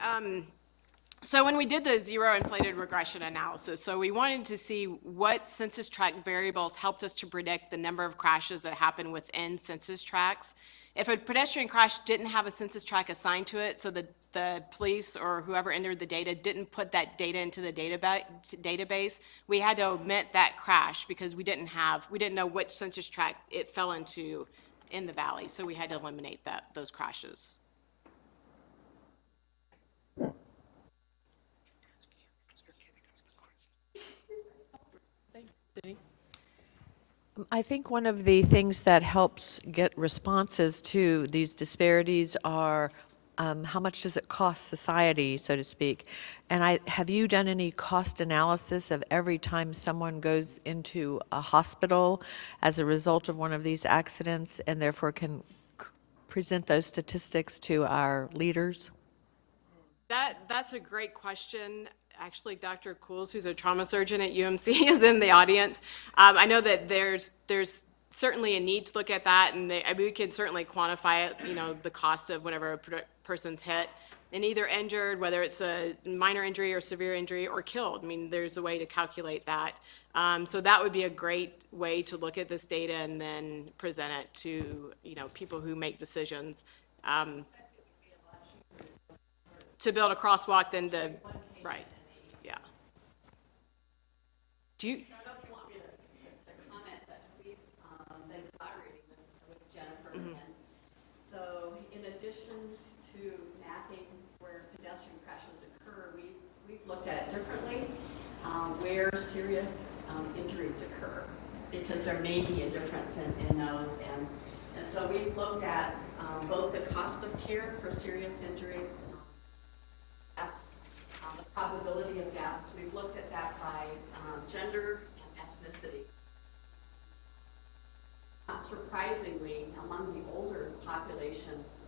So when we did the zero inflated regression analysis, so we wanted to see what census tract variables helped us to predict the number of crashes that happen within census tracts. If a pedestrian crash didn't have a census tract assigned to it, so the police or whoever entered the data didn't put that data into the database, we had to omit that crash because we didn't know which census tract it fell into in the valley, so we had to eliminate those crashes. I think one of the things that helps get responses to these disparities are how much does it cost society, so to speak? And have you done any cost analysis of every time someone goes into a hospital as a result of one of these accidents, and therefore can present those statistics to our leaders? That's a great question. Actually, Dr. Cools, who's a trauma surgeon at UMC, is in the audience. I know that there's certainly a need to look at that, and we can certainly quantify it, the cost of whenever a person's hit and either injured, whether it's a minor injury or severe injury, or killed. I mean, there's a way to calculate that. So that would be a great way to look at this data and then present it to, people who make decisions. To build a crosswalk than to, right, yeah. Do you? So in addition to mapping where pedestrian crashes occur, we've looked at it differently, where serious injuries occur, because there may be a difference in those. And so we've looked at both the cost of care for serious injuries, deaths, the probability of deaths. We've looked at that by gender and ethnicity. Not surprisingly, among the older populations,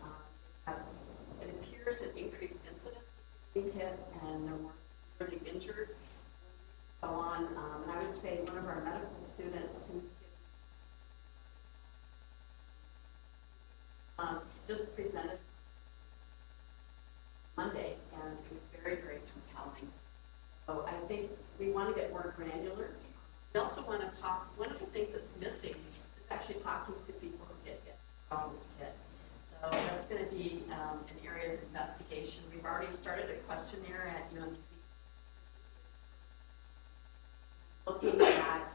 it appears an increased incidence of being hit and they're more severely injured. Go on, and I would say one of our medical students who's just presented Monday, and it was very, very compelling. So I think we want to get more granular. We also want to talk, one of the things that's missing is actually talking to people who get hit, almost hit. So that's going to be an area of investigation. We've already started a questionnaire at UMC looking at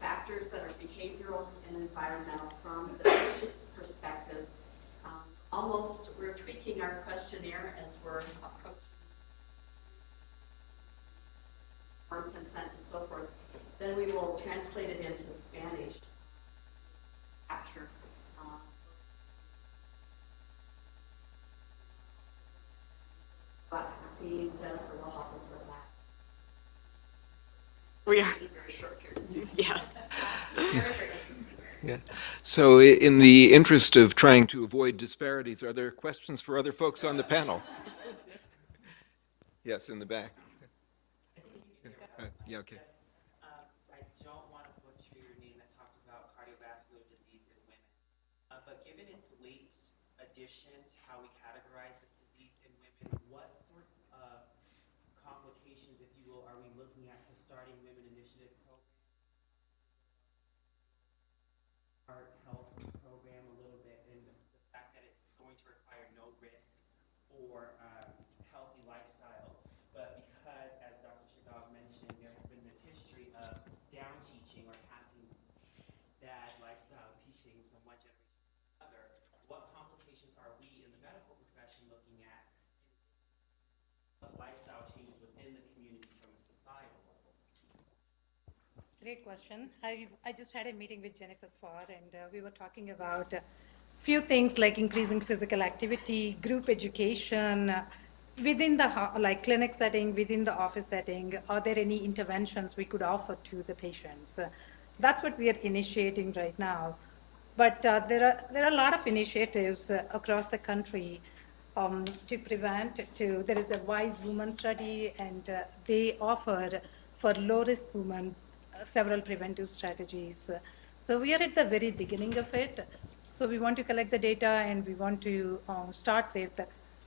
factors that are behavioral and environmental from the patient's perspective. Almost, we're tweaking our questionnaire as we're approaching consent and so forth. Then we will translate it into Spanish. Capture. See, Jennifer will help us with that. We are. Yes. Yeah. So in the interest of trying to avoid disparities, are there questions for other folks on the panel? Yes, in the back. Yeah, okay. I don't want to butcher your name that talks about cardiovascular disease in women, but given its late addition to how we categorize this disease in women, what sorts of complications, if you will, are we looking at to starting Women Initiative program? Our health program a little bit, and the fact that it's going to require no risk or healthy lifestyles, but because, as Dr. Chagov mentioned, there has been this history of down teaching or passing bad lifestyle teachings from one generation to another. What complications are we in the medical profession looking at in lifestyle changes within the community from a societal level? Great question. I just had a meeting with Jennifer Farr, and we were talking about few things like increasing physical activity, group education, within the clinic setting, within the office setting. Are there any interventions we could offer to the patients? That's what we are initiating right now. But there are a lot of initiatives across the country to prevent. There is a Wise Woman study, and they offer for low-risk women several preventive strategies. So we are at the very beginning of it. So we want to collect the data, and we want to start with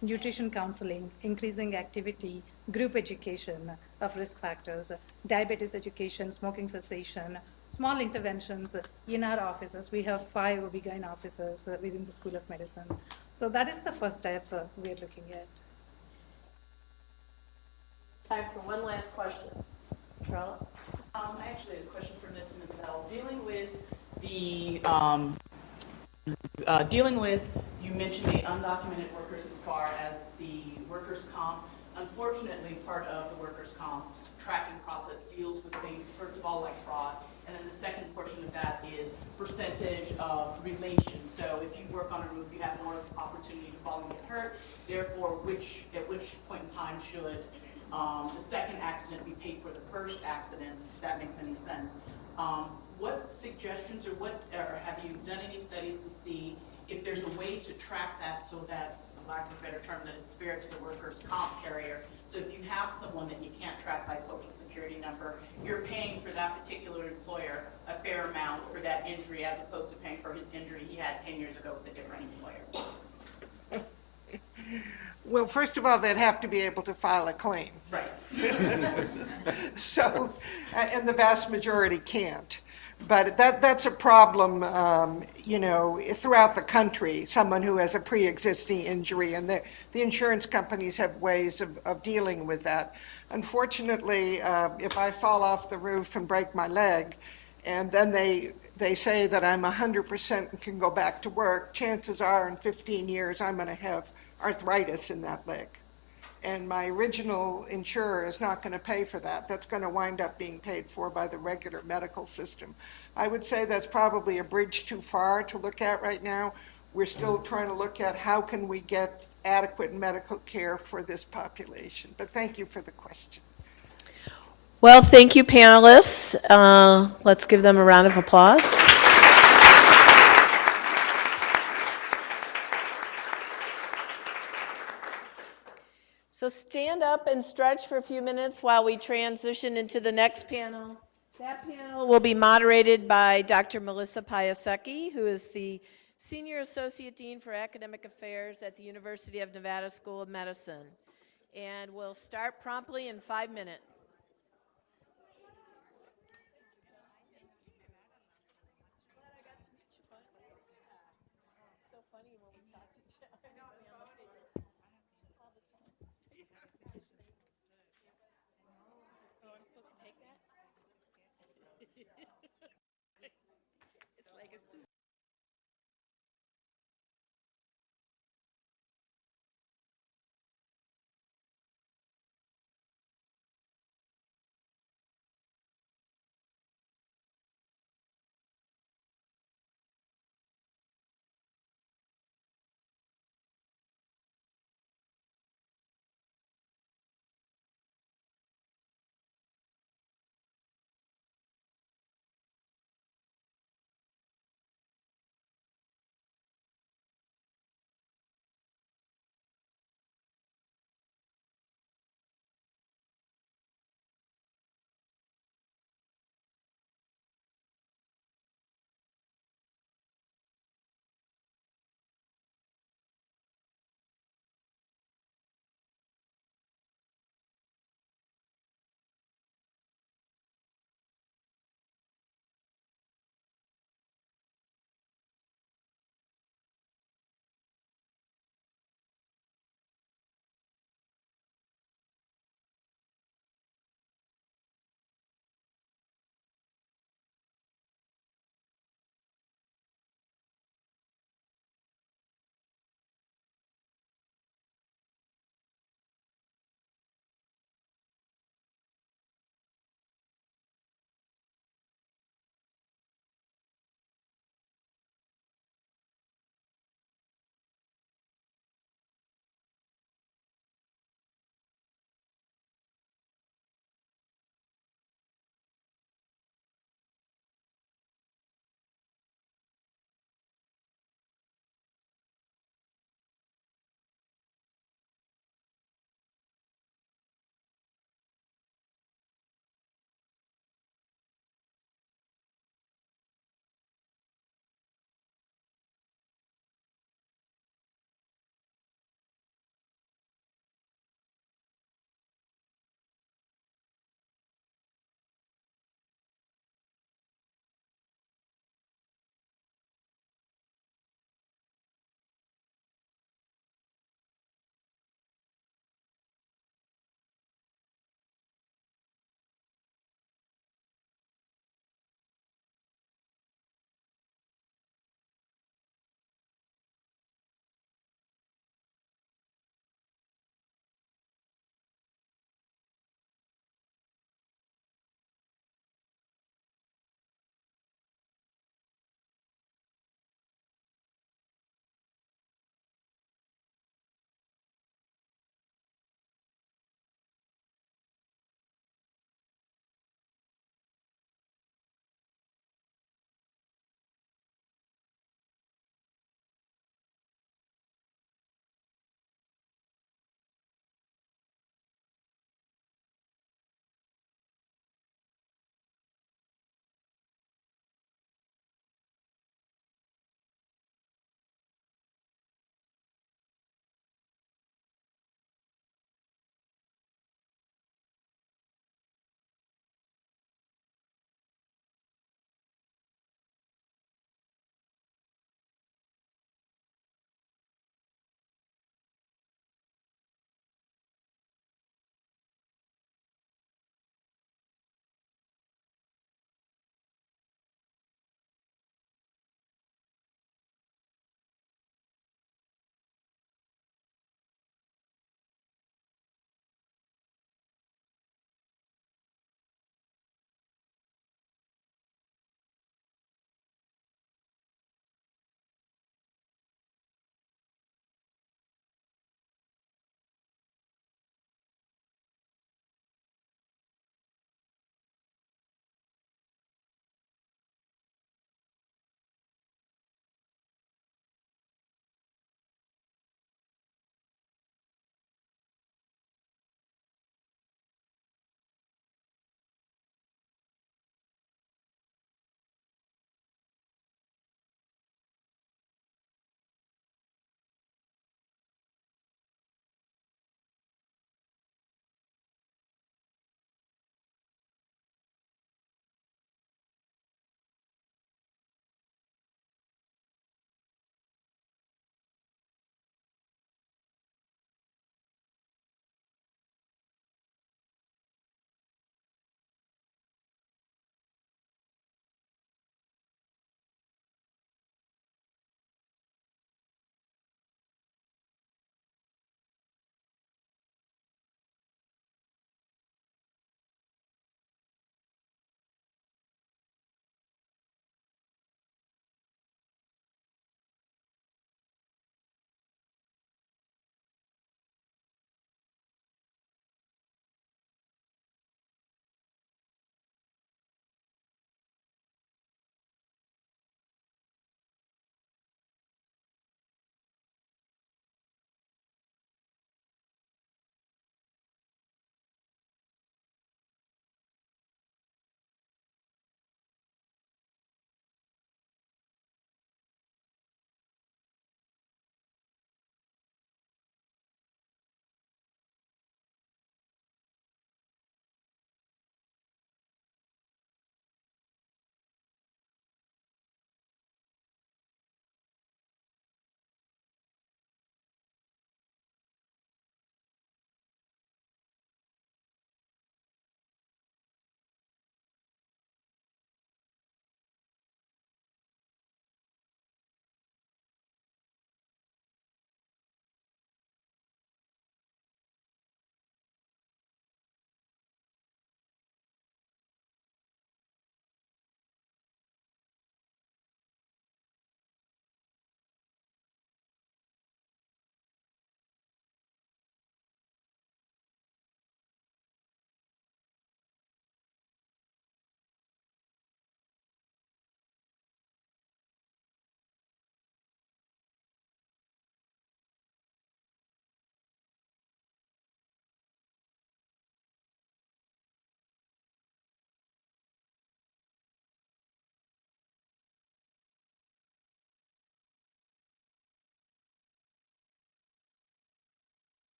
nutrition counseling, increasing activity, group education of risk factors, diabetes education, smoking cessation, small interventions in our offices. We have 5 OB/GYN offices within the School of Medicine. So that is the first step we're looking at. Time for one last question. Charlotte? Actually, a question for Ms. Menzel. You mentioned the undocumented workers as far as the workers' comp. Unfortunately, part of the workers' comp tracking process deals with things, first of all, like fraud, and then the second portion of that is percentage of relation. So if you work on a roof, you have more opportunity to fall and get hurt. Therefore, at which point in time should the second accident be paid for the first accident, if that makes any sense. What suggestions or have you done any studies to see if there's a way to track that so that, for lack of a better term, that it's fair to the workers' comp carrier? So if you have someone that you can't track by social security number, you're paying for that particular employer a fair amount for that injury as opposed to paying for his injury he had 10 years ago with a different employer. Well, first of all, they'd have to be able to file a claim. Right. So, and the vast majority can't. But that's a problem, you know, throughout the country, someone who has a pre-existing injury, and the insurance companies have ways of dealing with that. Unfortunately, if I fall off the roof and break my leg, and then they say that I'm 100% and can go back to work, chances are in 15 years I'm going to have arthritis in that leg. And my original insurer is not going to pay for that. That's going to wind up being paid for by the regular medical system. I would say that's probably a bridge too far to look at right now. We're still trying to look at how can we get adequate medical care for this population. But thank you for the question. Well, thank you, panelists. Let's give them a round of applause. So stand up and stretch for a few minutes while we transition into the next panel. That panel will be moderated by Dr. Melissa Piasecki, who is the Senior Associate Dean for Academic Affairs at the University of Nevada School of Medicine. And we'll start promptly in 5 minutes.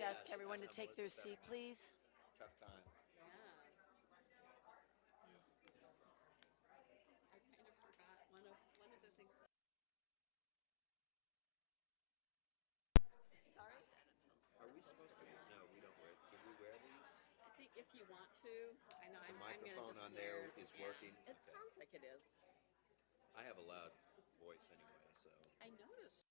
to ask everyone to take their seat, please. Tough time. I kind of forgot one of the things that. Sorry? Are we supposed to? No, we don't wear. Can we wear these? I think if you want to, I know The I'm gonna microphone just on there wear. is Yeah, working? It Okay. sounds like it is. I have a loud voice anyway, so. I noticed.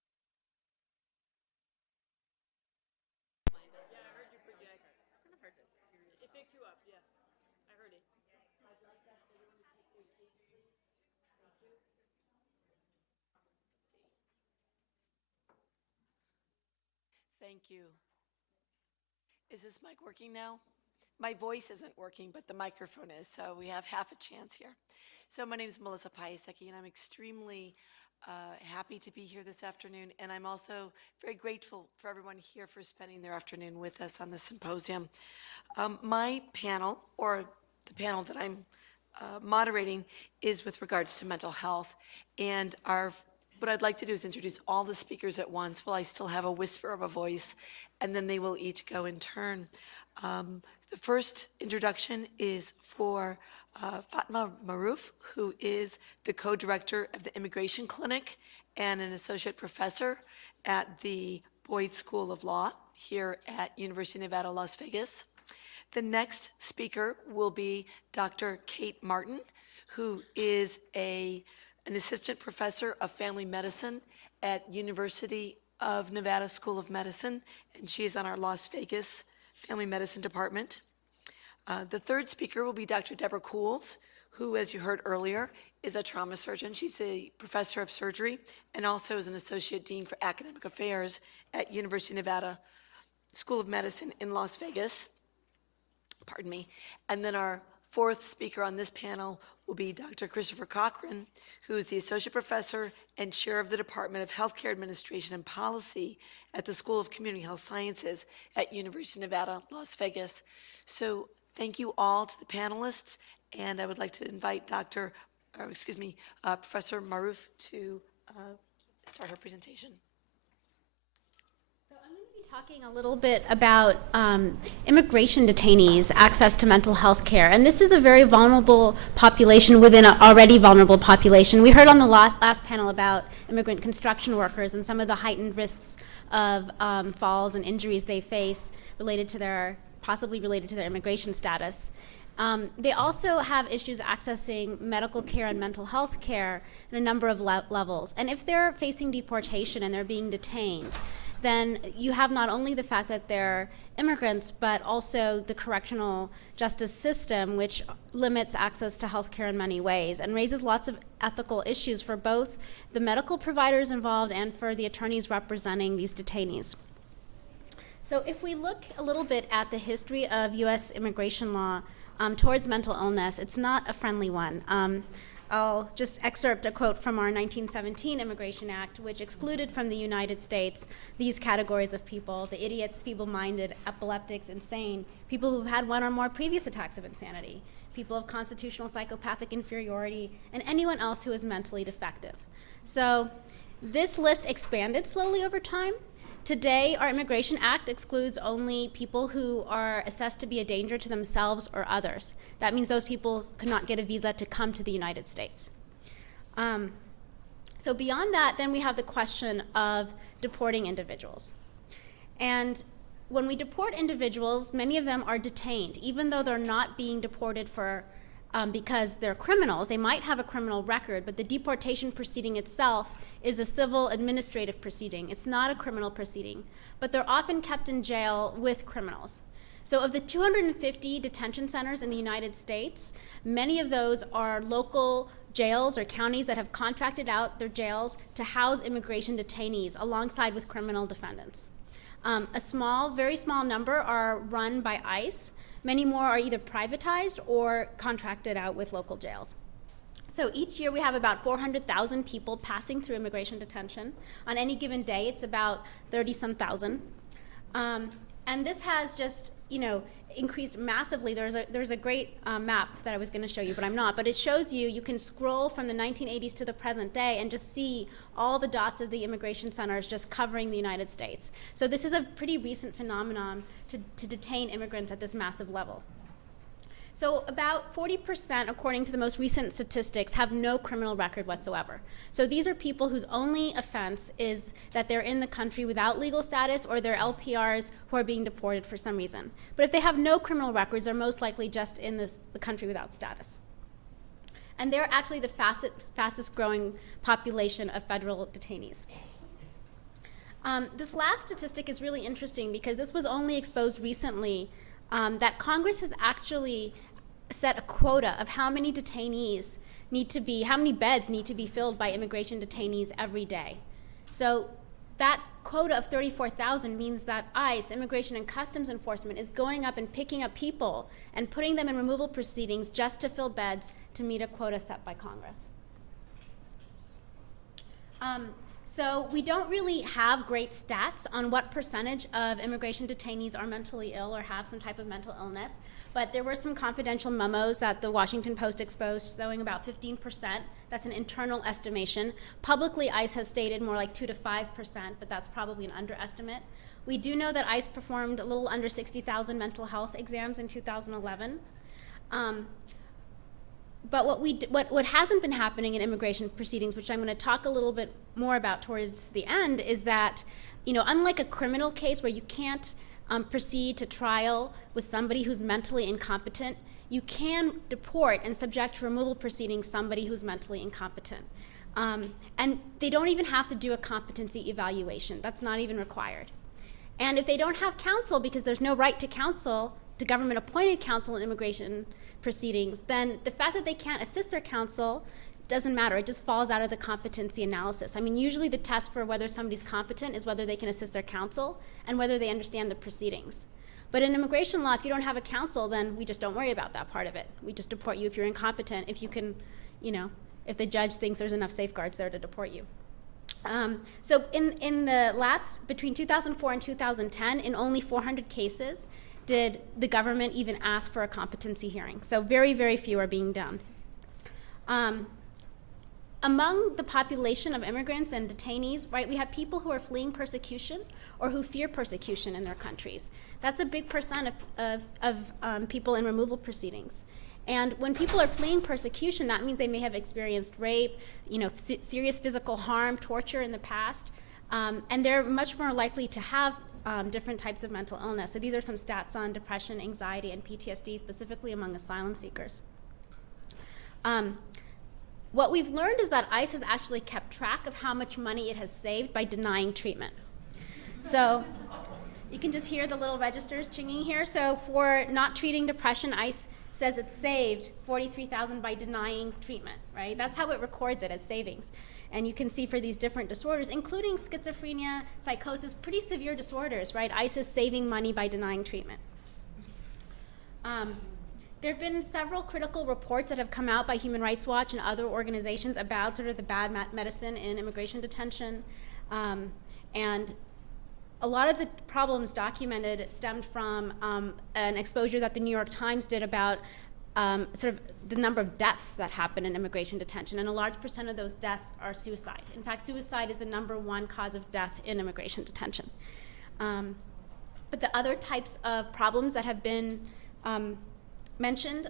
Yeah, I heard you project. Kind of hard to hear yourself. It picked you up, yeah. I heard it. I'd like to ask everyone to take their seats, please. Thank you. Thank you. Is this mic working now? My voice isn't working, but the microphone is, so we have half a chance here. So my name is Melissa Piasecki, and I'm extremely happy to be here this afternoon, and I'm also very grateful for everyone here for spending their afternoon with us on the symposium. My panel, or the panel that I'm moderating, is with regards to mental health, and what I'd like to do is introduce all the speakers at once while I still have a whisper of a voice, and then they will each go in turn. The first introduction is for Fatma Maroof, who is the co-director of the Immigration Clinic and an associate professor at the Boyd School of Law here at University of Nevada, Las Vegas. The next speaker will be Dr. Kate Martin, who is an assistant professor of family medicine at University of Nevada School of Medicine, and she is on our Las Vegas Family Medicine Department. The third speaker will be Dr. Deborah Cools, who, as you heard earlier, is a trauma surgeon. She's a professor of surgery and also is an associate dean for academic affairs at University of Nevada School of Medicine in Las Vegas. Pardon me. And then our fourth speaker on this panel will be Dr. Christopher Cochran, who is the associate professor and chair of the Department of Healthcare Administration and Policy at the School of Community Health Sciences at University of Nevada, Las Vegas. So thank you all to the panelists, and I would like to invite Professor Maroof to start her presentation. So I'm going to be talking a little bit about immigration detainees' access to mental health care. And this is a very vulnerable population within an already vulnerable population. We heard on the last panel about immigrant construction workers and some of the heightened risks of falls and injuries they face possibly related to their immigration status. They also have issues accessing medical care and mental health care in a number of levels. And if they're facing deportation and they're being detained, then you have not only the fact that they're immigrants, but also the correctional justice system, which limits access to health care in many ways and raises lots of ethical issues for both the medical providers involved and for the attorneys representing these detainees. So if we look a little bit at the history of U.S. immigration law towards mental illness, it's not a friendly one. I'll just excerpt a quote from our 1917 Immigration Act, which excluded from the United States these categories of people: the idiots, feeble-minded, epileptics, insane, people who've had one or more previous attacks of insanity, people of constitutional psychopathic inferiority, and anyone else who is mentally defective. So this list expanded slowly over time. Today, our Immigration Act excludes only people who are assessed to be a danger to themselves or others. That means those people could not get a visa to come to the United States. So beyond that, then we have the question of deporting individuals. And when we deport individuals, many of them are detained, even though they're not being deported because they're criminals. They might have a criminal record, but the deportation proceeding itself is a civil administrative proceeding. It's not a criminal proceeding, but they're often kept in jail with criminals. So of the 250 detention centers in the United States, many of those are local jails or counties that have contracted out their jails to house immigration detainees alongside with criminal defendants. A very small number are run by ICE. Many more are either privatized or contracted out with local jails. So each year we have about 400,000 people passing through immigration detention. On any given day, it's about 30-some thousand. And this has just, increased massively. There's a great map that I was going to show you, but I'm not. But it shows you can scroll from the 1980s to the present day and just see all the dots of the immigration centers just covering the United States. So this is a pretty recent phenomenon to detain immigrants at this massive level. So about 40%, according to the most recent statistics, have no criminal record whatsoever. So these are people whose only offense is that they're in the country without legal status, or they're LPRs who are being deported for some reason. But if they have no criminal records, they're most likely just in the country without status. And they're actually the fastest growing population of federal detainees. This last statistic is really interesting because this was only exposed recently, that Congress has actually set a quota of how many detainees need to be, how many beds need to be filled by immigration detainees every day. So that quota of 34,000 means that ICE, Immigration and Customs Enforcement, is going up and picking up people and putting them in removal proceedings just to fill beds to meet a quota set by Congress. So we don't really have great stats on what percentage of immigration detainees are mentally ill or have some type of mental illness, but there were some confidential memos that the Washington Post exposed showing about 15%. That's an internal estimation. Publicly, ICE has stated more like 2 to 5%, but that's probably an underestimate. We do know that ICE performed a little under 60,000 mental health exams in 2011. But what hasn't been happening in immigration proceedings, which I'm going to talk a little bit more about towards the end, is that, unlike a criminal case where you can't proceed to trial with somebody who's mentally incompetent, you can deport and subject to removal proceedings somebody who's mentally incompetent. And they don't even have to do a competency evaluation. That's not even required. And if they don't have counsel, because there's no right to counsel, to government-appointed counsel in immigration proceedings, then the fact that they can't assist their counsel doesn't matter. It just falls out of the competency analysis. I mean, usually the test for whether somebody's competent is whether they can assist their counsel and whether they understand the proceedings. But in immigration law, if you don't have a counsel, then we just don't worry about that part of it. We just deport you if you're incompetent, if you can, if the judge thinks there's enough safeguards there to deport you. So in the between 2004 and 2010, in only 400 cases, did the government even ask for a competency hearing. So very, very few are being done. Among the population of immigrants and detainees, right, we have people who are fleeing persecution or who fear persecution in their countries. That's a big percent of people in removal proceedings. And when people are fleeing persecution, that means they may have experienced rape, serious physical harm, torture in the past, and they're much more likely to have different types of mental illness. So these are some stats on depression, anxiety, and PTSD, specifically among asylum seekers. What we've learned is that ICE has actually kept track of how much money it has saved by denying treatment. So you can just hear the little registers chinging here. So for not treating depression, ICE says it saved $43,000 by denying treatment, right? That's how it records it as savings. And you can see for these different disorders, including schizophrenia, psychosis, pretty severe disorders, right? ICE is saving money by denying treatment. There have been several critical reports that have come out by Human Rights Watch and other organizations about sort of the bad medicine in immigration detention. And a lot of the problems documented stemmed from an exposure that the New York Times did about sort of the number of deaths that happen in immigration detention, and a large percent of those deaths are suicide. In fact, suicide is the #1 cause of death in immigration detention. But the other types of problems that have been mentioned,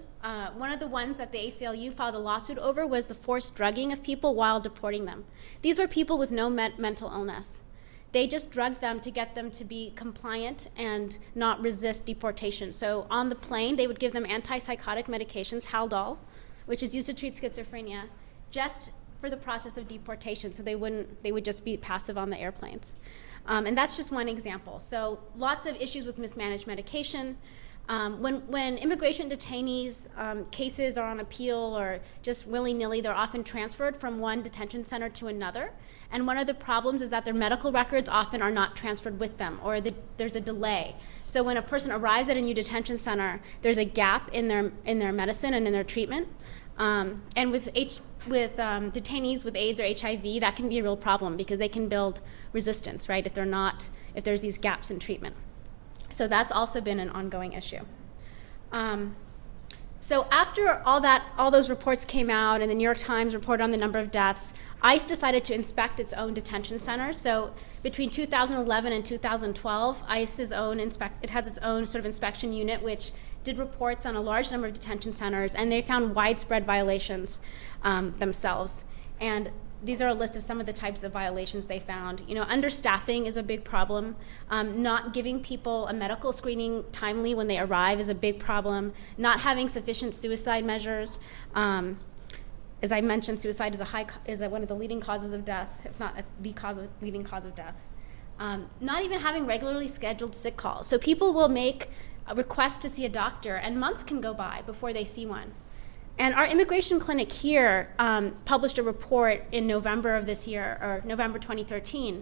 one of the ones that the ACLU filed a lawsuit over was the forced drugging of people while deporting them. These were people with no mental illness. They just drugged them to get them to be compliant and not resist deportation. So on the plane, they would give them antipsychotic medications, Haldol, which is used to treat schizophrenia, just for the process of deportation, so they would just be passive on the airplanes. And that's just one example. So lots of issues with mismanaged medication. When immigration detainees cases are on appeal or just willy-nilly, they're often transferred from one detention center to another. And one of the problems is that their medical records often are not transferred with them, or there's a delay. So when a person arrives at a new detention center, there's a gap in their medicine and in their treatment. And with detainees with AIDS or HIV, that can be a real problem because they can build resistance, right, if there's these gaps in treatment. So that's also been an ongoing issue. So after all those reports came out, and the New York Times reported on the number of deaths, ICE decided to inspect its own detention centers. So between 2011 and 2012, ICE has its own sort of inspection unit, which did reports on a large number of detention centers, and they found widespread violations themselves. And these are a list of some of the types of violations they found. You know, understaffing is a big problem. Not giving people a medical screening timely when they arrive is a big problem. Not having sufficient suicide measures. As I mentioned, suicide is one of the leading causes of death, if not the leading cause of death. Not even having regularly scheduled sick calls. So people will make a request to see a doctor, and months can go by before they see one. And our immigration clinic here published a report in November of this year, or November 2013,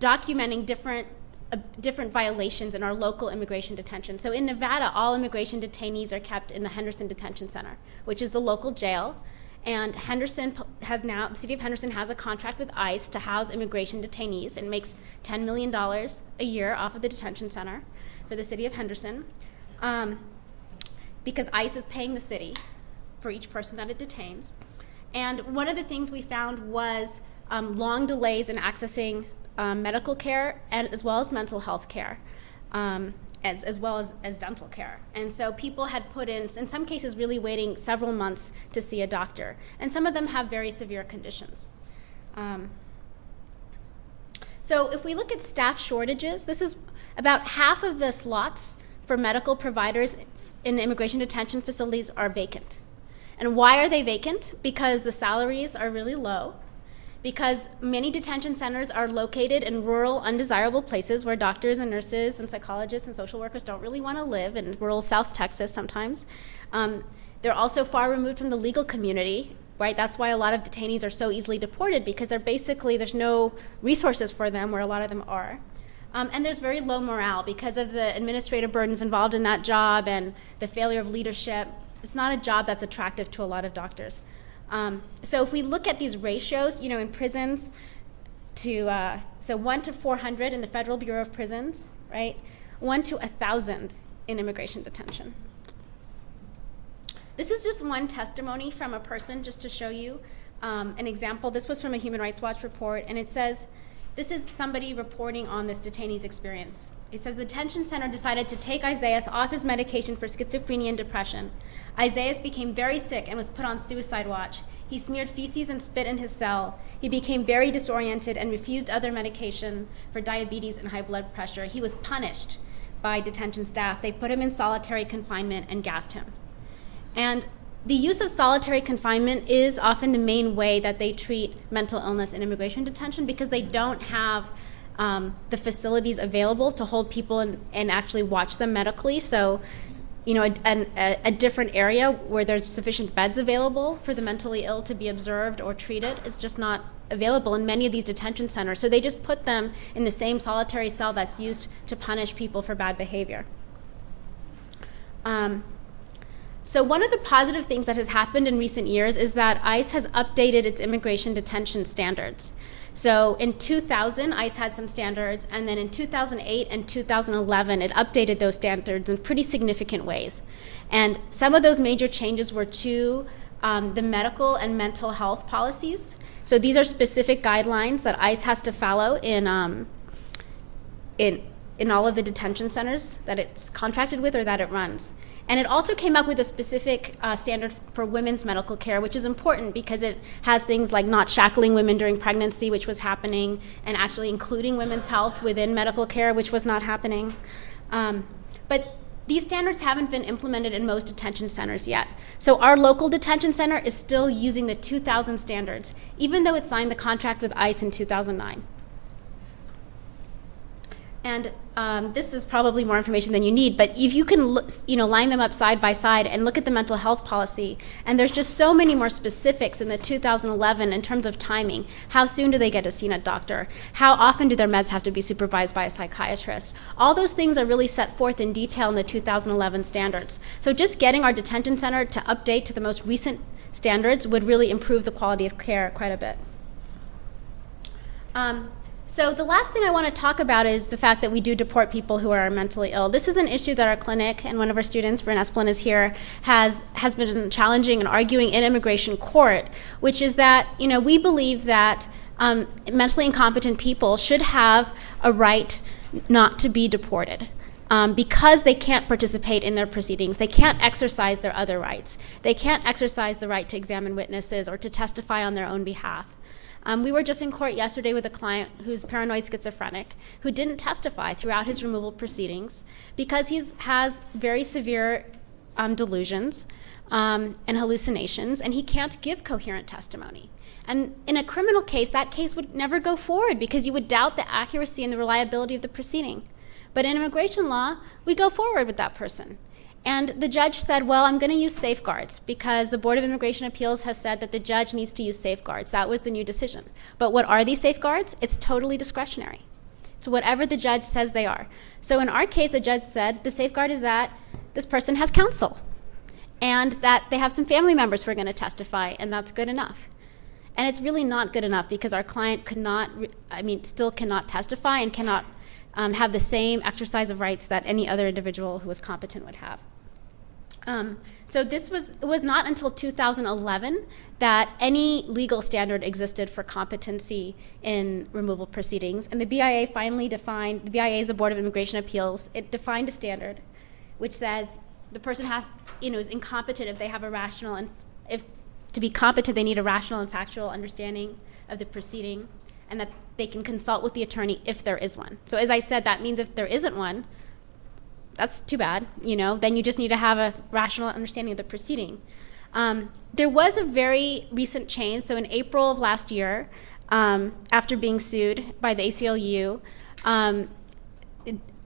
documenting different violations in our local immigration detention. So in Nevada, all immigration detainees are kept in the Henderson Detention Center, which is the local jail. And the city of Henderson has a contract with ICE to house immigration detainees, and makes $10 million a year off of the detention center for the city of Henderson. Because ICE is paying the city for each person that it detains. And one of the things we found was long delays in accessing medical care, and as well as mental health care, as well as dental care. And so people had put in some cases, really waiting several months to see a doctor. And some of them have very severe conditions. So if we look at staff shortages, this is about half of the slots for medical providers in immigration detention facilities are vacant. And why are they vacant? Because the salaries are really low, because many detention centers are located in rural, undesirable places where doctors and nurses and psychologists and social workers don't really want to live, in rural South Texas sometimes. They're also far removed from the legal community, right? That's why a lot of detainees are so easily deported, because there's no resources for them where a lot of them are. And there's very low morale because of the administrative burdens involved in that job and the failure of leadership. It's not a job that's attractive to a lot of doctors. So if we look at these ratios, you know, in prisons, so 1 to 400 in the Federal Bureau of Prisons, right? 1 to 1,000 in immigration detention. This is just one testimony from a person, just to show you an example. This was from a Human Rights Watch report, and it says, this is somebody reporting on this detainee's experience. It says, the detention center decided to take Isaias off his medication for schizophrenia and depression. Isaias became very sick and was put on suicide watch. He smeared feces and spit in his cell. He became very disoriented and refused other medication for diabetes and high blood pressure. He was punished by detention staff. They put him in solitary confinement and gassed him. And the use of solitary confinement is often the main way that they treat mental illness in immigration detention, because they don't have the facilities available to hold people and actually watch them medically. So, you know, a different area where there's sufficient beds available for the mentally ill to be observed or treated is just not available in many of these detention centers. So they just put them in the same solitary cell that's used to punish people for bad behavior. So one of the positive things that has happened in recent years is that ICE has updated its immigration detention standards. So in 2000, ICE had some standards, and then in 2008 and 2011, it updated those standards in pretty significant ways. And some of those major changes were to the medical and mental health policies. So these are specific guidelines that ICE has to follow in all of the detention centers that it's contracted with or that it runs. And it also came up with a specific standard for women's medical care, which is important because it has things like not shackling women during pregnancy, which was happening, and actually including women's health within medical care, which was not happening. But these standards haven't been implemented in most detention centers yet. So our local detention center is still using the 2000 standards, even though it signed the contract with ICE in 2009. And this is probably more information than you need, but if you can line them up side by side and look at the mental health policy, and there's just so many more specifics in the 2011 in terms of timing. How soon do they get to see a doctor? How often do their meds have to be supervised by a psychiatrist? All those things are really set forth in detail in the 2011 standards. So just getting our detention center to update to the most recent standards would really improve the quality of care quite a bit. So the last thing I want to talk about is the fact that we do deport people who are mentally ill. This is an issue that our clinic, and one of our students, Vern Esplin, is here, has been challenging and arguing in immigration court, which is that, we believe that mentally incompetent people should have a right not to be deported. Because they can't participate in their proceedings. They can't exercise their other rights. They can't exercise the right to examine witnesses or to testify on their own behalf. We were just in court yesterday with a client who's paranoid schizophrenic, who didn't testify throughout his removal proceedings because he has very severe delusions and hallucinations, and he can't give coherent testimony. And in a criminal case, that case would never go forward because you would doubt the accuracy and the reliability of the proceeding. But in immigration law, we go forward with that person. And the judge said, well, I'm going to use safeguards because the Board of Immigration Appeals has said that the judge needs to use safeguards. That was the new decision. But what are these safeguards? It's totally discretionary. It's whatever the judge says they are. So in our case, the judge said the safeguard is that this person has counsel and that they have some family members who are going to testify, and that's good enough. And it's really not good enough because our client still cannot testify and cannot have the same exercise of rights that any other individual who is competent would have. So it was not until 2011 that any legal standard existed for competency in removal proceedings. And the BIA finally defined, the BIA is the Board of Immigration Appeals, it defined a standard which says the person is incompetent if they have a rational, and if to be competent they need a rational and factual understanding of the proceeding, and that they can consult with the attorney if there is one. So as I said, that means if there isn't one, that's too bad, then you just need to have a rational understanding of the proceeding. There was a very recent change. So in April of last year, after being sued by the ACLU,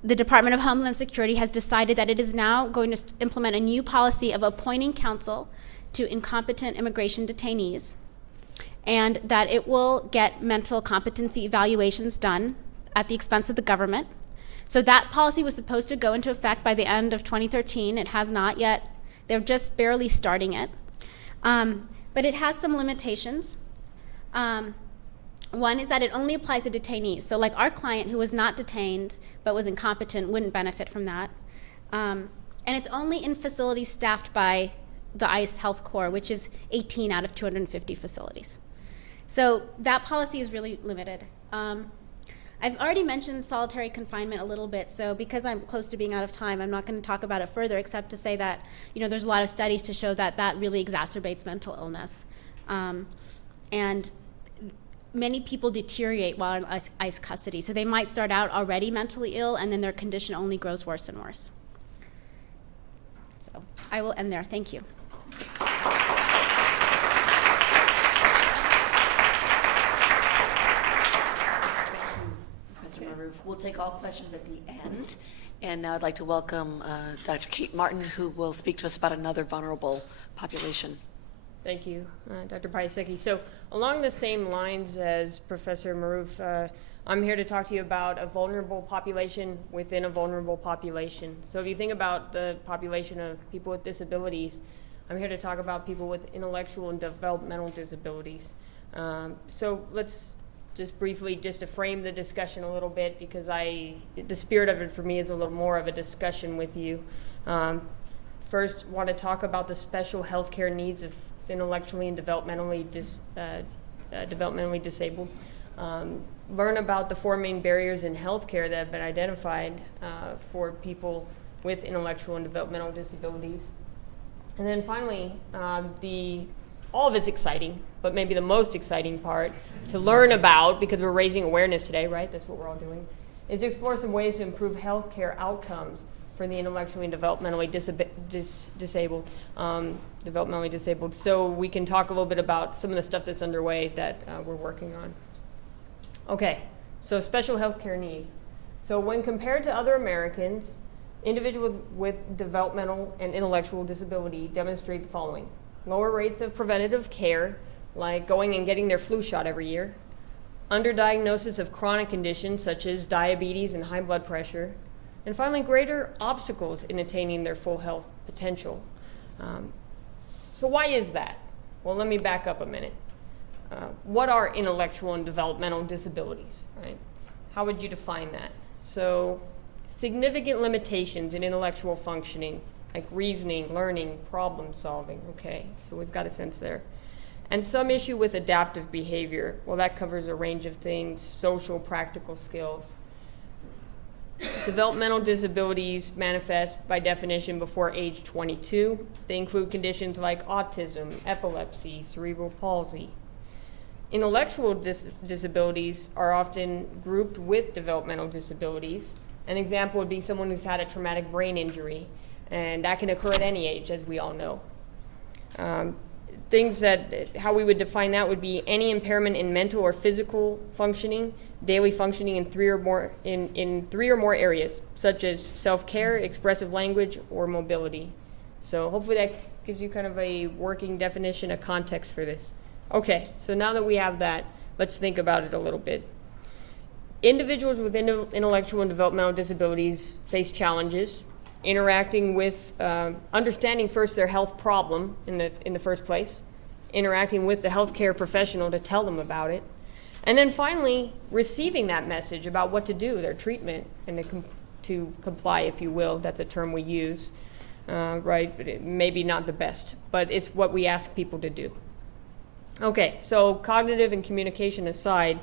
the Department of Homeland Security has decided that it is now going to implement a new policy of appointing counsel to incompetent immigration detainees, and that it will get mental competency evaluations done at the expense of the government. So that policy was supposed to go into effect by the end of 2013. It has not yet. They're just barely starting it. But it has some limitations. One is that it only applies to detainees. So like our client who was not detained but was incompetent wouldn't benefit from that. And it's only in facilities staffed by the ICE Health Corps, which is 18 out of 250 facilities. So that policy is really limited. I've already mentioned solitary confinement a little bit, so because I'm close to being out of time, I'm not going to talk about it further, except to say that there's a lot of studies to show that that really exacerbates mental illness. And many people deteriorate while in ICE custody, so they might start out already mentally ill, and then their condition only grows worse and worse. So I will end there. Thank you. We'll take all questions at the end. And now I'd like to welcome Dr. Kate Martin, who will speak to us about another vulnerable population. Thank you, Dr. Piasecki. So along the same lines as Professor Maroof, I'm here to talk to you about a vulnerable population within a vulnerable population. So if you think about the population of people with disabilities, I'm here to talk about people with intellectual and developmental disabilities. So let's just briefly, just to frame the discussion a little bit, because the spirit of it for me is a little more of a discussion with you. First, want to talk about the special healthcare needs of intellectually and developmentally disabled. Learn about the 4 main barriers in healthcare that have been identified for people with intellectual and developmental disabilities. And then finally, all of it's exciting, but maybe the most exciting part to learn about, because we're raising awareness today, right? That's what we're all doing, is to explore some ways to improve healthcare outcomes for the intellectually and developmentally disabled. So we can talk a little bit about some of the stuff that's underway that we're working on. Okay, so special healthcare needs. So when compared to other Americans, individuals with developmental and intellectual disability demonstrate the following: lower rates of preventative care, like going and getting their flu shot every year, underdiagnosis of chronic conditions such as diabetes and high blood pressure, and finally, greater obstacles in attaining their full health potential. So why is that? Well, let me back up a minute. What are intellectual and developmental disabilities, right? how would you define that? So significant limitations in intellectual functioning, like reasoning, learning, problem solving. Okay, so we've got a sense there. And some issue with adaptive behavior. Well, that covers a range of things, social, practical skills. Developmental disabilities manifest by definition before age 22. They include conditions like autism, epilepsy, cerebral palsy. Intellectual disabilities are often grouped with developmental disabilities. An example would be someone who's had a traumatic brain injury, and that can occur at any age, as we all know. Things that, how we would define that would be any impairment in mental or physical functioning, daily functioning in three or more areas, such as self-care, expressive language, or mobility. So hopefully that gives you kind of a working definition, a context for this. Okay, so now that we have that, let's think about it a little bit. Individuals with intellectual and developmental disabilities face challenges interacting with, understanding first their health problem in the first place, interacting with the healthcare professional to tell them about it, and then finally receiving that message about what to do, their treatment, and to comply, if you will. That's a term we use, right? But it maybe not the best, but it's what we ask people to do. Okay, so cognitive and communication aside,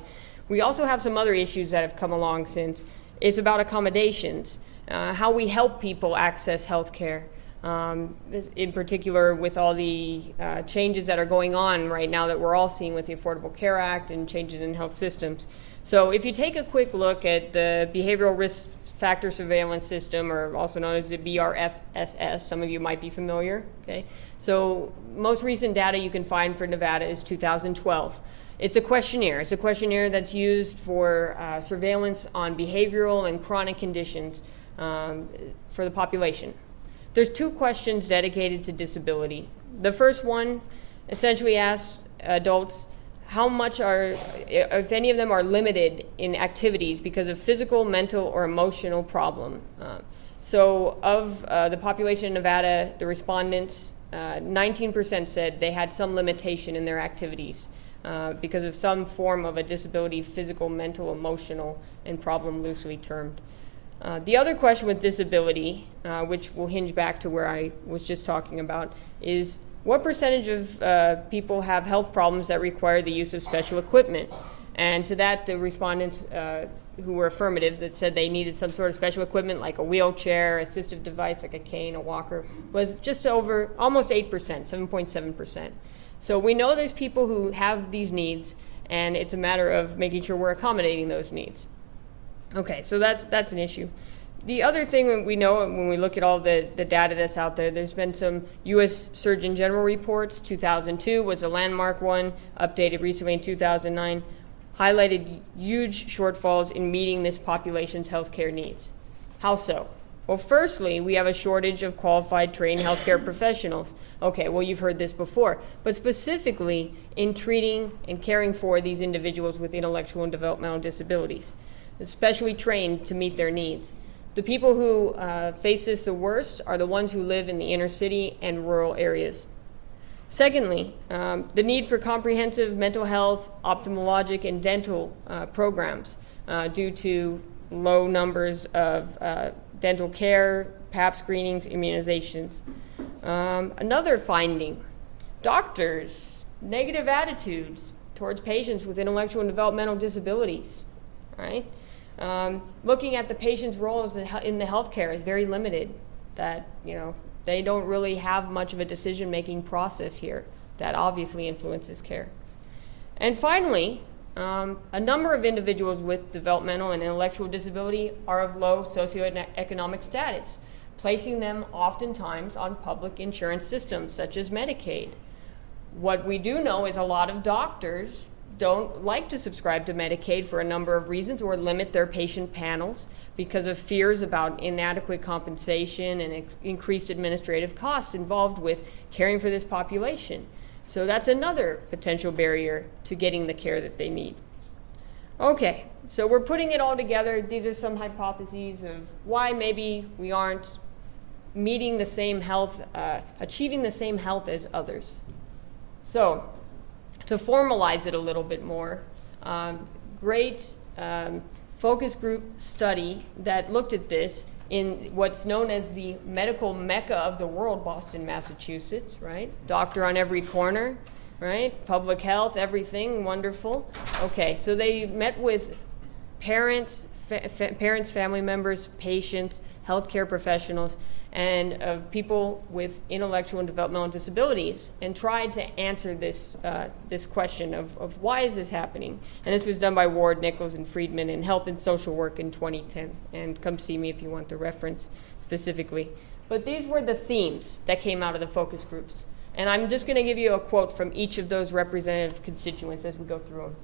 we also have some other issues that have come along since. It's about accommodations, how we help people access health care, in particular with all the changes that are going on right now that we're all seeing with the Affordable Care Act and changes in health systems. So if you take a quick look at the Behavioral Risk Factor Surveillance System, or also known as the BRFSS, some of you might be familiar, okay? So most recent data you can find for Nevada is 2012. It's a questionnaire. It's a questionnaire that's used for surveillance on behavioral and chronic conditions for the population. There's 2 questions dedicated to disability. The first one essentially asks adults how much if any of them are limited in activities because of physical, mental, or emotional problem. So of the population in Nevada, the respondents, 19% said they had some limitation in their activities because of some form of a disability, physical, mental, emotional, and problem loosely termed. The other question with disability, which will hinge back to where I was just talking about, is what percentage of people have health problems that require the use of special equipment? And to that, the respondents who were affirmative that said they needed some sort of special equipment like a wheelchair, assistive device like a cane, a walker, was just over almost 8%, 7.7%. So we know there's people who have these needs, and it's a matter of making sure we're accommodating those needs. Okay, so that's an issue. The other thing that we know when we look at all the data that's out there, there's been some U.S. Surgeon General reports. 2002 was a landmark one, updated recently in 2009, highlighted huge shortfalls in meeting this population's healthcare needs. How so? Well, firstly, we have a shortage of qualified trained healthcare professionals. Okay, well, you've heard this before, but specifically in treating and caring for these individuals with intellectual and developmental disabilities, especially trained to meet their needs. The people who face this the worst are the ones who live in the inner city and rural areas. Secondly, the need for comprehensive mental health, ophthalmologic, and dental programs due to low numbers of dental care, Pap screenings, immunizations. Another finding, doctors, negative attitudes towards patients with intellectual and developmental disabilities, right? Looking at the patient's role in the healthcare is very limited, that, they don't really have much of a decision-making process here that obviously influences care. And finally, a number of individuals with developmental and intellectual disability are of low socioeconomic status, placing them oftentimes on public insurance systems such as Medicaid. What we do know is a lot of doctors don't like to subscribe to Medicaid for a number of reasons, or limit their patient panels because of fears about inadequate compensation and increased administrative costs involved with caring for this population. So that's another potential barrier to getting the care that they need. Okay, so we're putting it all together. These are some hypotheses of why maybe we aren't meeting the same health, achieving the same health as others. So, to formalize it a little bit more, great focus group study that looked at this in what's known as the medical mecca of the world, Boston, Massachusetts, right? Doctor on every corner, right? Public health, everything, wonderful. Okay, so they met with parents, family members, patients, healthcare professionals, and of people with intellectual and developmental disabilities, and tried to answer this this question of why is this happening? And this was done by Ward, Nichols, and Friedman in Health and Social Work in 2010. And come see me if you want the reference specifically. But these were the themes that came out of the focus groups. And I'm just going to give you a quote from each of those representative constituents as we go through them.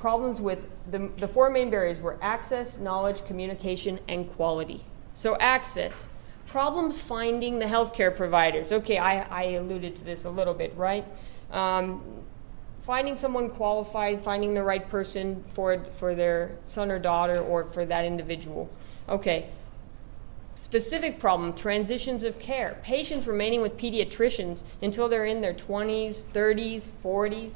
Problems with the four main barriers were access, knowledge, communication, and quality. So access. Problems finding the healthcare providers. Okay, I alluded to this a little bit, right? Finding someone qualified, finding the right person for their son or daughter or for that individual. Okay. Specific problem, transitions of care. Patients remaining with pediatricians until they're in their 20s, 30s, 40s.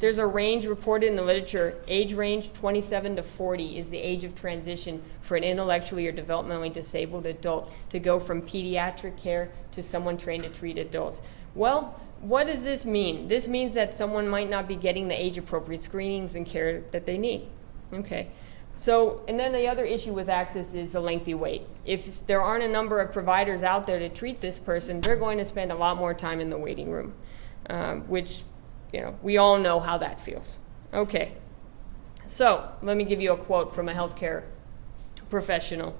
There's a range reported in the literature, age range 27 to 40 is the age of transition for an intellectually or developmentally disabled adult to go from pediatric care to someone trained to treat adults. Well, what does this mean? This means that someone might not be getting the age-appropriate screenings and care that they need. Okay. So, and then the other issue with access is a lengthy wait. If there aren't a number of providers out there to treat this person, they're going to spend a lot more time in the waiting room, which, you know, we all know how that feels. Okay, so let me give you a quote from a healthcare professional.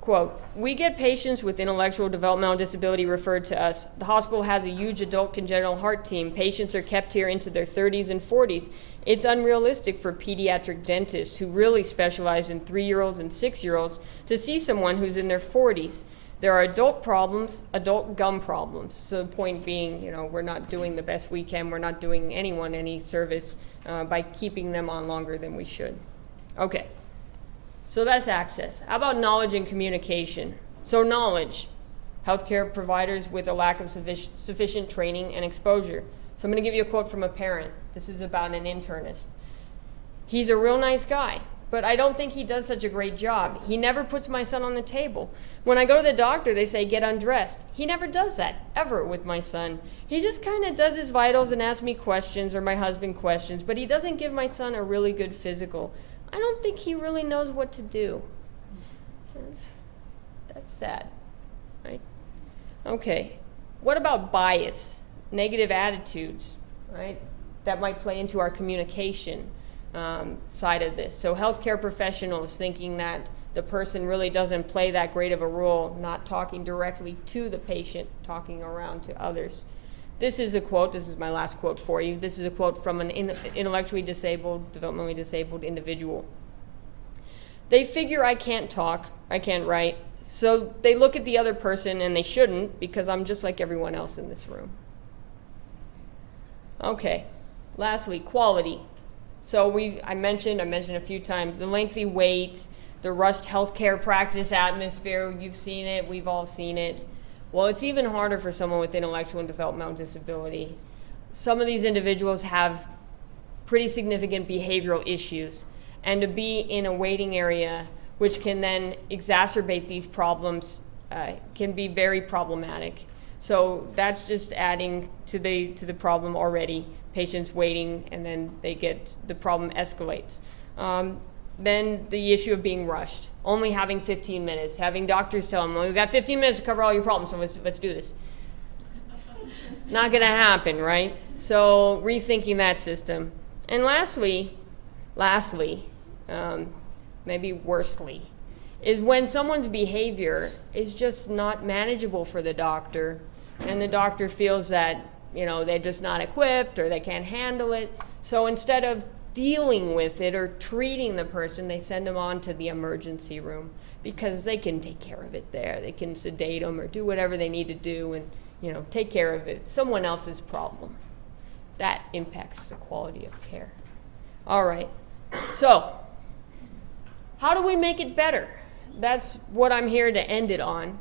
Quote, "We get patients with intellectual developmental disability referred to us. The hospital has a huge adult congenital heart team. Patients are kept here into their 30s and 40s. It's unrealistic for pediatric dentists who really specialize in 3-year-olds and 6-year-olds to see someone who's in their 40s. There are adult problems, adult gum problems." So the point being, you know, we're not doing the best we can. We're not doing anyone any service by keeping them on longer than we should. Okay, so that's access. How about knowledge and communication? So knowledge, healthcare providers with a lack of sufficient training and exposure. So I'm going to give you a quote from a parent. This is about an internist. "He's a real nice guy, but I don't think he does such a great job. He never puts my son on the table. When I go to the doctor, they say get undressed. He never does that, ever, with my son. He just kind of does his vitals and asks me questions or my husband questions, but he doesn't give my son a really good physical. I don't think he really knows what to do." That's sad, right? Okay, what about bias, negative attitudes, right? That might play into our communication side of this. So healthcare professionals thinking that the person really doesn't play that great of a role, not talking directly to the patient, talking around to others. This is a quote, this is my last quote for you. This is a quote from an intellectually disabled, developmentally disabled individual. "They figure I can't talk, I can't write, so they look at the other person, and they shouldn't, because I'm just like everyone else in this room." Okay, lastly, quality. So I mentioned a few times, the lengthy wait, the rushed healthcare practice atmosphere. You've seen it, we've all seen it. Well, it's even harder for someone with intellectual and developmental disability. Some of these individuals have pretty significant behavioral issues, and to be in a waiting area, which can then exacerbate these problems, can be very problematic. So that's just adding to the problem already. Patients waiting, and then the problem escalates. Then the issue of being rushed, only having 15 minutes, having doctors tell them, well, we've got 15 minutes to cover all your problems, so let's do this. Not gonna happen, right? So rethinking that system. And lastly, maybe worstly, is when someone's behavior is just not manageable for the doctor, and the doctor feels that, you know, they're just not equipped or they can't handle it. So instead of dealing with it or treating the person, they send them on to the emergency room because they can take care of it there. They can sedate them or do whatever they need to do and, you know, take care of it. Someone else's problem. That impacts the quality of care. All right. So, how do we make it better? That's what I'm here to end it on.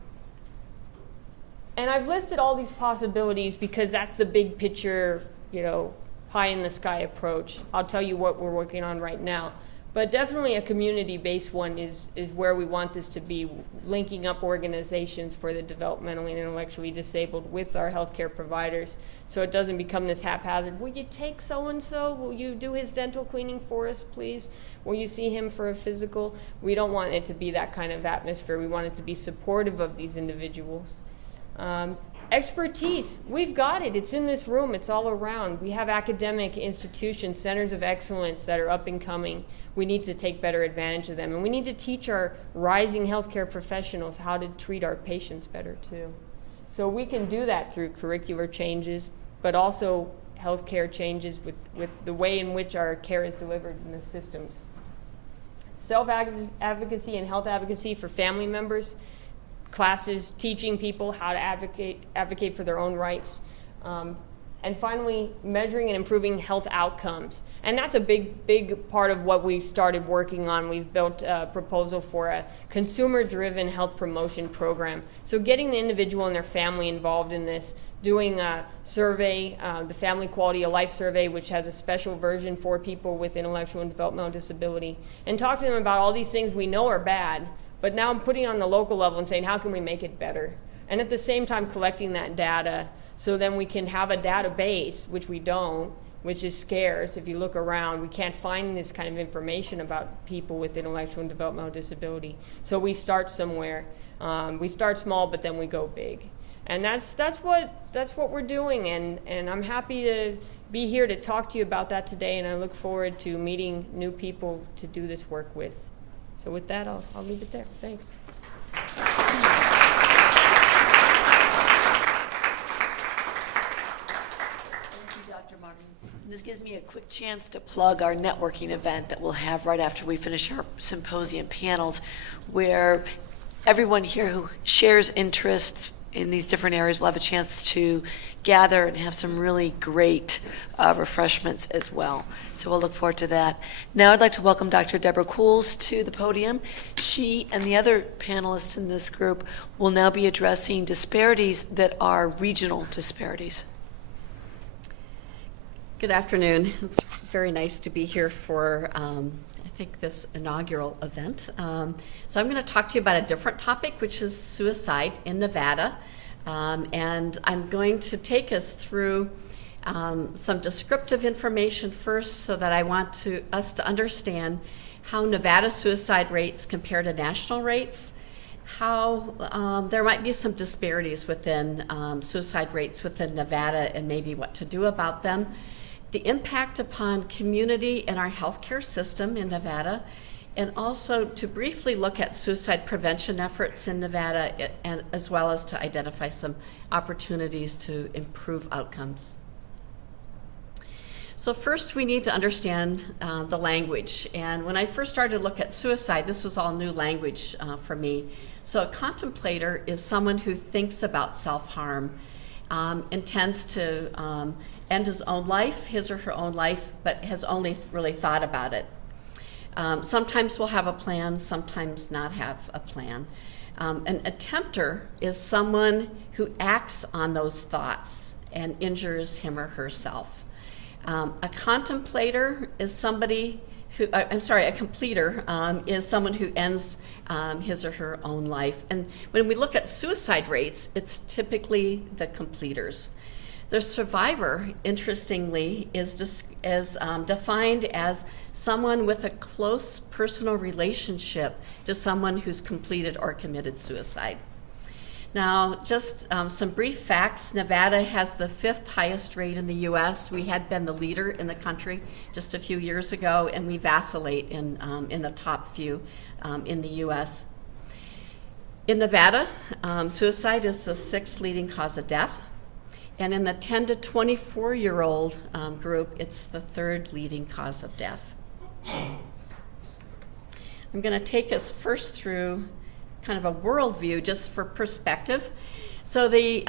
And I've listed all these possibilities because that's the big picture, you know, pie in the sky approach. I'll tell you what we're working on right now. But definitely a community-based one is where we want this to be, linking up organizations for the developmentally and intellectually disabled with our healthcare providers, so it doesn't become this haphazard, will you take so-and-so? Will you do his dental cleaning for us, please? Will you see him for a physical? We don't want it to be that kind of atmosphere. We want it to be supportive of these individuals. Expertise, we've got it. It's in this room. It's all around. We have academic institutions, centers of excellence that are up and coming. We need to take better advantage of them. And we need to teach our rising healthcare professionals how to treat our patients better too. So we can do that through curricular changes, but also healthcare changes with the way in which our care is delivered in the systems. Self-advocacy and health advocacy for family members, classes teaching people how to advocate for their own rights. And finally, measuring and improving health outcomes. And that's a big part of what we've started working on. We've built a proposal for a consumer-driven health promotion program. So getting the individual and their family involved in this, doing a survey, the Family Quality of Life Survey, which has a special version for people with intellectual and developmental disability, and talk to them about all these things we know are bad, but now I'm putting it on the local level and saying, how can we make it better? And at the same time, collecting that data so then we can have a database, which we don't, which is scarce. If you look around, we can't find this kind of information about people with intellectual and developmental disability. So we start somewhere. We start small, but then we go big. And that's what we're doing. And I'm happy to be here to talk to you about that today. And I look forward to meeting new people to do this work with. So with that, I'll leave it there. Thanks. Dr. Martin. This gives me a quick chance to plug our networking event that we'll have right after we finish our symposium panels, where everyone here who shares interests in these different areas will have a chance to gather and have some really great refreshments as well. So we'll look forward to that. Now I'd like to welcome Dr. Deborah Cools to the podium. She and the other panelists in this group will now be addressing disparities that are regional disparities. Good afternoon. It's very nice to be here for, I think, this inaugural event. So I'm going to talk to you about a different topic, which is suicide in Nevada. And I'm going to take us through some descriptive information first, so that I want us to understand how Nevada suicide rates compare to national rates, how there might be some disparities within suicide rates within Nevada, and maybe what to do about them, the impact upon community and our healthcare system in Nevada, and also to briefly look at suicide prevention efforts in Nevada, and as well as to identify some opportunities to improve outcomes. So first, we need to understand the language. And when I first started to look at suicide, this was all new language for me. So a contemplator is someone who thinks about self-harm, intends to end his own life, his or her own life, but has only really thought about it. Sometimes we'll have a plan, sometimes not have a plan. An attempter is someone who acts on those thoughts and injures him or herself. A contemplator is somebody who, a completer is someone who ends his or her own life. And when we look at suicide rates, it's typically the completers. The survivor, interestingly, is defined as someone with a close personal relationship to someone who's completed or committed suicide. Now, just some brief facts. Nevada has the 5th highest rate in the U.S. We had been the leader in the country just a few years ago, and we vacillate in the top few in the U.S. In Nevada, suicide is the 6th leading cause of death. And in the 10 to 24-year-old group, it's the 3rd leading cause of death. I'm going to take us first through kind of a worldview, just for perspective. So the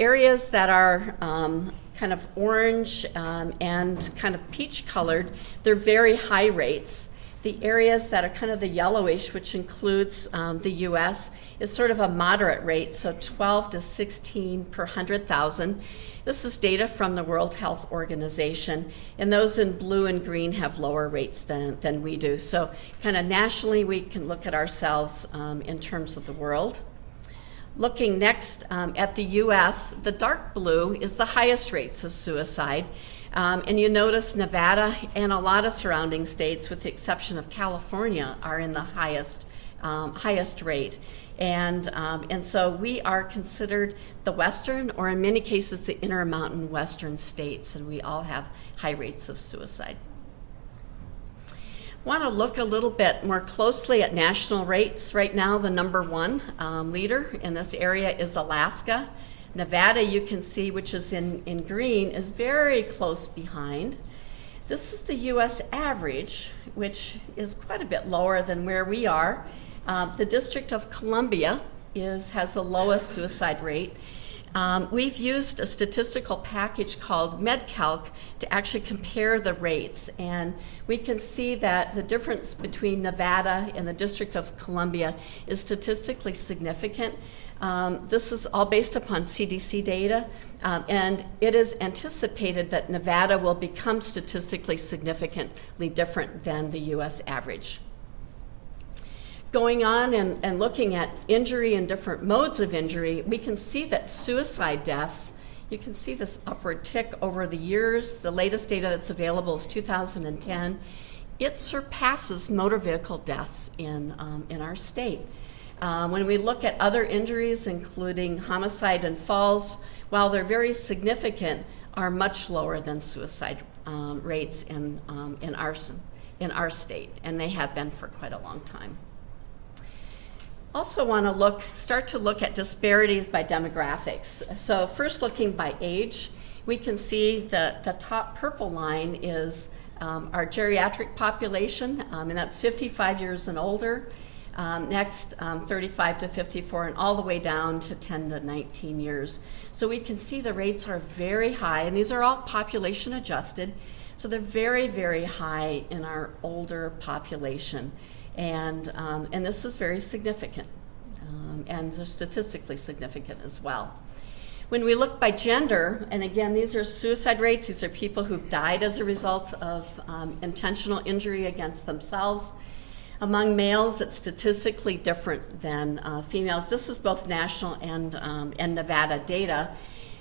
areas that are kind of orange and kind of peach-colored, they're very high rates. The areas that are kind of the yellowish, which includes the U.S., is sort of a moderate rate, so 12 to 16 per 100,000. This is data from the World Health Organization, and those in blue and green have lower rates than we do. So kind of nationally, we can look at ourselves in terms of the world. Looking next at the U.S., the dark blue is the highest rates of suicide. And you notice Nevada and a lot of surrounding states, with the exception of California, are in the highest rate. And so we are considered the western, or in many cases, the Intermountain Western states, and we all have high rates of suicide. Want to look a little bit more closely at national rates. Right now, the number one leader in this area is Alaska. Nevada, you can see, which is in green, is very close behind. This is the U.S. average, which is quite a bit lower than where we are. The District of Columbia has the lowest suicide rate. We've used a statistical package called MedCalc to actually compare the rates, and we can see that the difference between Nevada and the District of Columbia is statistically significant. This is all based upon CDC data, and it is anticipated that Nevada will become statistically significantly different than the U.S. average. Going on and looking at injury and different modes of injury, we can see that suicide deaths, you can see this upward tick over the years. The latest data that's available is 2010. It surpasses motor vehicle deaths in our state. When we look at other injuries, including homicide and falls, while they're very significant, are much lower than suicide rates in our state, and they have been for quite a long time. Also want to start to look at disparities by demographics. So first, looking by age, we can see that the top purple line is our geriatric population, and that's 55 years and older. Next, 35 to 54, and all the way down to 10 to 19 years. So we can see the rates are very high, and these are all population adjusted. So they're very, very high in our older population. And this is very significant, and they're statistically significant as well. When we look by gender, and again, these are suicide rates, these are people who've died as a result of intentional injury against themselves. Among males, it's statistically different than females. This is both national and Nevada data.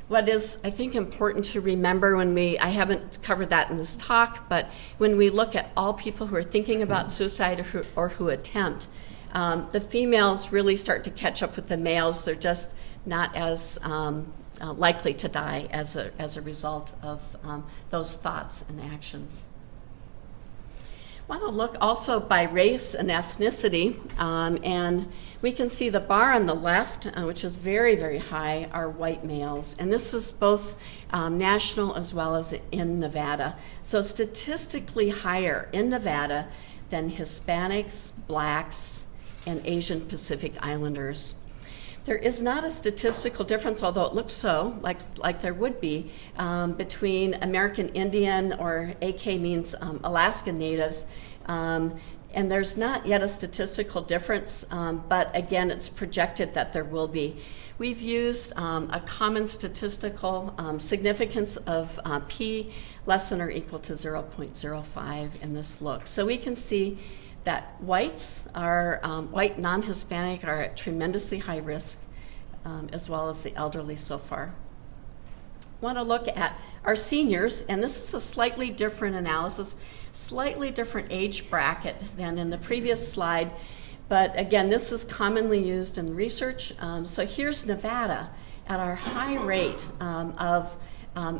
What is, I think, important to remember I haven't covered that in this talk, but when we look at all people who are thinking about suicide or who attempt, the females really start to catch up with the males. They're just not as likely to die as a result of those thoughts and actions. I want to look also by race and ethnicity, and we can see the bar on the left, which is very, very high, are white males. And this is both national as well as in Nevada. So statistically higher in Nevada than Hispanics, Blacks, and Asian Pacific Islanders. There is not a statistical difference, although it looks so, like there would be, between American Indian, or AK means Alaskan Natives, and there's not yet a statistical difference, but again, it's projected that there will be. We've used a common statistical significance of p less than or equal to 0.05 in this look. So we can see that white non-Hispanic are at tremendously high risk, as well as the elderly so far. Want to look at our seniors, and this is a slightly different analysis, slightly different age bracket than in the previous slide, but again, this is commonly used in research. So here's Nevada at our high rate of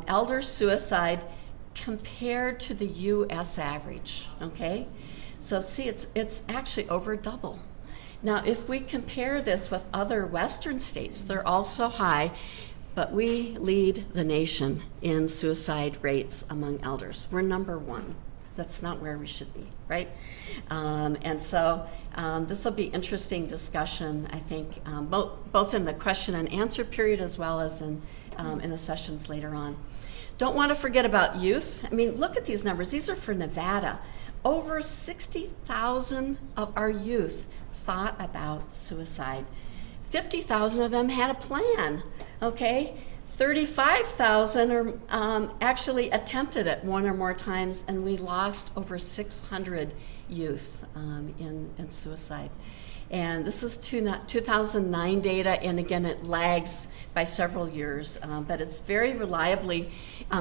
elder suicide compared to the U.S. average, okay? So see, it's actually over double. Now, if we compare this with other Western states, they're also high, but we lead the nation in suicide rates among elders. We're number one. That's not where we should be, right? And so this will be interesting discussion, I think, both in the question and answer period as well as in the sessions later on. Don't want to forget about youth. I mean, look at these numbers. These are for Nevada. over 60,000 of our youth thought about suicide. 50,000 of them had a plan, okay? 35,000 are, actually attempted it one or more times, and we lost over 600 youth in suicide. And this is 2009 data, and again, it lags by several years, but it's very reliably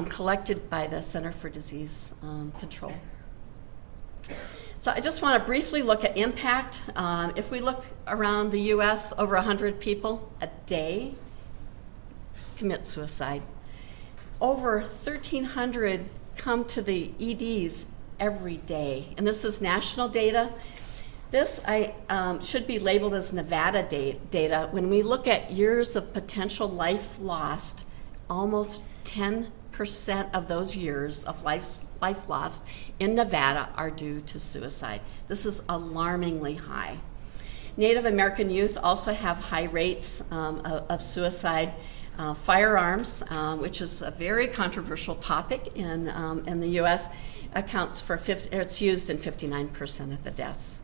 collected by the Center for Disease Control. So I just want to briefly look at impact. If we look around the US, over 100 people a day commit suicide. Over 1,300 come to the EDs every day, and this is national data. This should be labeled as Nevada data. When we look at years of potential life lost, almost 10% of those years of life lost in Nevada are due to suicide. This is alarmingly high. Native American youth also have high rates of suicide. Firearms, which is a very controversial topic in the U.S., accounts for it's used in 59% of the deaths.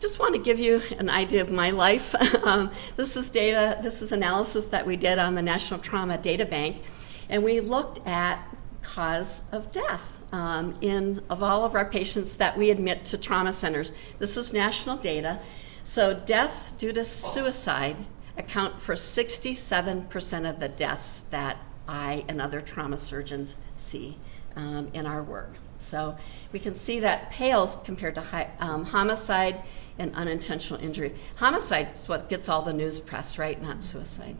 Just want to give you an idea of my life. This is analysis that we did on the National Trauma Data Bank, and we looked at cause of death of all of our patients that we admit to trauma centers. This is national data. So deaths due to suicide account for 67% of the deaths that I and other trauma surgeons see in our work. So we can see that pales compared to homicide and unintentional injury. Homicide is what gets all the news press, right? Not suicide.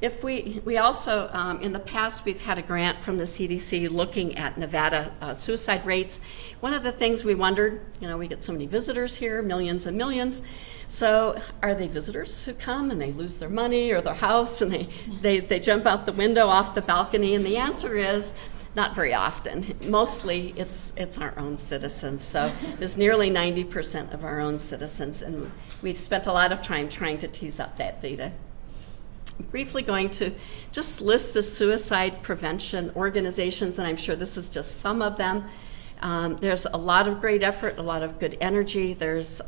If we also, in the past, we've had a grant from the CDC looking at Nevada suicide rates. One of the things we wondered, we get so many visitors here, millions and millions. So are they visitors who come and they lose their money or their house and they jump out the window off the balcony? And the answer is not very often. Mostly it's our own citizens. So it's nearly 90% of our own citizens. And we spent a lot of time trying to tease up that data. Briefly going to just list the suicide prevention organizations, and I'm sure this is just some of them. There's a lot of great effort, a lot of good energy. There's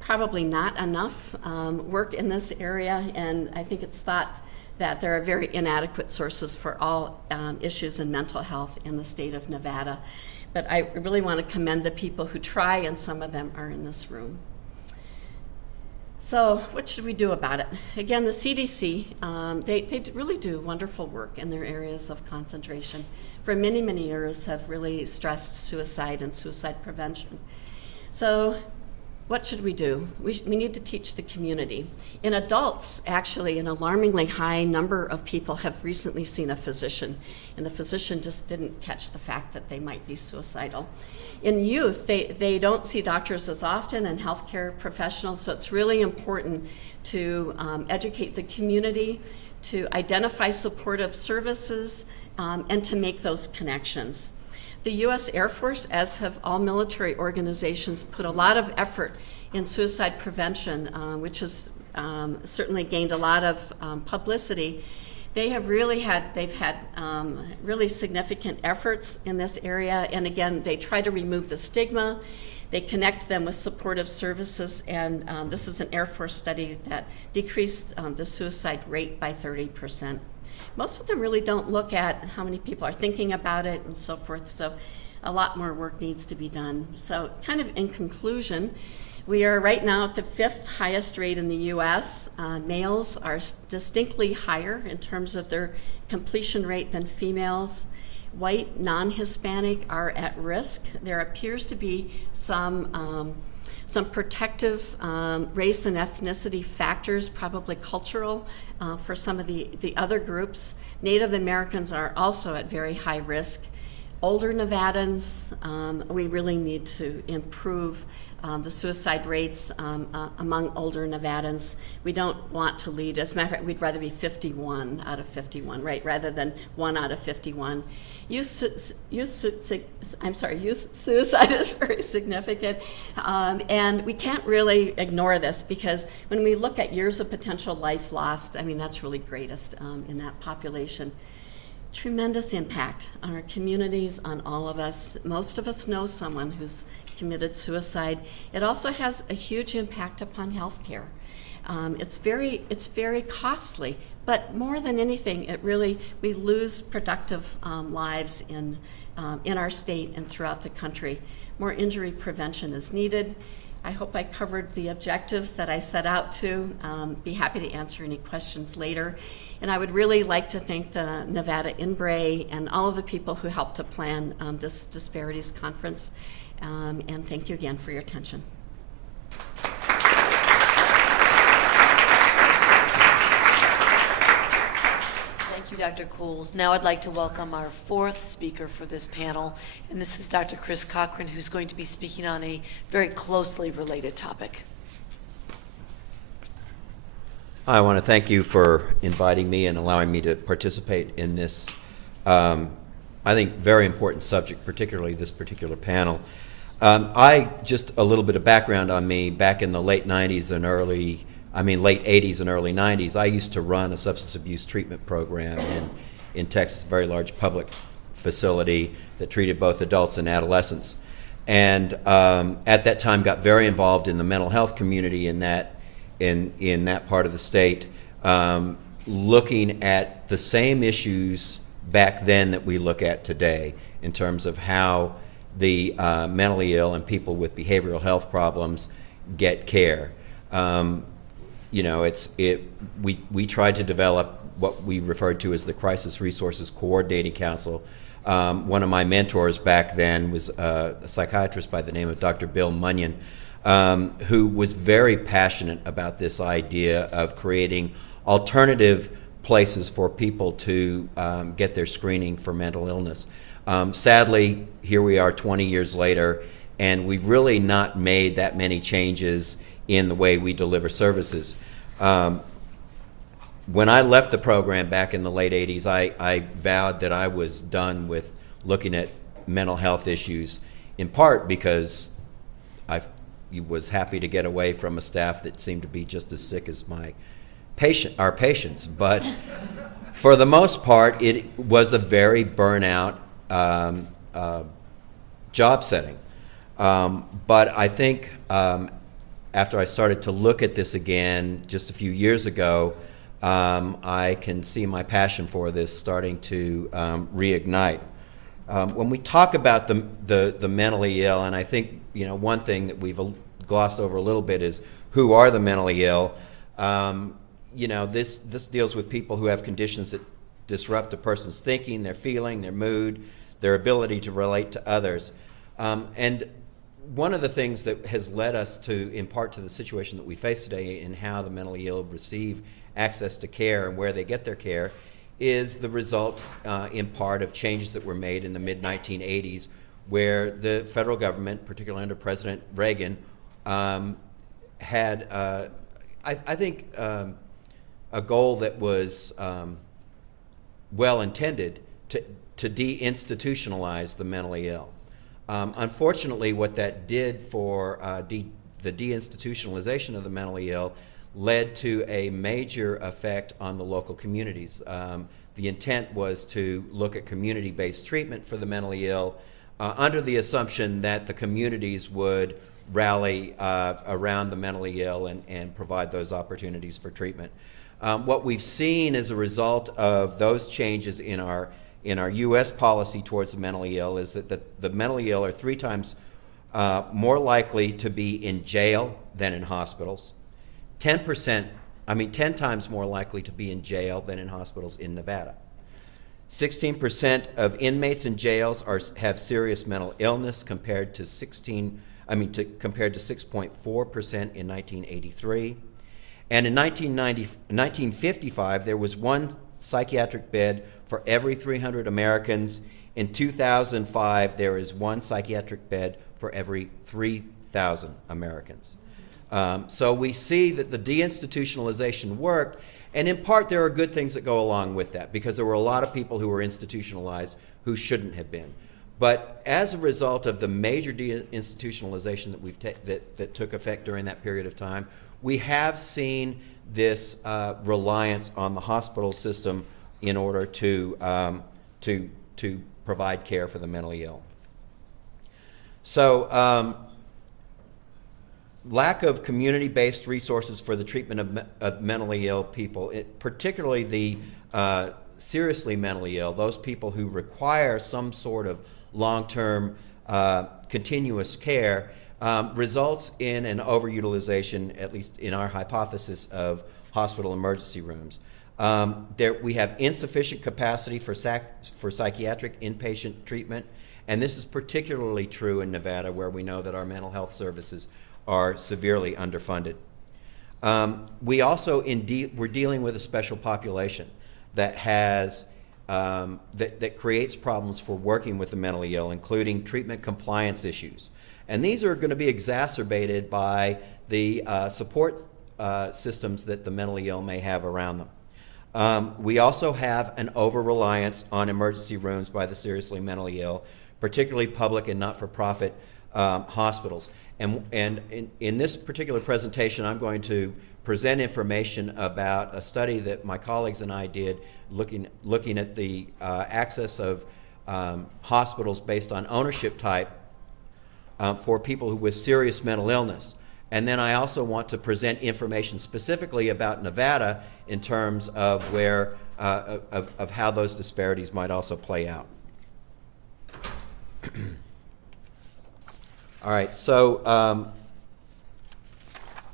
probably not enough work in this area, and I think it's thought that there are very inadequate sources for all issues in mental health in the state of Nevada. But I really want to commend the people who try, and some of them are in this room. So what should we do about it? Again, the CDC, they really do wonderful work in their areas of concentration. For many, many years have really stressed suicide and suicide prevention. So what should we do? We need to teach the community. In adults, actually, an alarmingly high number of people have recently seen a physician, and the physician just didn't catch the fact that they might be suicidal. In youth, they don't see doctors as often and healthcare professionals, so it's really important to educate the community, to identify supportive services, and to make those connections. The U.S. Air Force, as have all military organizations, put a lot of effort in suicide prevention, which has certainly gained a lot of publicity. They've had really significant efforts in this area, and again, they try to remove the stigma. They connect them with supportive services, and this is an Air Force study that decreased the suicide rate by 30%. Most of them really don't look at how many people are thinking about it and so forth, so a lot more work needs to be done. So kind of in conclusion, we are right now at the 5th highest rate in the US. Males are distinctly higher in terms of their completion rate than females. White, non-Hispanic are at risk. There appears to be some protective race and ethnicity factors, probably cultural, for some of the other groups. Native Americans are also at very high risk. Older Nevadans, we really need to improve the suicide rates among older Nevadans. We don't want to lead, as a matter of fact, we'd rather be 51 out of 51, right, rather than 1 out of 51. Youth suicide is very significant, and we can't really ignore this, because when we look at years of potential life lost, I mean, that's really greatest in that population. tremendous impact on our communities, on all of us. Most of us know someone who's committed suicide. It also has a huge impact upon healthcare. It's very costly, but more than anything, we lose productive lives in our state and throughout the country. More injury prevention is needed. I hope I covered the objectives that I set out to. Be happy to answer any questions later. And I would really like to thank the Nevada INBRE and all of the people who helped to plan this Disparities Conference. And thank you again for your attention. Thank you, Dr. Cools. Now I'd like to welcome our fourth speaker for this panel, and this is Dr. Chris Cochran, who's going to be speaking on a very closely related topic. I want to thank you for inviting me and allowing me to participate in this, I think, very important subject, particularly this particular panel. Just a little bit of background on me. Back in the late 80s and early 90s, I used to run a substance abuse treatment program in Texas, a very large public facility that treated both adults and adolescents. And at that time got very involved in the mental health community in that part of the state, looking at the same issues back then that we look at today in terms of how the mentally ill and people with behavioral health problems get care. We tried to develop what we referred to as the Crisis Resources Coordinating Council. One of my mentors back then was a psychiatrist by the name of Dr. Bill Munyon, who was very passionate about this idea of creating alternative places for people to get their screening for mental illness. Sadly, here we are 20 years later, and we've really not made that many changes in the way we deliver services. When I left the program back in the late 80s, I vowed that I was done with looking at mental health issues, in part because I was happy to get away from a staff that seemed to be just as sick as our patients. But for the most part, it was a very burnout job setting. But I think after I started to look at this again just a few years ago, I can see my passion for this starting to reignite. When we talk about the mentally ill, and I think one thing that we've glossed over a little bit is who are the mentally ill. This deals with people who have conditions that disrupt a person's thinking, their feeling, their mood, their ability to relate to others. And one of the things that has led us in part to the situation that we face today in how the mentally ill receive access to care and where they get their care is the result in part of changes that were made in the mid-1980s, where the federal government, particularly under President Reagan, had, I think, a goal that was well intended to deinstitutionalize the mentally ill. Unfortunately, what that did for the deinstitutionalization of the mentally ill led to a major effect on the local communities. The intent was to look at community-based treatment for the mentally ill under the assumption that the communities would rally around the mentally ill and provide those opportunities for treatment. What we've seen as a result of those changes in our U.S. policy towards the mentally ill is that the mentally ill are 3 times more likely to be in jail than in hospitals, 10 times more likely to be in jail than in hospitals in Nevada. 16% of inmates in jails have serious mental illness compared to 6.4% in 1983. And in 1955, there was 1 psychiatric bed for every 300 Americans. In 2005, there is 1 psychiatric bed for every 3,000 Americans. So we see that the deinstitutionalization worked, and in part there are good things that go along with that, because there were a lot of people who were institutionalized who shouldn't have been. But as a result of the major deinstitutionalization that took effect during that period of time, we have seen this reliance on the hospital system in order to to provide care for the mentally ill. So lack of community-based resources for the treatment of mentally ill people, particularly the seriously mentally ill, those people who require some sort of long-term continuous care, results in an overutilization, at least in our hypothesis, of hospital emergency rooms. We have insufficient capacity for psychiatric inpatient treatment, and this is particularly true in Nevada, where we know that our mental health services are severely underfunded. We also, we're dealing with a special population that has that creates problems for working with the mentally ill, including treatment compliance issues. And these are going to be exacerbated by the support systems that the mentally ill may have around them. We also have an over-reliance on emergency rooms by the seriously mentally ill, particularly public and not-for-profit hospitals. And in this particular presentation, I'm going to present information about a study that my colleagues and I did looking at the access of hospitals based on ownership type for people with serious mental illness. And then I also want to present information specifically about Nevada in terms of where of how those disparities might also play out. All right, so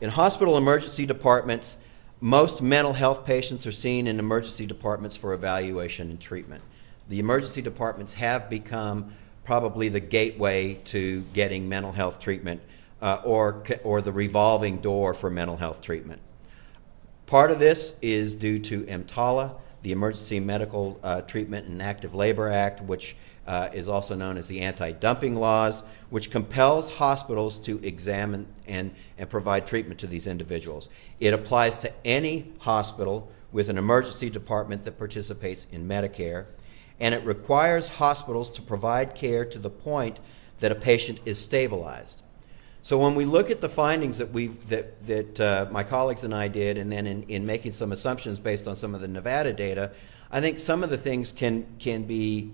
in hospital emergency departments, most mental health patients are seen in emergency departments for evaluation and treatment. The emergency departments have become probably the gateway to getting mental health treatment or the revolving door for mental health treatment. Part of this is due to EMTALA, the Emergency Medical Treatment and Active Labor Act, which is also known as the anti-dumping laws, which compels hospitals to examine and provide treatment to these individuals. It applies to any hospital with an emergency department that participates in Medicare, and it requires hospitals to provide care to the point that a patient is stabilized. So when we look at the findings that my colleagues and I did, and then in making some assumptions based on some of the Nevada data, I think some of the things can be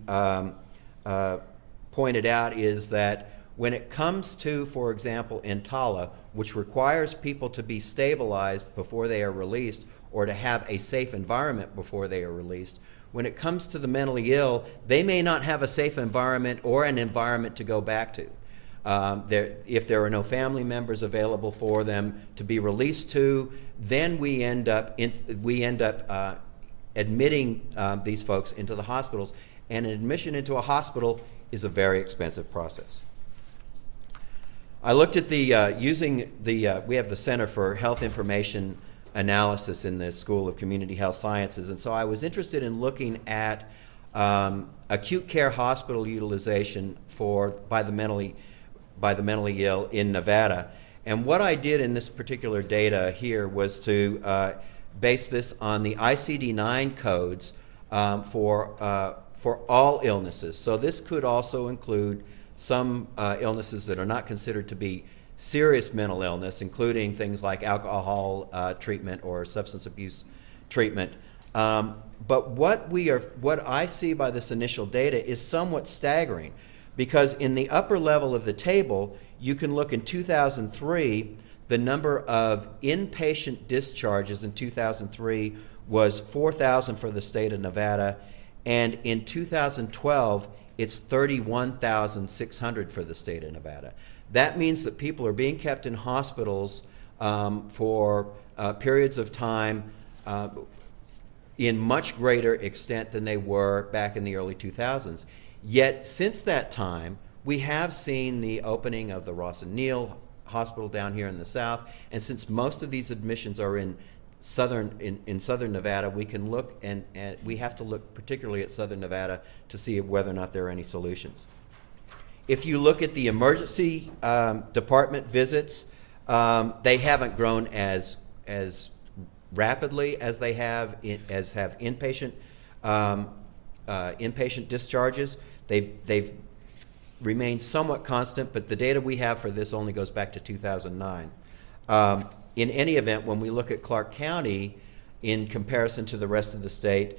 pointed out is that when it comes to, for example, EMTALA, which requires people to be stabilized before they are released or to have a safe environment before they are released, when it comes to the mentally ill, they may not have a safe environment or an environment to go back to. If there are no family members available for them to be released to, then we end up admitting these folks into the hospitals, and an admission into a hospital is a very expensive process. I looked at we have the Center for Health Information Analysis in the School of Community Health Sciences, and so I was interested in looking at acute care hospital utilization by the mentally ill in Nevada. And what I did in this particular data here was to base this on the ICD-9 codes for all illnesses. So this could also include some illnesses that are not considered to be serious mental illness, including things like alcohol treatment or substance abuse treatment. But what I see by this initial data is somewhat staggering, because in the upper level of the table, you can look in 2003, the number of inpatient discharges in 2003 was 4,000 for the state of Nevada, and in 2012, it's 31,600 for the state of Nevada. That means that people are being kept in hospitals for periods of time in much greater extent than they were back in the early 2000s. Yet since that time, we have seen the opening of the Ross and Neal Hospital down here in the south, and since most of these admissions are in southern Nevada, we can look and we have to look particularly at southern Nevada to see whether or not there are any solutions. If you look at the emergency department visits, they haven't grown as rapidly as they have inpatient discharges. They've remained somewhat constant, but the data we have for this only goes back to 2009. In any event, when we look at Clark County in comparison to the rest of the state,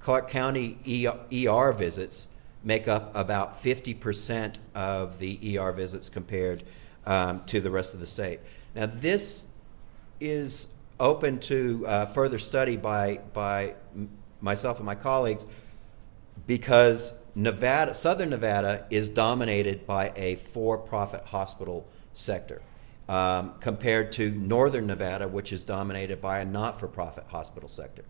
Clark County ER visits make up about 50% of the ER visits compared to the rest of the state. Now, this is open to further study by myself and my colleagues, because Southern Nevada is dominated by a for-profit hospital sector, compared to Northern Nevada, which is dominated by a not-for-profit hospital sector.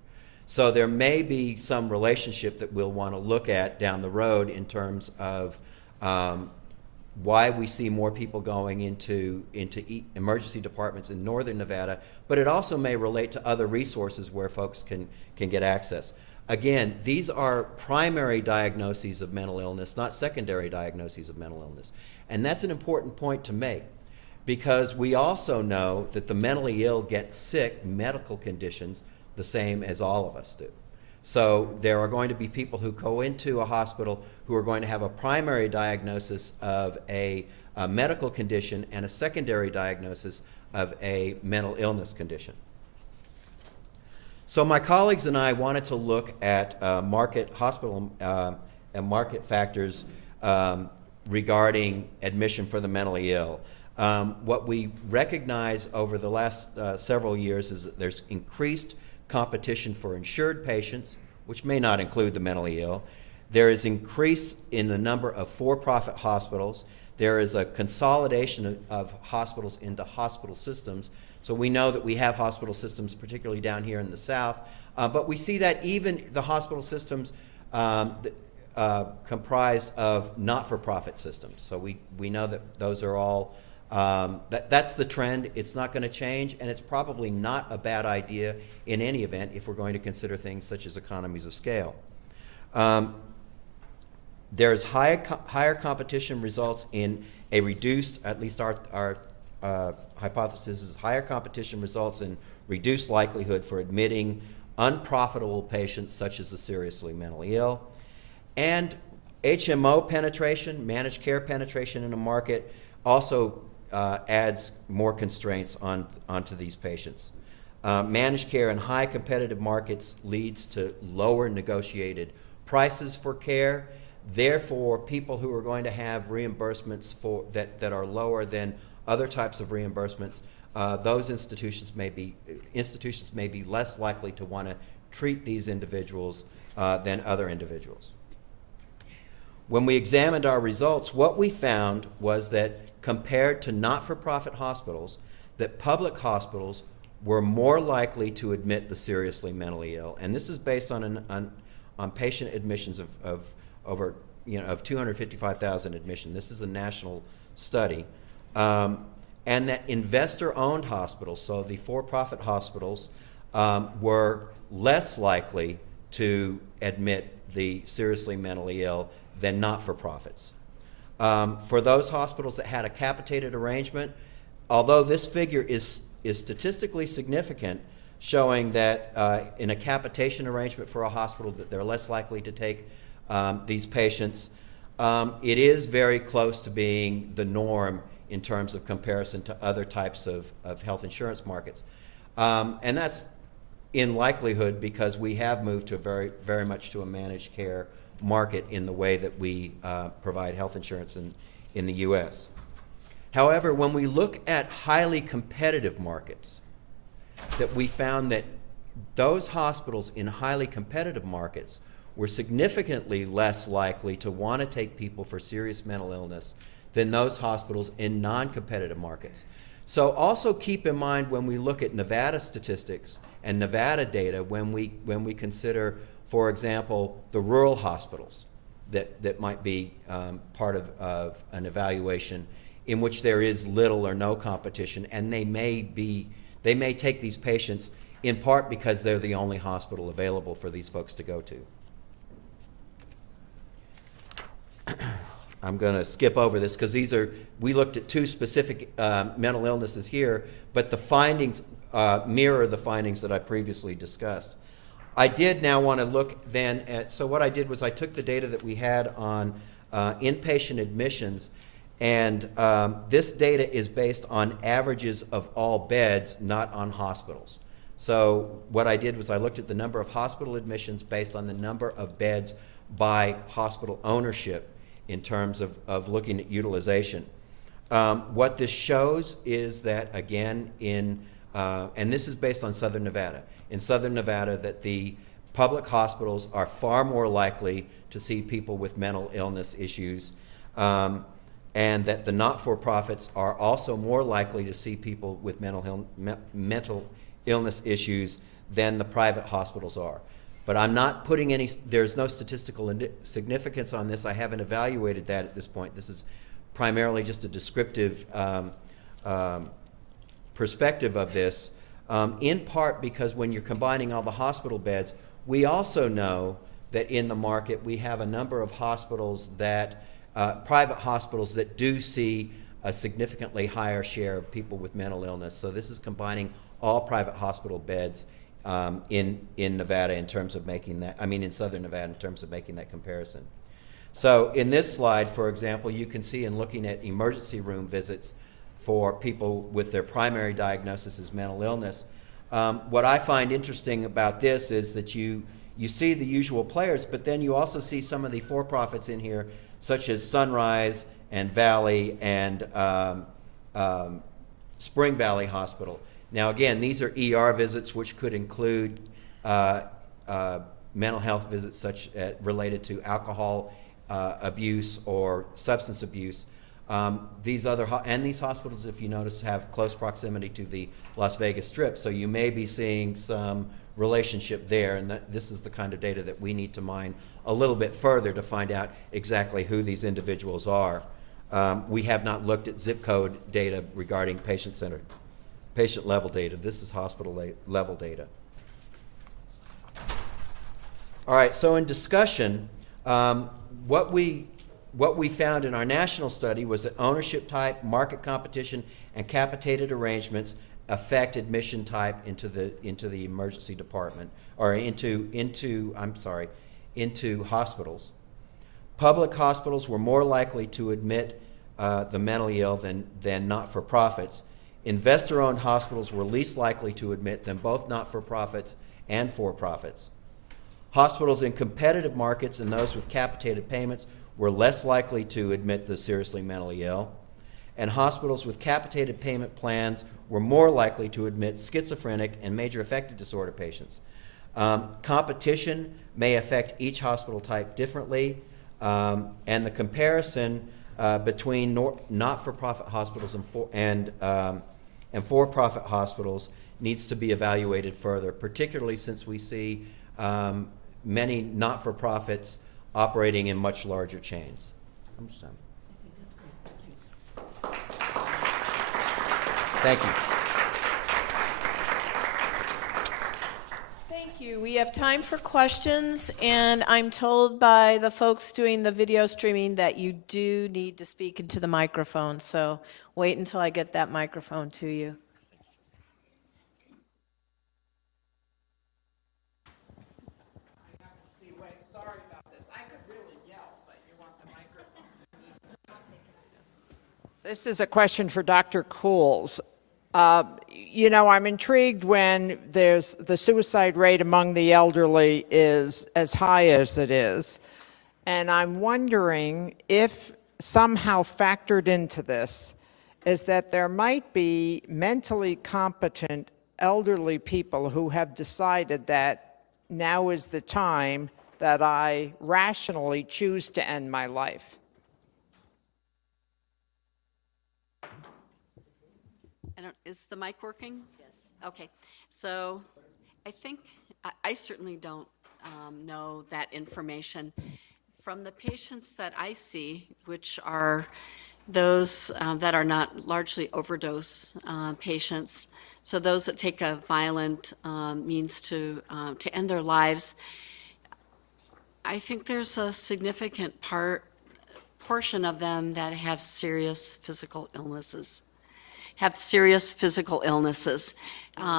So there may be some relationship that we'll want to look at down the road in terms of why we see more people going into emergency departments in Northern Nevada, but it also may relate to other resources where folks can get access. Again, these are primary diagnoses of mental illness, not secondary diagnoses of mental illness. And that's an important point to make, because we also know that the mentally ill get sick medical conditions the same as all of us do. So there are going to be people who go into a hospital who are going to have a primary diagnosis of a medical condition and a secondary diagnosis of a mental illness condition. So my colleagues and I wanted to look at market factors regarding admission for the mentally ill. What we recognize over the last several years is that there's increased competition for insured patients, which may not include the mentally ill. There is increase in the number of for-profit hospitals. There is a consolidation of hospitals into hospital systems. So we know that we have hospital systems, particularly down here in the South, but we see that even the hospital systems comprised of not-for-profit systems. So we know that those are all, that's the trend. It's not going to change, and it's probably not a bad idea in any event if we're going to consider things such as economies of scale. There's higher competition results in a reduced, at least our hypothesis is higher competition results in reduced likelihood for admitting unprofitable patients such as the seriously mentally ill. And HMO penetration, managed care penetration in a market, also adds more constraints onto these patients. Managed care in high competitive markets leads to lower negotiated prices for care. Therefore, people who are going to have reimbursements that are lower than other types of reimbursements, those institutions may be less likely to want to treat these individuals than other individuals. When we examined our results, what we found was that compared to not-for-profit hospitals, that public hospitals were more likely to admit the seriously mentally ill, and this is based on patient admissions of over 255,000 admissions. This is a national study. And that investor-owned hospitals, so the for-profit hospitals, were less likely to admit the seriously mentally ill than not-for-profits. For those hospitals that had a capitated arrangement, although this figure is statistically significant, showing that in a capitation arrangement for a hospital that they're less likely to take these patients, it is very close to being the norm in terms of comparison to other types of health insurance markets. And that's in likelihood because we have moved to very much to a managed care market in the way that we provide health insurance in the U.S. However, when we look at highly competitive markets, that we found that those hospitals in highly competitive markets were significantly less likely to want to take people for serious mental illness than those hospitals in non-competitive markets. So also keep in mind when we look at Nevada statistics and Nevada data, when we consider, for example, the rural hospitals that might be part of an evaluation in which there is little or no competition, and they may take these patients in part because they're the only hospital available for these folks to go to. I'm going to skip over this because we looked at two specific mental illnesses here, but the findings mirror the findings that I previously discussed. I did now want to look then at, so what I did was I took the data that we had on inpatient admissions, and this data is based on averages of all beds, not on hospitals. So what I did was I looked at the number of hospital admissions based on the number of beds by hospital ownership in terms of looking at utilization. What this shows is that, again, and this is based on Southern Nevada. In Southern Nevada, that the public hospitals are far more likely to see people with mental illness issues, and that the not-for-profits are also more likely to see people with mental illness issues than the private hospitals are. But I'm not putting there's no statistical significance on this. I haven't evaluated that at this point. This is primarily just a descriptive perspective of this, in part because when you're combining all the hospital beds, we also know that in the market we have a number of hospitals that, private hospitals that do see a significantly higher share of people with mental illness. So this is combining all private hospital beds in Nevada in terms of making that, in Southern Nevada in terms of making that comparison. So in this slide, for example, you can see in looking at emergency room visits for people with their primary diagnosis as mental illness, what I find interesting about this is that you see the usual players, but then you also see some of the for-profits in here, such as Sunrise and Valley and Spring Valley Hospital. Now again, these are ER visits, which could include mental health visits related to alcohol abuse or substance abuse. These hospitals, if you notice, have close proximity to the Las Vegas Strip, so you may be seeing some relationship there, and this is the kind of data that we need to mine a little bit further to find out exactly who these individuals are. We have not looked at zip code data regarding patient-centered, patient-level data. This is hospital-level data. All right, so in discussion, what we found in our national study was that ownership type, market competition, and capitated arrangements affect admission type into the emergency department, or into hospitals. Public hospitals were more likely to admit the mentally ill than not-for-profits. Investor-owned hospitals were least likely to admit than both not-for-profits and for-profits. Hospitals in competitive markets and those with capitated payments were less likely to admit the seriously mentally ill, and hospitals with capitated payment plans were more likely to admit schizophrenic and major affective disorder patients. Competition may affect each hospital type differently, and the comparison between not-for-profit hospitals and for-profit hospitals needs to be evaluated further, particularly since we see many not-for-profits operating in much larger chains. I'm just done. Thank you. Thank you. We have time for questions, and I'm told by the folks doing the video streaming that you do need to speak into the microphone, so wait until I get that microphone to you. Sorry about this. I could really yell, but you want the microphone. This is a question for Dr. Cools. You know, I'm intrigued when there's the suicide rate among the elderly is as high as it is. And I'm wondering if somehow factored into this is that there might be mentally competent elderly people who have decided that now is the time that I rationally choose to end my life. Is the mic working? Yes. Okay. So I think, I certainly don't know that information. From the patients that I see, which are those that are not largely overdose patients, so those that take a violent means to end their lives, I think there's a significant portion of them that have serious physical illnesses.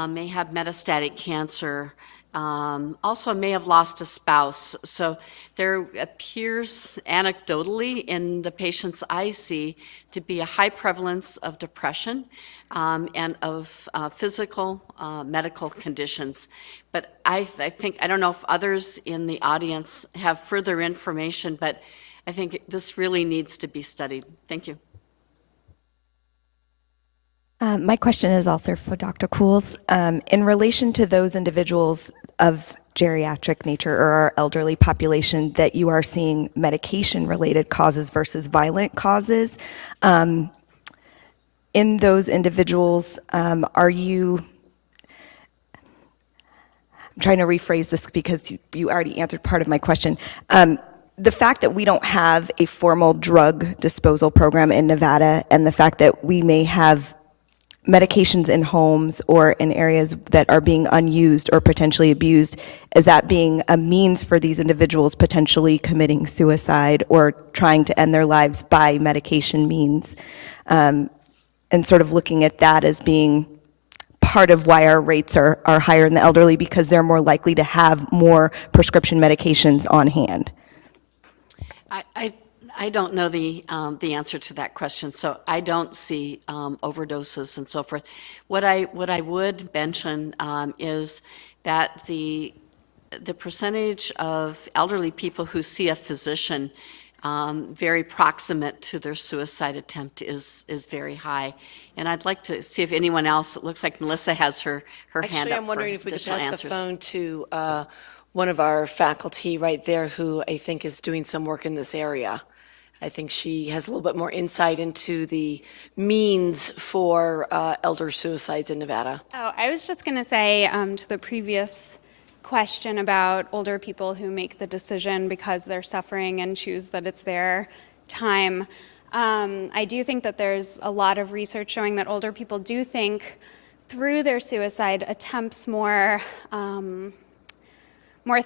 May have metastatic cancer, also may have lost a spouse. So there appears anecdotally in the patients I see to be a high prevalence of depression and of physical medical conditions. But I think, I don't know if others in the audience have further information, but I think this really needs to be studied. Thank you. My question is also for Dr. Cools. In relation to those individuals of geriatric nature or our elderly population that you are seeing medication-related causes versus violent causes, in those individuals, are you, I'm trying to rephrase this because you already answered part of my question. The fact that we don't have a formal drug disposal program in Nevada and the fact that we may have medications in homes or in areas that are being unused or potentially abused, is that being a means for these individuals potentially committing suicide or trying to end their lives by medication means? And sort of looking at that as being part of why our rates are higher in the elderly, because they're more likely to have more prescription medications on hand. I don't know the answer to that question, so I don't see overdoses and so forth. What I would mention is that the percentage of elderly people who see a physician very proximate to their suicide attempt is very high. And I'd like to see if anyone else, it looks like Melissa has her hand up. Actually, I'm wondering if we could pass answers. the phone to one of our faculty right there who I think is doing some work in this area. I think she has a little bit more insight into the means for elder suicides in Nevada. Oh, I was just going to say to the previous question about older people who make the decision because they're suffering and choose that it's their time. I do think that there's a lot of research showing that older people do think through their suicide attempts more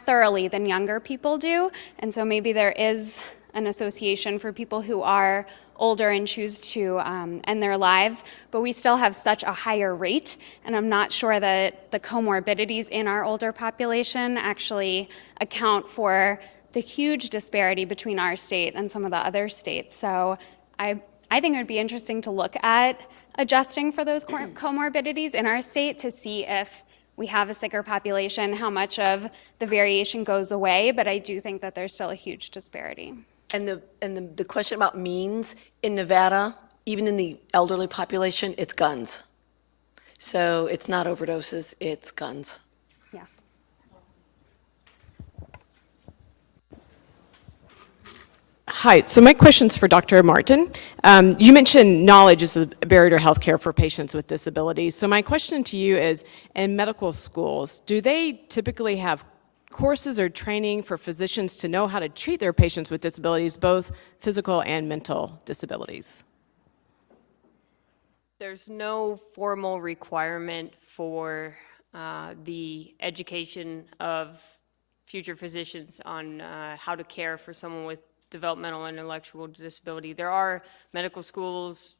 thoroughly than younger people do. And so maybe there is an association for people who are older and choose to end their lives, but we still have such a higher rate, and I'm not sure that the comorbidities in our older population actually account for the huge disparity between our state and some of the other states. So I think it would be interesting to look at adjusting for those comorbidities in our state to see if we have a sicker population, how much of the variation goes away, but I do think that there's still a huge disparity. And the question about means in Nevada, even in the elderly population, it's guns. So it's not overdoses, it's guns. Yes. Hi, so my question's for Dr. Martin. You mentioned knowledge is a barrier to healthcare for patients with disabilities. So my question to you is, in medical schools, do they typically have courses or training for physicians to know how to treat their patients with disabilities, both physical and mental disabilities? There's no formal requirement for the education of future physicians on how to care for someone with developmental and intellectual disability. There are medical schools,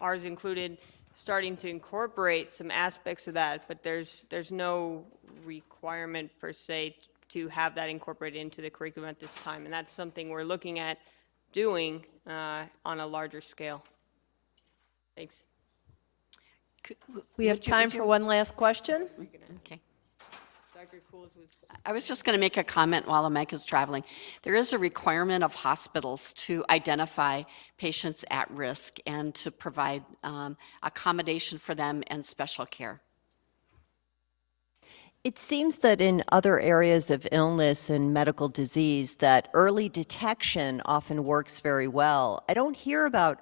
ours included, starting to incorporate some aspects of that, but there's no requirement per se to have that incorporated into the curriculum at this time, and that's something we're looking at doing on a larger scale. Thanks. We have time for one last question. Okay. I was just going to make a comment while Mike is traveling. There is a requirement of hospitals to identify patients at risk and to provide accommodation for them and special care. It seems that in other areas of illness and medical disease that early detection often works very well. I don't hear about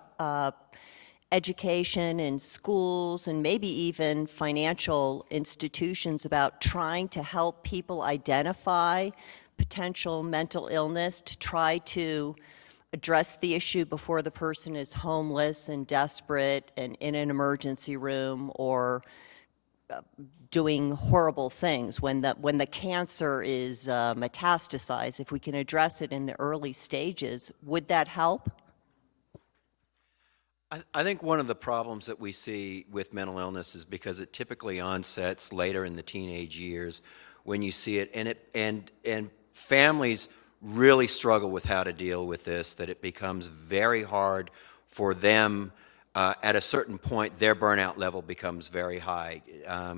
education in schools and maybe even financial institutions about trying to help people identify potential mental illness to try to address the issue before the person is homeless and desperate and in an emergency room or doing horrible things. When the cancer is metastasized, if we can address it in the early stages, would that help? I think one of the problems that we see with mental illness is because it typically onsets later in the teenage years when you see it, and families really struggle with how to deal with this, that it becomes very hard for them. At a certain point, their burnout level becomes very high. I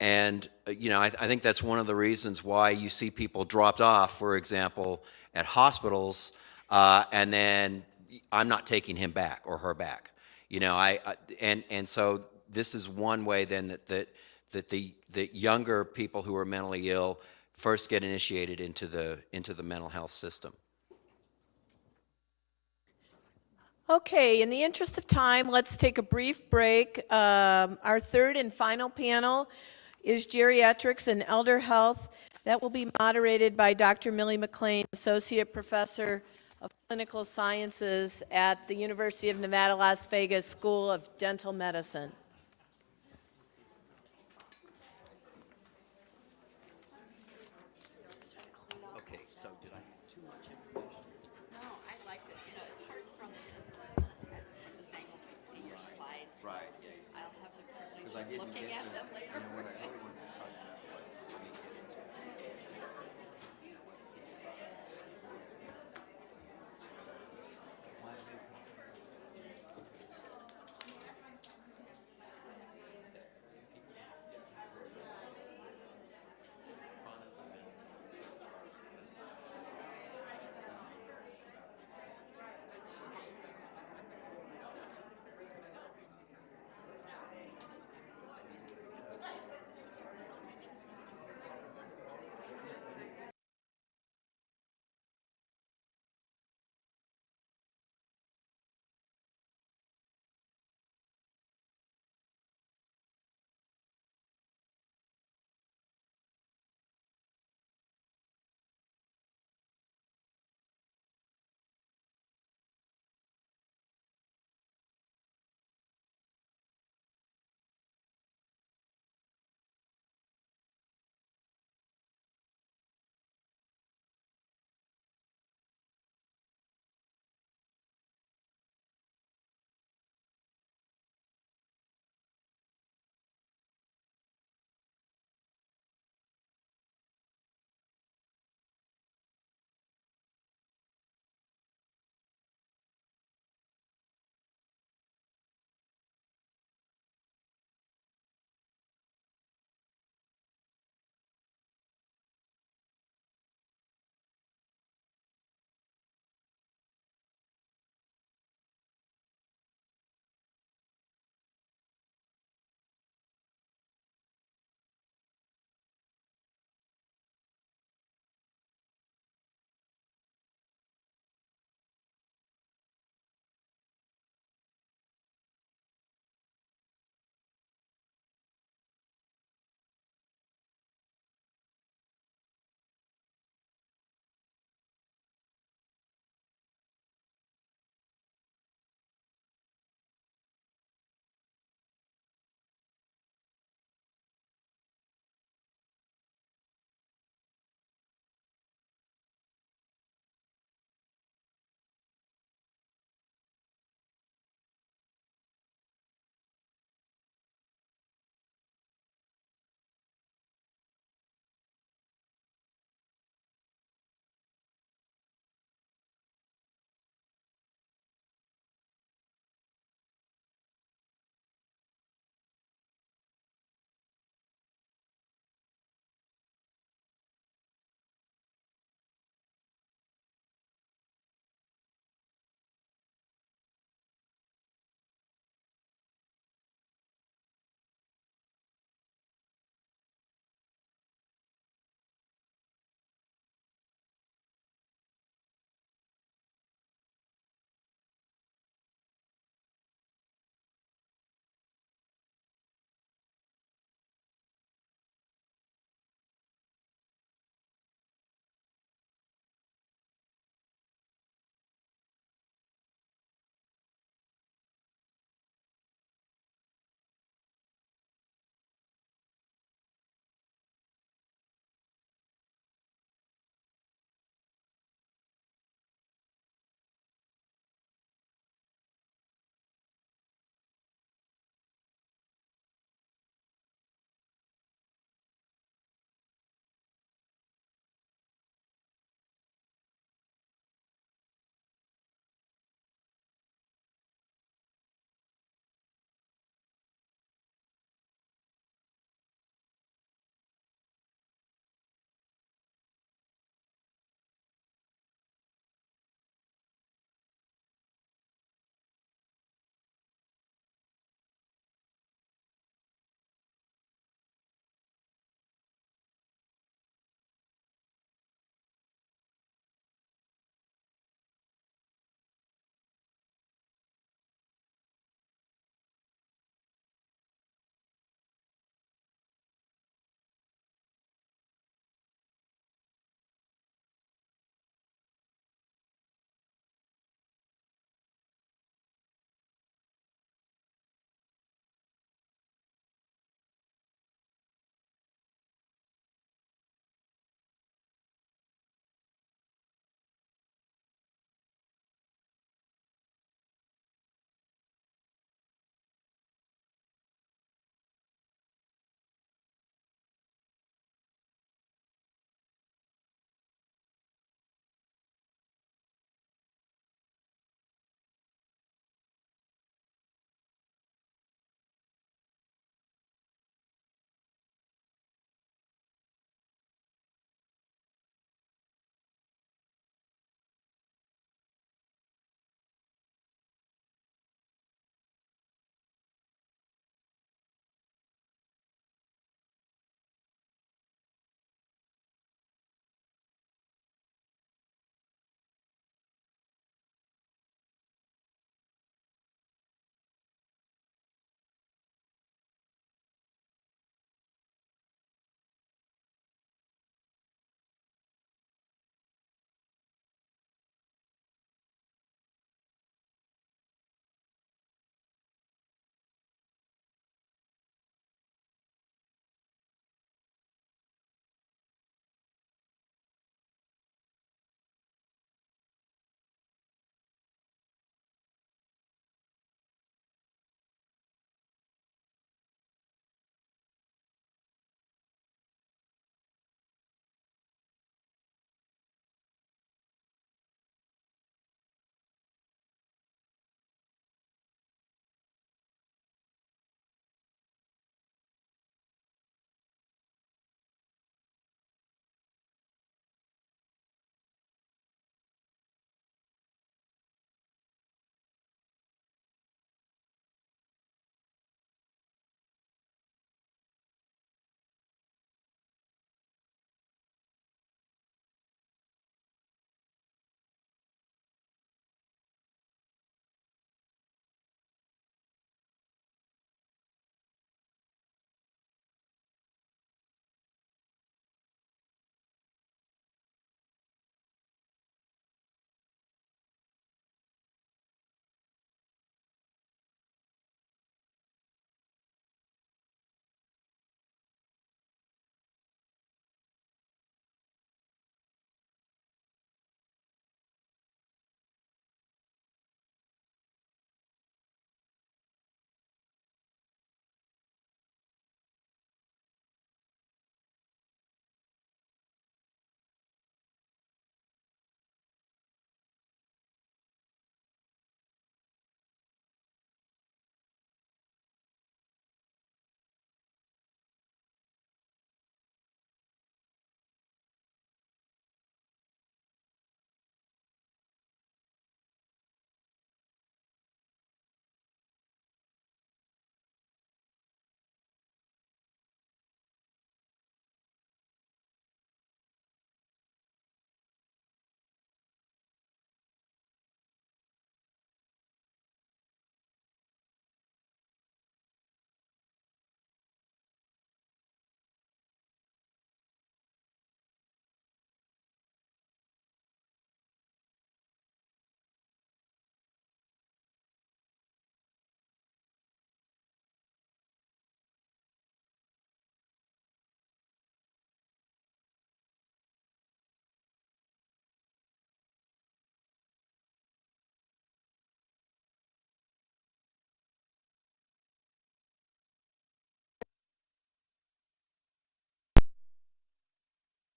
think that's one of the reasons why you see people dropped off, for example, at hospitals, and then I'm not taking him back or her back. So this is one way then that the younger people who are mentally ill first get initiated into the mental health system. Okay, in the interest of time, let's take a brief break. Our third and final panel is Geriatrics and Elder Health. That will be moderated by Dr. Millie McLean, Associate Professor of Clinical Sciences at the University of Nevada, Las Vegas School of Dental Medicine. Okay, so did I have too much information? No, I liked it. You know, it's hard from this angle to see your slides. Right. I'll have the privilege Because I of didn't looking get at to, them later. what I really wanted to talk about was we get into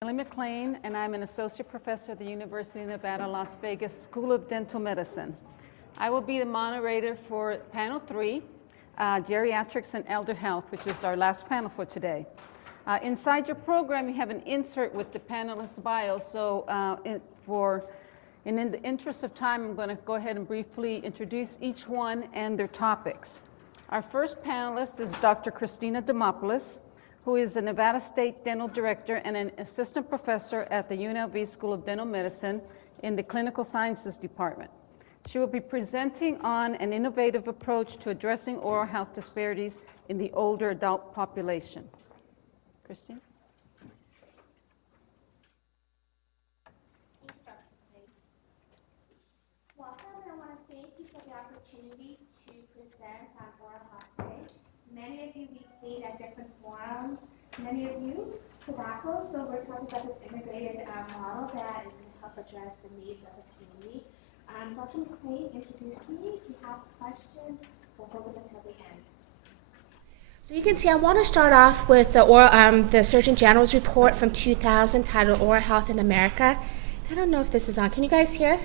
Ellie McLean, and I'm an associate professor at the University of Nevada, Las Vegas School of Dental Medicine. I will be the moderator for panel 3, Geriatrics and Elder Health, which is our last panel for today. Inside your program, you have an insert with the panelist's bio, so in the interest of time, I'm going to go ahead and briefly introduce each one and their topics. Our first panelist is Dr. Christina Demopoulos, who is the Nevada State Dental Director and an assistant professor at the UNLV School of Dental Medicine in the Clinical Sciences Department. She will be presenting on an innovative approach to addressing oral health disparities in the older adult population. Christine? Welcome, and I want to thank you for the opportunity to present on Oral Health Day. Many of you we've seen at different forums, many of you tobacco, so we're talking about this integrated model that is going to help address the needs of the community. Dr. McLean introduced me. If you have questions, we'll hold them until the end. So you can see I want to start off with the Surgeon General's report from 2000 titled Oral Health in America. I don't know if this is on. Can you guys hear?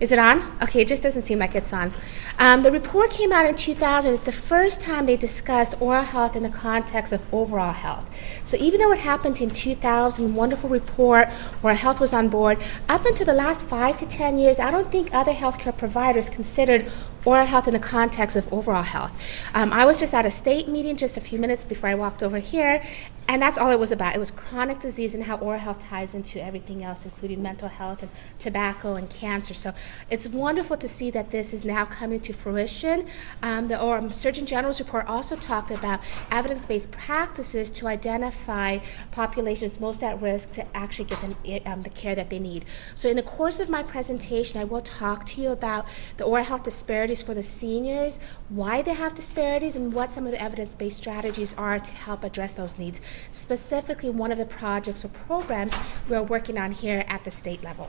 Is it on? Okay, it just doesn't seem like it's on. The report came out in 2000. It's the first time they discussed oral health in the context of overall health. So even though it happened in 2000, wonderful report, oral health was on board, up until the last 5 to 10 years, I don't think other healthcare providers considered oral health in the context of overall health. I was just at a state meeting just a few minutes before I walked over here, and that's all it was about. It was chronic disease and how oral health ties into everything else, including mental health and tobacco and cancer. So it's wonderful to see that this is now coming to fruition. The Surgeon General's report also talked about evidence-based practices to identify populations most at risk to actually give them the care that they need. So in the course of my presentation, I will talk to you about the oral health disparities for the seniors, why they have disparities, and what some of the evidence-based strategies are to help address those needs. Specifically, one of the projects or programs we're working on here at the state level.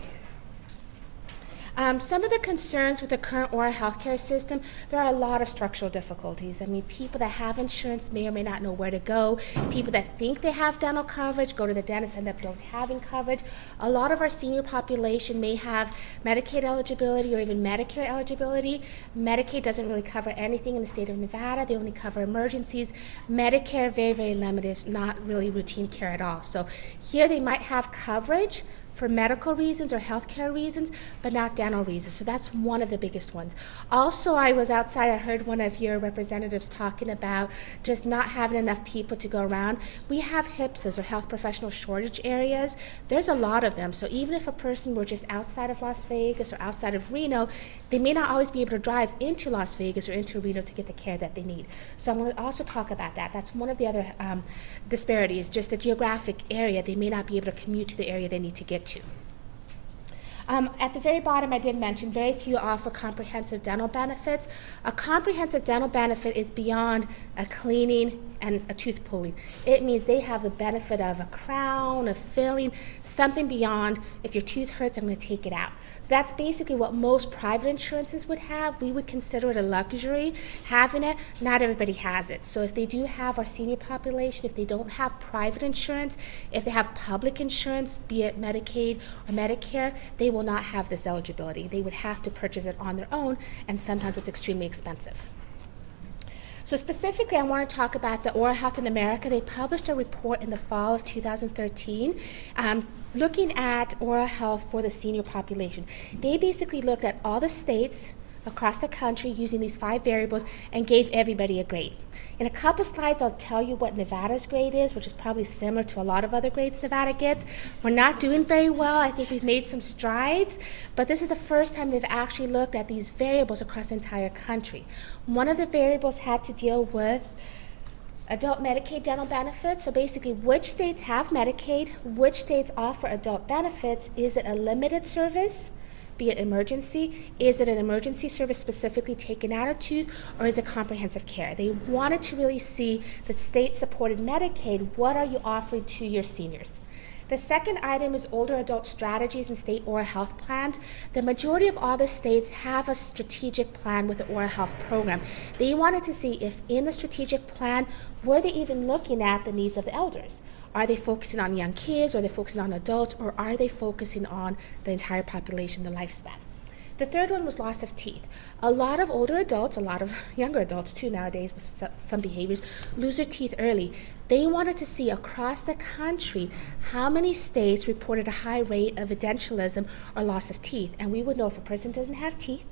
Some of the concerns with the current oral health care system, there are a lot of structural difficulties. I mean, people that have insurance may or may not know where to go. People that think they have dental coverage, go to the dentist, end up not having coverage. A lot of our senior population may have Medicaid eligibility or even Medicare eligibility. Medicaid doesn't really cover anything in the state of Nevada. They only cover emergencies. Medicare, very, very limited, not really routine care at all. So here they might have coverage for medical reasons or healthcare reasons, but not dental reasons. So that's one of the biggest ones. Also, I was outside, I heard one of your representatives talking about just not having enough people to go around. We have HPSAs or health professional shortage areas. There's a lot of them. So even if a person were just outside of Las Vegas or outside of Reno, they may not always be able to drive into Las Vegas or into Reno to get the care that they need. So I'm going to also talk about that. That's one of the other disparities, just the geographic area. They may not be able to commute to the area they need to get to. At the very bottom, I did mention very few offer comprehensive dental benefits. A comprehensive dental benefit is beyond a cleaning and a tooth pulling. It means they have the benefit of a crown, a filling, something beyond, if your tooth hurts, I'm going to take it out. So that's basically what most private insurances would have. We would consider it a luxury having it. Not everybody has it. So if they do have our senior population, if they don't have private insurance, if they have public insurance, be it Medicaid or Medicare, they will not have this eligibility. They would have to purchase it on their own, and sometimes it's extremely expensive. So specifically, I want to talk about the Oral Health in America. They published a report in the fall of 2013 looking at oral health for the senior population. They basically looked at all the states across the country using these 5 variables and gave everybody a grade. In a couple slides, I'll tell you what Nevada's grade is, which is probably similar to a lot of other grades Nevada gets. We're not doing very well. I think we've made some strides, but this is the first time they've actually looked at these variables across the entire country. One of the variables had to deal with adult Medicaid dental benefits. So basically, which states have Medicaid, which states offer adult benefits, is it a limited service? Be it emergency, is it an emergency service specifically taken out a tooth, or is it comprehensive care? They wanted to really see that state-supported Medicaid, what are you offering to your seniors? The second item is older adult strategies and state oral health plans. The majority of all the states have a strategic plan with the oral health program. They wanted to see if in the strategic plan, were they even looking at the needs of the elders? Are they focusing on young kids? Are they focusing on adults? Or are they focusing on the entire population, the lifespan? The third one was loss of teeth. A lot of older adults, a lot of younger adults too nowadays with some behaviors, lose their teeth early. They wanted to see across the country how many states reported a high rate of edentulous or loss of teeth. And we would know if a person doesn't have teeth,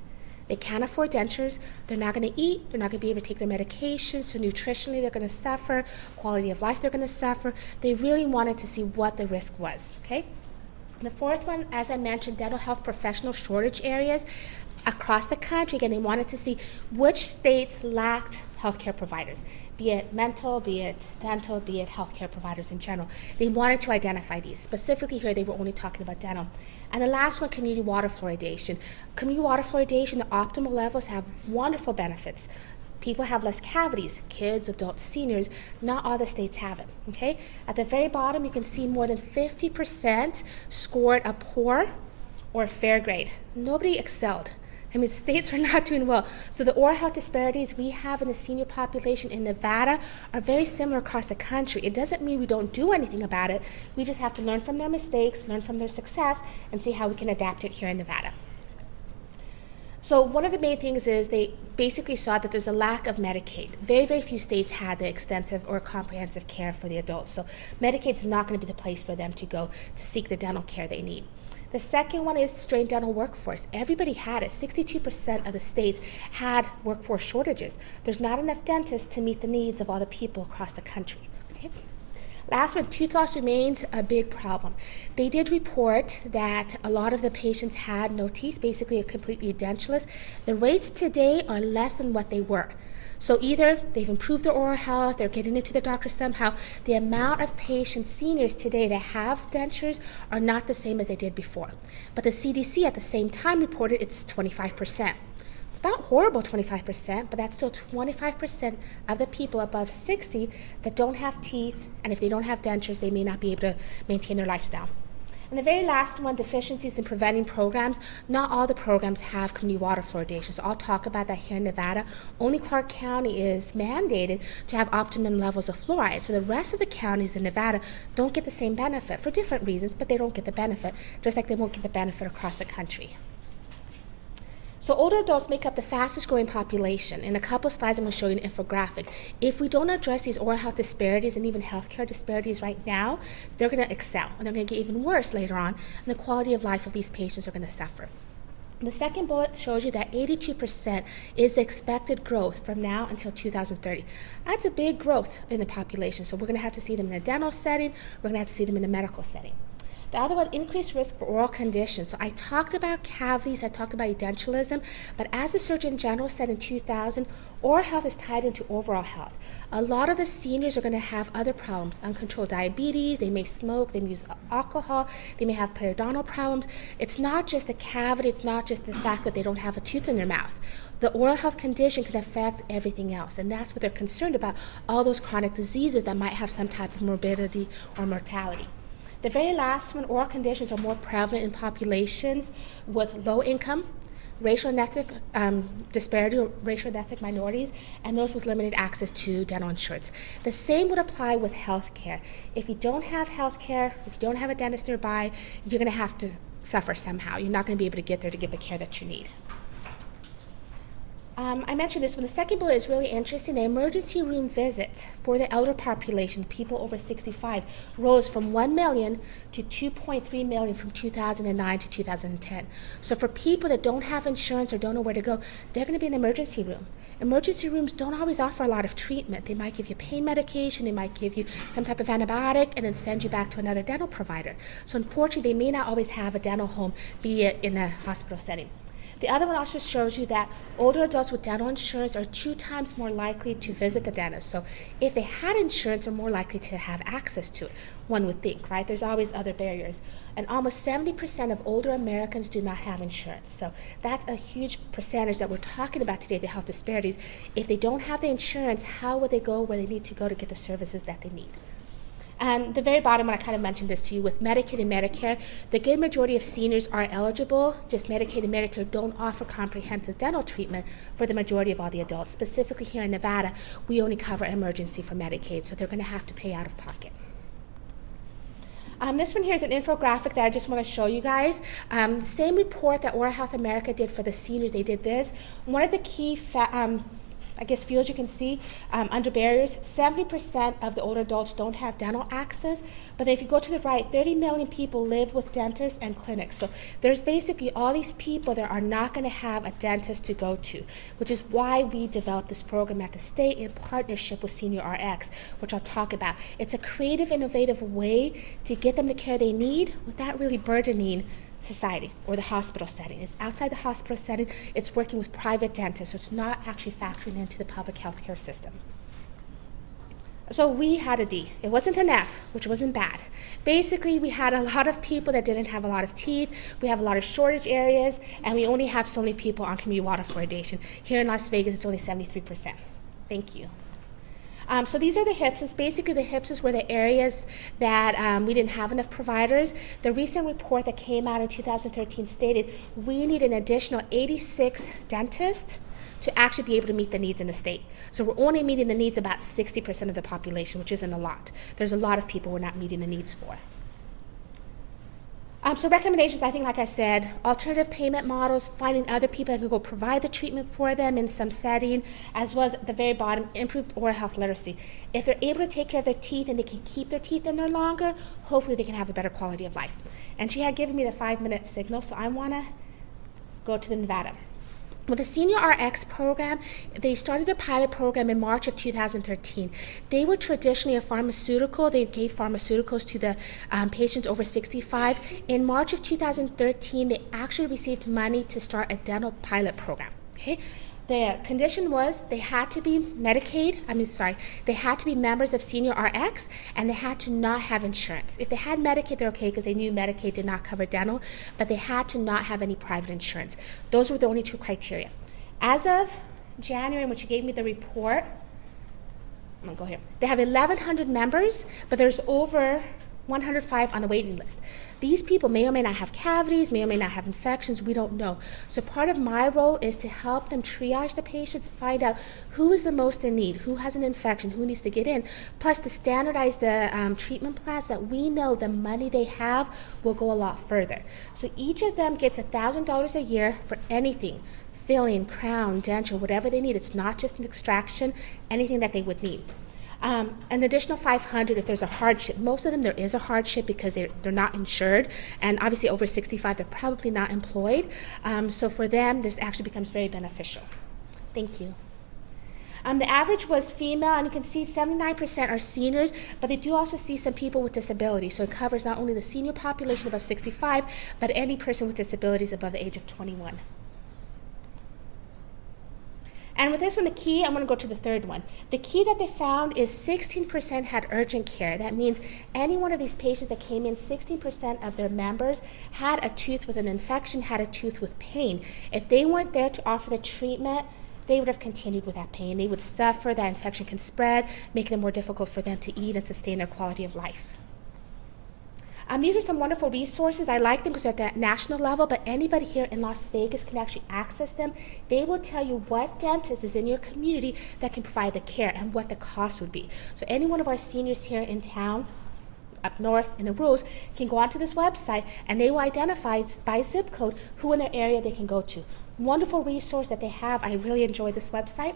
they can't afford dentures, they're not going to eat, they're not going to be able to take their medications, so nutritionally they're going to suffer, quality of life they're going to suffer. They really wanted to see what the risk was, okay? The fourth one, as I mentioned, dental health professional shortage areas across the country. Again, they wanted to see which states lacked healthcare providers, be it mental, be it dental, be it healthcare providers in general. They wanted to identify these. Specifically here, they were only talking about dental. And the last one, community water fluoridation. Community water fluoridation, the optimal levels have wonderful benefits. People have less cavities, kids, adults, seniors. Not all the states have it, okay? At the very bottom, you can see more than 50% scored a poor or a fair grade. Nobody excelled. I mean, states are not doing well. So the oral health disparities we have in the senior population in Nevada are very similar across the country. It doesn't mean we don't do anything about it. We just have to learn from their mistakes, learn from their success, and see how we can adapt it here in Nevada. So one of the main things is they basically saw that there's a lack of Medicaid. Very, very few states had the extensive or comprehensive care for the adults. So Medicaid's not going to be the place for them to go to seek the dental care they need. The second one is strained dental workforce. Everybody had it. 62% of the states had workforce shortages. There's not enough dentists to meet the needs of all the people across the country. Okay? Last one, tooth loss remains a big problem. They did report that a lot of the patients had no teeth, basically are completely edentulous. The rates today are less than what they were. So either they've improved their oral health, they're getting into the doctor somehow. The amount of patients, seniors today that have dentures are not the same as they did before. But the CDC at the same time reported it's 25%. It's not horrible, 25%, but that's still 25% of the people above 60 that don't have teeth, and if they don't have dentures, they may not be able to maintain their lifestyle. And the very last one, deficiencies in preventing programs. Not all the programs have community water fluoridation, so I'll talk about that here in Nevada. Only Clark County is mandated to have optimum levels of fluoride, so the rest of the counties in Nevada don't get the same benefit for different reasons, but they don't get the benefit, just like they won't get the benefit across the country. So older adults make up the fastest growing population. In a couple slides, I'm going to show you an infographic. If we don't address these oral health disparities and even healthcare disparities right now, they're going to excel, and they're going to get even worse later on, and the quality of life of these patients are going to suffer. The second bullet shows you that 82% is the expected growth from now until 2030. That's a big growth in the population, so we're going to have to see them in a dental setting, we're going to have to see them in a medical setting. The other one, increased risk for oral conditions. So I talked about cavities, I talked about edentulism, but as the Surgeon General said in 2000, oral health is tied into overall health. A lot of the seniors are going to have other problems, uncontrolled diabetes, they may smoke, they may use alcohol, they may have periodontal problems. It's not just the cavity, it's not just the fact that they don't have a tooth in their mouth. The oral health condition can affect everything else, and that's what they're concerned about, all those chronic diseases that might have some type of morbidity or mortality. The very last one, oral conditions are more prevalent in populations with low income, racial and ethnic disparity, or racial and ethnic minorities, and those with limited access to dental insurance. The same would apply with health care. If you don't have health care, if you don't have a dentist nearby, you're going to have to suffer somehow. You're not going to be able to get there to get the care that you need. I mentioned this one. The second bullet is really interesting. The emergency room visits for the elder population, people over 65, rose from 1 million to 2.3 million from 2009 to 2010. So for people that don't have insurance or don't know where to go, they're going to be in the emergency room. Emergency rooms don't always offer a lot of treatment. They might give you pain medication, they might give you some type of antibiotic, and then send you back to another dental provider. So unfortunately, they may not always have a dental home, be it in a hospital setting. The other one also shows you that older adults with dental insurance are 2 times more likely to visit the dentist. So if they had insurance, they're more likely to have access to it, one would think, right? There's always other barriers. And almost 70% of older Americans do not have insurance. So that's a huge percentage that we're talking about today, the health disparities. If they don't have the insurance, how will they go where they need to go to get the services that they need? And the very bottom, I kind of mentioned this to you, with Medicaid and Medicare, the good majority of seniors are eligible, just Medicaid and Medicare don't offer comprehensive dental treatment for the majority of all the adults. Specifically here in Nevada, we only cover emergency for Medicaid, so they're going to have to pay out of pocket. This one here is an infographic that I just want to show you guys. Same report that Oral Health America did for the seniors, they did this. One of the key fields you can see under barriers, 70% of the older adults don't have dental access, but if you go to the right, 30 million people live with dentists and clinics. So there's basically all these people that are not going to have a dentist to go to, which is why we developed this program at the state in partnership with Senior RX, which I'll talk about. It's a creative, innovative way to get them the care they need without really burdening society or the hospital setting. It's outside the hospital setting. It's working with private dentists, so it's not actually factoring into the public healthcare system. So we had a D. It wasn't an F, which wasn't bad. Basically, we had a lot of people that didn't have a lot of teeth. We have a lot of shortage areas, and we only have so many people on community water fluoridation. Here in Las Vegas, it's only 73%. Thank you. So these are the HIPSs. Basically, the HIPSs were the areas that we didn't have enough providers. The recent report that came out in 2013 stated we need an additional 86 dentists to actually be able to meet the needs in the state. So we're only meeting the needs about 60% of the population, which isn't a lot. There's a lot of people we're not meeting the needs for. So recommendations, I think, like I said, alternative payment models, finding other people that can go provide the treatment for them in some setting, as well as at the very bottom, improved oral health literacy. If they're able to take care of their teeth and they can keep their teeth in there longer, hopefully they can have a better quality of life. And she had given me the 5-minute signal, so I want to go to the Nevada. With the Senior RX program, they started their pilot program in March of 2013. They were traditionally a pharmaceutical. They gave pharmaceuticals to the patients over 65. In March of 2013, they actually received money to start a dental pilot program. Okay? The condition was they had to be they had to be members of Senior RX, and they had to not have insurance. If they had Medicaid, they're okay because they knew Medicaid did not cover dental, but they had to not have any private insurance. Those were the only two criteria. As of January, when she gave me the report, I'm gonna go here. They have 1,100 members, but there's over 105 on the waiting list. These people may or may not have cavities, may or may not have infections, we don't know. So part of my role is to help them triage the patients, find out who is the most in need, who has an infection, who needs to get in, plus to standardize the treatment plans that we know the money they have will go a lot further. So each of them gets $1,000 a year for anything, filling, crown, denture, whatever they need. It's not just an extraction, anything that they would need. An additional $500 if there's a hardship. Most of them, there is a hardship because they're not insured, and obviously over 65, they're probably not employed. So for them, this actually becomes very beneficial. Thank you. The average was female, and you can see 79% are seniors, but they do also see some people with disabilities. So it covers not only the senior population above 65, but any person with disabilities above the age of 21. And with this one, the key, I'm going to go to the third one. The key that they found is 16% had urgent care. That means any one of these patients that came in, 16% of their members had a tooth with an infection, had a tooth with pain. If they weren't there to offer the treatment, they would have continued with that pain. They would suffer, that infection can spread, making it more difficult for them to eat and sustain their quality of life. These are some wonderful resources. I like them because they're at that national level, but anybody here in Las Vegas can actually access them. They will tell you what dentist is in your community that can provide the care and what the cost would be. So any one of our seniors here in town, up north in the rules, can go onto this website and they will identify by zip code who in their area they can go to. Wonderful resource that they have. I really enjoy this website.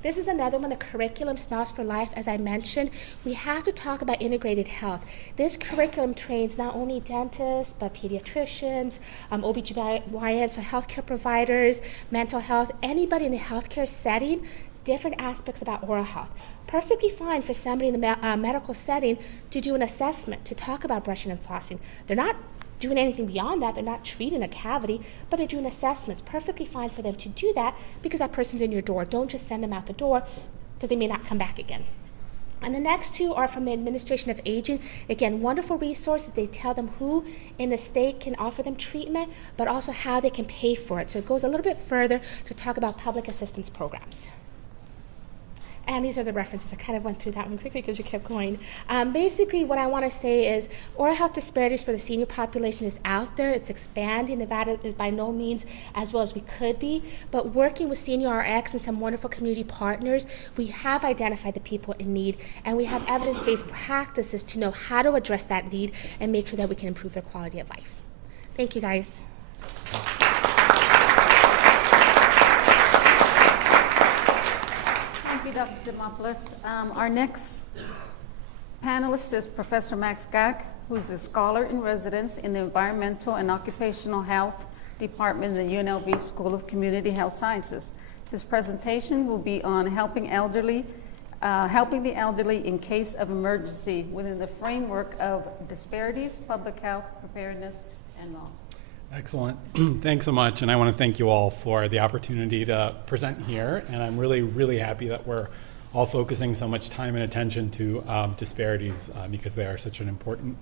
This is another one, the curriculum Smiles for Life. As I mentioned, we have to talk about integrated health. This curriculum trains not only dentists, but pediatricians, OB/GYNs, so healthcare providers, mental health, anybody in the healthcare setting, different aspects about oral health. Perfectly fine for somebody in the medical setting to do an assessment, to talk about brushing and flossing. They're not doing anything beyond that. They're not treating a cavity, but they're doing assessments. Perfectly fine for them to do that because that person's in your door. Don't just send them out the door because they may not come back again. And the next two are from the Administration of Aging. Again, wonderful resources. They tell them who in the state can offer them treatment, but also how they can pay for it. So it goes a little bit further to talk about public assistance programs. And these are the references. I kind of went through that one quickly because you kept going. Basically, what I want to say is oral health disparities for the senior population is out there. It's expanding. Nevada is by no means as well as we could be. But working with Senior RX and some wonderful community partners, we have identified the people in need, and we have evidence-based practices to know how to address that need and make sure that we can improve their quality of life. Thank you, guys. Thank you, Dr. Demopoulos. Our next panelist is Professor Max Gack, who's a scholar in residence in the Environmental and Occupational Health Department in the UNLV School of Community Health Sciences. His presentation will be on helping the elderly in case of emergency within the framework of disparities, public health, preparedness, and laws. Excellent. Thanks so much. And I want to thank you all for the opportunity to present here. And I'm really, really happy that we're all focusing so much time and attention to disparities because they are such an important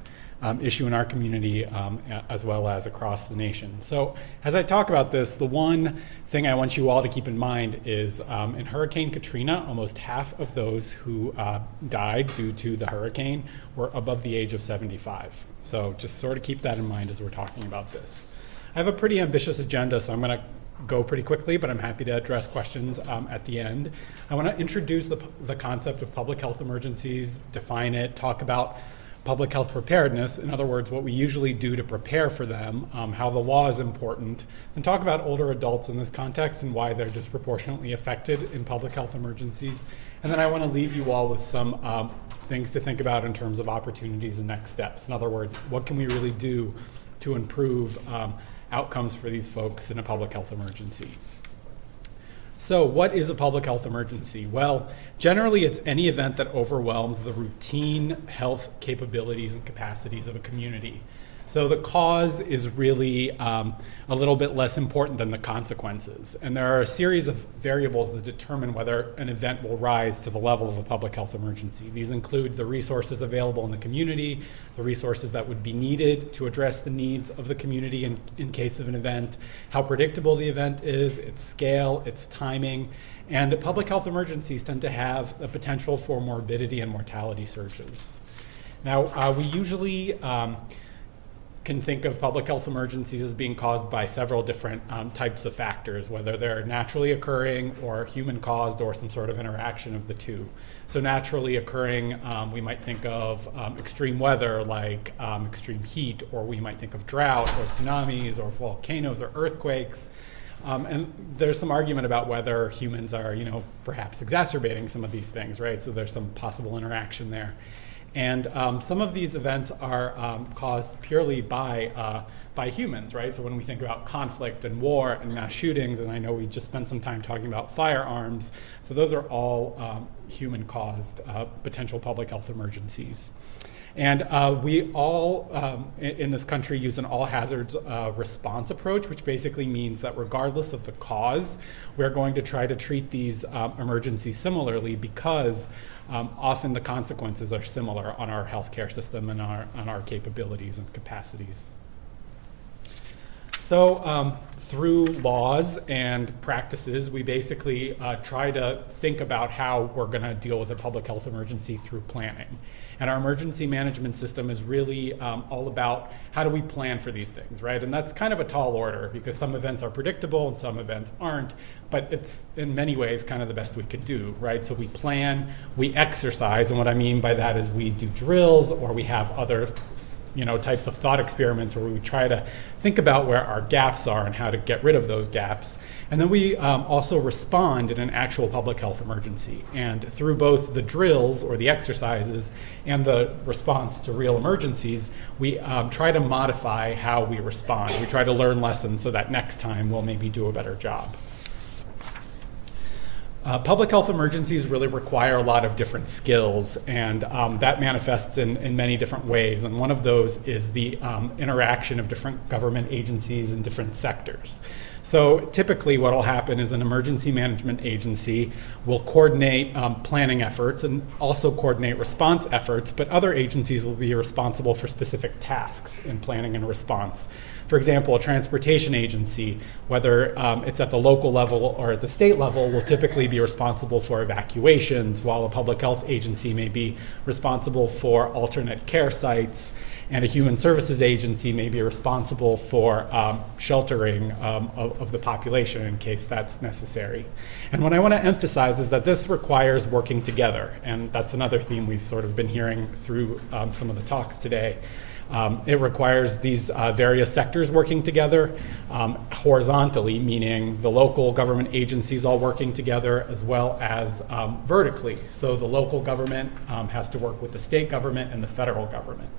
issue in our community as well as across the nation. So as I talk about this, the one thing I want you all to keep in mind is in Hurricane Katrina, almost half of those who died due to the hurricane were above the age of 75. So just sort of keep that in mind as we're talking about this. I have a pretty ambitious agenda, so I'm going to go pretty quickly, but I'm happy to address questions at the end. I want to introduce the concept of public health emergencies, define it, talk about public health preparedness, in other words, what we usually do to prepare for them, how the law is important, and talk about older adults in this context and why they're disproportionately affected in public health emergencies. And then I want to leave you all with some things to think about in terms of opportunities and next steps. In other words, what can we really do to improve outcomes for these folks in a public health emergency? So what is a public health emergency? Well, generally it's any event that overwhelms the routine health capabilities and capacities of a community. So the cause is really a little bit less important than the consequences. And there are a series of variables that determine whether an event will rise to the level of a public health emergency. These include the resources available in the community, the resources that would be needed to address the needs of the community in case of an event, how predictable the event is, its scale, its timing, and public health emergencies tend to have a potential for morbidity and mortality surges. Now, we usually can think of public health emergencies as being caused by several different types of factors, whether they're naturally occurring or human caused or some sort of interaction of the two. So naturally occurring, we might think of extreme weather like extreme heat, or we might think of drought or tsunamis or volcanoes or earthquakes. And there's some argument about whether humans are, perhaps exacerbating some of these things, right? So there's some possible interaction there. And some of these events are caused purely by humans, right? So when we think about conflict and war and mass shootings, and I know we just spent some time talking about firearms, so those are all human-caused potential public health emergencies. And we all in this country use an all hazards response approach, which basically means that regardless of the cause, we're going to try to treat these emergencies similarly because often the consequences are similar on our healthcare system and on our capabilities and capacities. So through laws and practices, we basically try to think about how we're going to deal with a public health emergency through planning. And our emergency management system is really all about how do we plan for these things, right? And that's kind of a tall order because some events are predictable and some events aren't, but it's in many ways kind of the best we could do, right? So we plan, we exercise, and what I mean by that is we do drills or we have other types of thought experiments where we try to think about where our gaps are and how to get rid of those gaps. And then we also respond in an actual public health emergency. And through both the drills or the exercises and the response to real emergencies, we try to modify how we respond. We try to learn lessons so that next time we'll maybe do a better job. Public health emergencies really require a lot of different skills, and that manifests in many different ways. And one of those is the interaction of different government agencies in different sectors. So typically what will happen is an emergency management agency will coordinate planning efforts and also coordinate response efforts, but other agencies will be responsible for specific tasks in planning and response. For example, a transportation agency, whether it's at the local level or at the state level, will typically be be responsible for evacuations, while a public health agency may be responsible for alternate care sites, and a human services agency may be responsible for sheltering of the population in case that's necessary. And what I want to emphasize is that this requires working together, and that's another theme we've sort of been hearing through some of the talks today. It requires these various sectors working together horizontally, meaning the local government agencies all working together, as well as vertically. So the local government has to work with the state government and the federal government.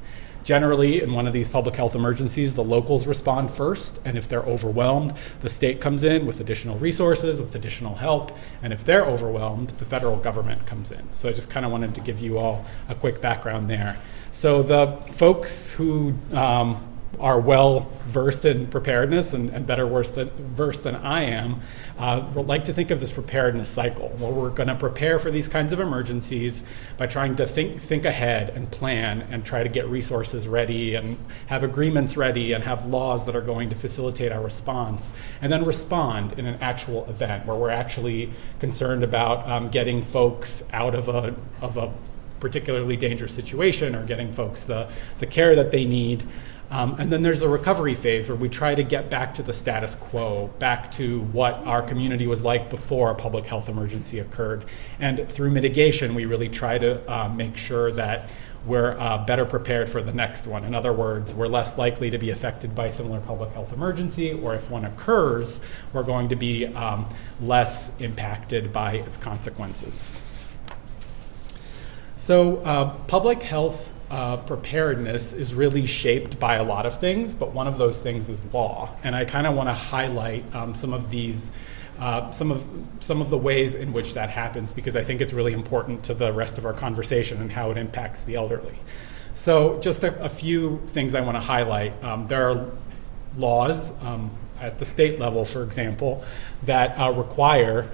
Generally, in one of these public health emergencies, the locals respond first, and if they're overwhelmed, the state comes in with additional resources, with additional help, and if they're overwhelmed, the federal government comes in. So I just kind of wanted to give you all a quick background there. So the folks who are well versed in preparedness and better versed than I am would like to think of this preparedness cycle, where we're going to prepare for these kinds of emergencies by trying to think ahead and plan and try to get resources ready and have agreements ready and have laws that are going to facilitate our response, and then respond in an actual event where we're actually concerned about getting folks out of a particularly dangerous situation or getting folks the care that they need. And then there's a recovery phase where we try to get back to the status quo, back to what our community was like before a public health emergency occurred. And through mitigation, we really try to make sure that we're better prepared for the next one. In other words, we're less likely to be affected by a similar public health emergency, or if one occurs, we're going to be less impacted by its consequences. So public health preparedness is really shaped by a lot of things, but one of those things is law. And I kind of want to highlight some of these, some of the ways in which that happens, because I think it's really important to the rest of our conversation and how it impacts the elderly. So just a few things I want to highlight. There are laws at the state level, for example, that require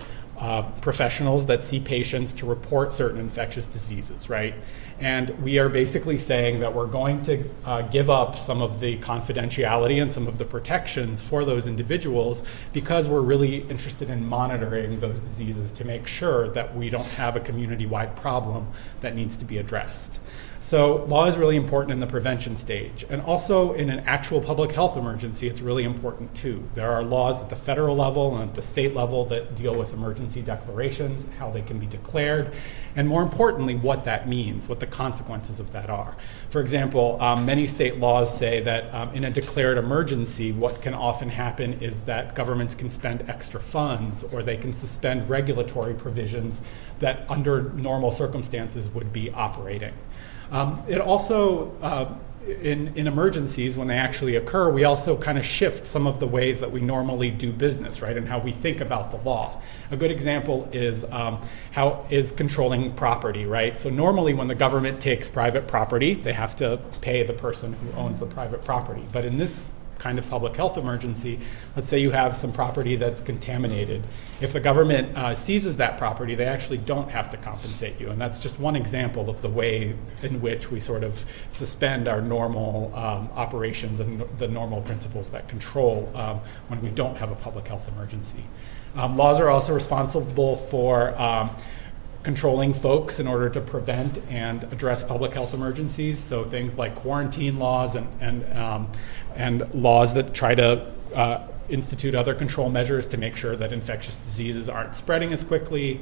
professionals that see patients to report certain infectious diseases, right? And we are basically saying that we're going to give up some of the confidentiality and some of the protections for those individuals because we're really interested in monitoring those diseases to make sure that we don't have a community-wide problem that needs to be addressed. So law is really important in the prevention stage. And also in an actual public health emergency, it's really important too. There are laws at the federal level and at the state level that deal with emergency declarations, how they can be declared, and more importantly, what that means, what the consequences of that are. For example, many state laws say that in a declared emergency, what can often happen is that governments can spend extra funds, or they can suspend regulatory provisions that under normal circumstances would be operating. It also, in emergencies, when they actually occur, we also kind of shift some of the ways that we normally do business, right, and how we think about the law. A good example is how is controlling property, right? So normally when the government takes private property, they have to pay the person who owns the private property. But in this kind of public health emergency, let's say you have some property that's contaminated. If the government seizes that property, they actually don't have to compensate you. And that's just one example of the way in which we sort of suspend our normal operations and the normal principles that control when we don't have a public health emergency. Laws are also responsible for controlling folks in order to prevent and address public health emergencies. So things like quarantine laws and laws that try to institute other control measures to make sure that infectious diseases aren't spreading as quickly.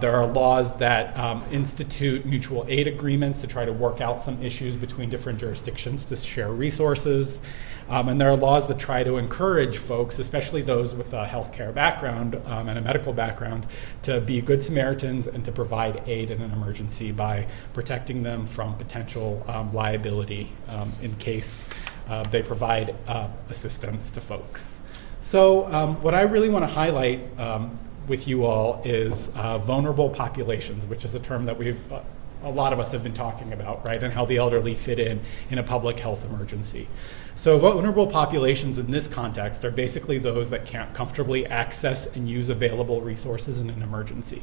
There are laws that institute mutual aid agreements to try to work out some issues between different jurisdictions to share resources. And there are laws that try to encourage folks, especially those with a healthcare background and a medical background, to be good Samaritans and to provide aid in an emergency by protecting them from potential liability in case they provide assistance to folks. So what I really want to highlight with you all is vulnerable populations, which is a term that a lot of us have been talking about, right, and how the elderly fit in a public health emergency. So vulnerable populations in this context are basically those that can't comfortably access and use available resources in an emergency.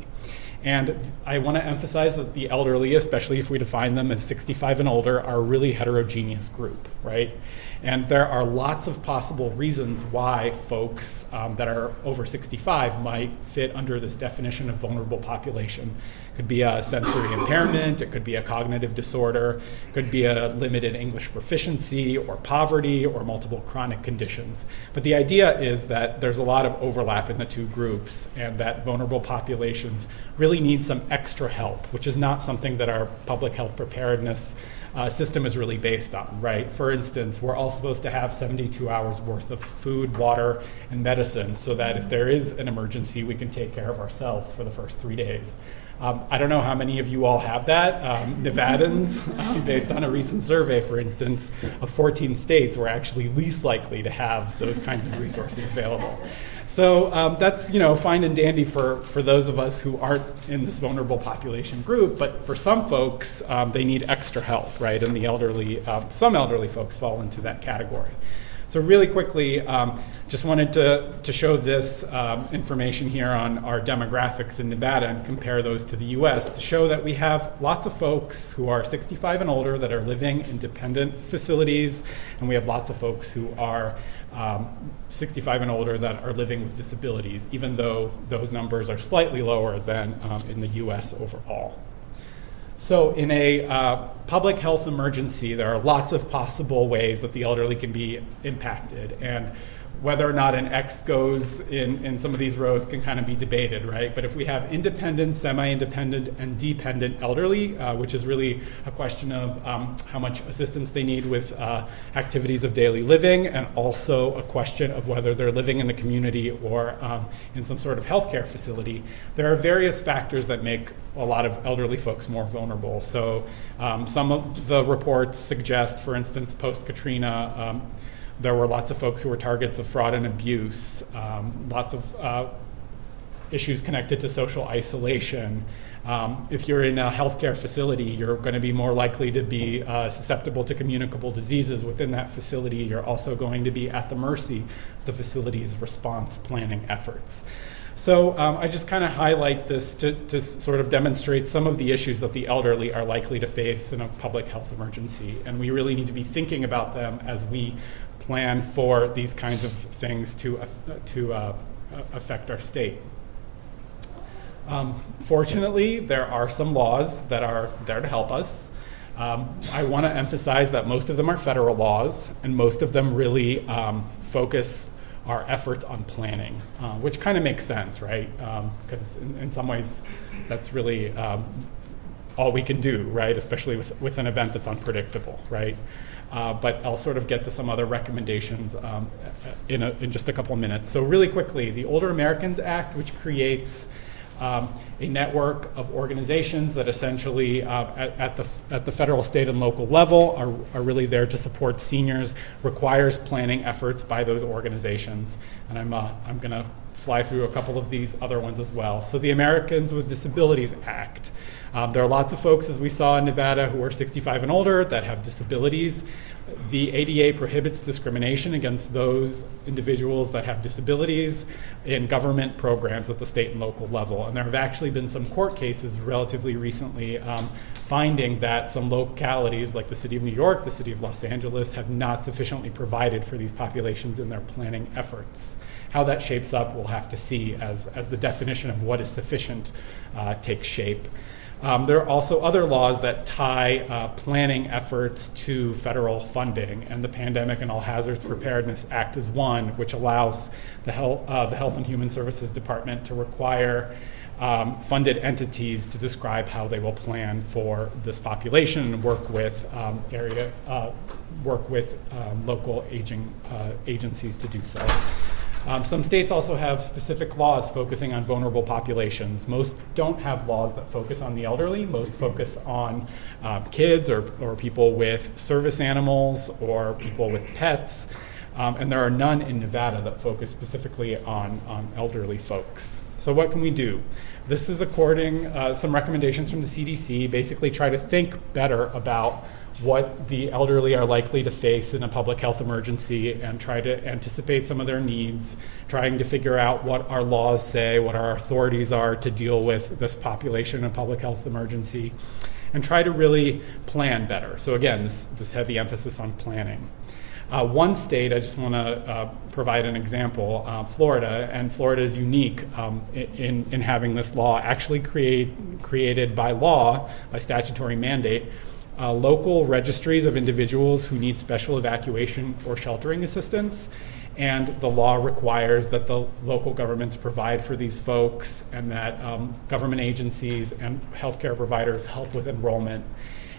And I want to emphasize that the elderly, especially if we define them as 65 and older, are a really heterogeneous group, right? And there are lots of possible reasons why folks that are over 65 might fit under this definition of vulnerable population. It could be a sensory impairment, it could be a cognitive disorder, it could be a limited English proficiency or poverty or multiple chronic conditions. But the idea is that there's a lot of overlap in the two groups and that vulnerable populations really need some extra help, which is not something that our public health preparedness system is really based on, right? For instance, we're all supposed to have 72 hours worth of food, water, and medicine so that if there is an emergency, we can take care of ourselves for the first 3 days. I don't know how many of you all have that. Nevadans, based on a recent survey, for instance, of 14 states, were actually least likely to have those kinds of resources available. So that's fine and dandy for those of us who aren't in this vulnerable population group, but for some folks, they need extra help, right? And the elderly, some elderly folks fall into that category. So really quickly, just wanted to show this information here on our demographics in Nevada and compare those to the US to show that we have lots of folks who are 65 and older that are living in dependent facilities, and we have lots of folks who are 65 and older that are living with disabilities, even though those numbers are slightly lower than in the US overall. So in a public health emergency, there are lots of possible ways that the elderly can be impacted. And whether or not an X goes in some of these rows can kind of be debated, right? But if we have independent, semi-independent, and dependent elderly, which is really a question of how much assistance they need with activities of daily living, and also a question of whether they're living in the community or in some sort of healthcare facility, there are various factors that make a lot of elderly folks more vulnerable. So some of the reports suggest, for instance, post-Katrina, there were lots of folks who were targets of fraud and abuse, lots of issues connected to social isolation. If you're in a healthcare facility, you're going to be more likely to be susceptible to communicable diseases within that facility. You're also going to be at the mercy of the facility's response planning efforts. So I just kind of highlight this to sort of demonstrate some of the issues that the elderly are likely to face in a public health emergency. And we really need to be thinking about them as we plan for these kinds of things to affect our state. Fortunately, there are some laws that are there to help us. I want to emphasize that most of them are federal laws, and most of them really focus our efforts on planning, which kind of makes sense, right? Because in some ways, that's really all we can do, right? Especially with an event that's unpredictable, right? But I'll sort of get to some other recommendations in just a couple of minutes. So really quickly, the Older Americans Act, which creates a network of organizations that essentially at the federal, state, and local level are really there to support seniors, requires planning efforts by those organizations. And I'm going to fly through a couple of these other ones as well. So the Americans with Disabilities Act. There are lots of folks, as we saw in Nevada, who are 65 and older that have disabilities. The ADA prohibits discrimination against those individuals that have disabilities in government programs at the state and local level. And there have actually been some court cases relatively recently finding that some localities like the city of New York, the city of Los Angeles, have not sufficiently provided for these populations in their planning efforts. How that shapes up, we'll have to see as the definition of what is sufficient takes shape. There are also other laws that tie planning efforts to federal funding, and the Pandemic and All Hazards Preparedness Act is one, which allows the Health and Human Services Department to require funded entities to describe how they will plan for this population and work with local aging agencies to do so. Some states also have specific laws focusing on vulnerable populations. Most don't have laws that focus on the elderly. Most focus on kids or people with service animals or people with pets. And there are none in Nevada that focus specifically on elderly folks. So what can we do? This is according some recommendations from the CDC, basically try to think better about what the elderly are likely to face in a public health emergency and try to anticipate some of their needs, trying to figure out what our laws say, what our authorities are to deal with this population in a public health emergency, and try to really plan better. So again, this heavy emphasis on planning. One state, I just want to provide an example, Florida, and Florida is unique in having this law actually created by law, by statutory mandate, local registries of individuals who need special evacuation or sheltering assistance. And the law requires that the local governments provide for these folks, and that government agencies and healthcare providers help with enrollment.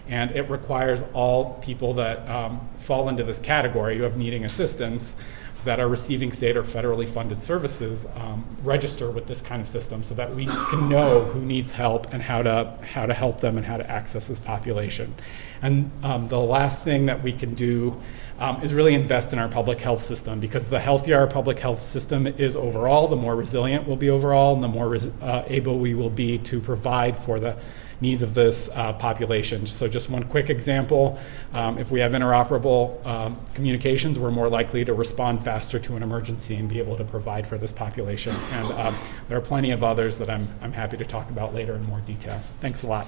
And it requires all people that fall into this category of needing assistance that are receiving state or federally funded services register with this kind of system, so that we can know who needs help and how to help them and how to access this population. And the last thing that we can do is really invest in our public health system, because the healthier our public health system is overall, the more resilient we'll be overall, and the more able we will be to provide for the needs of this population. So just one quick example, if we have interoperable communications, we're more likely to respond faster to an emergency and be able to provide for this population. And there are plenty of others that I'm happy to talk about later in more detail. Thanks a lot.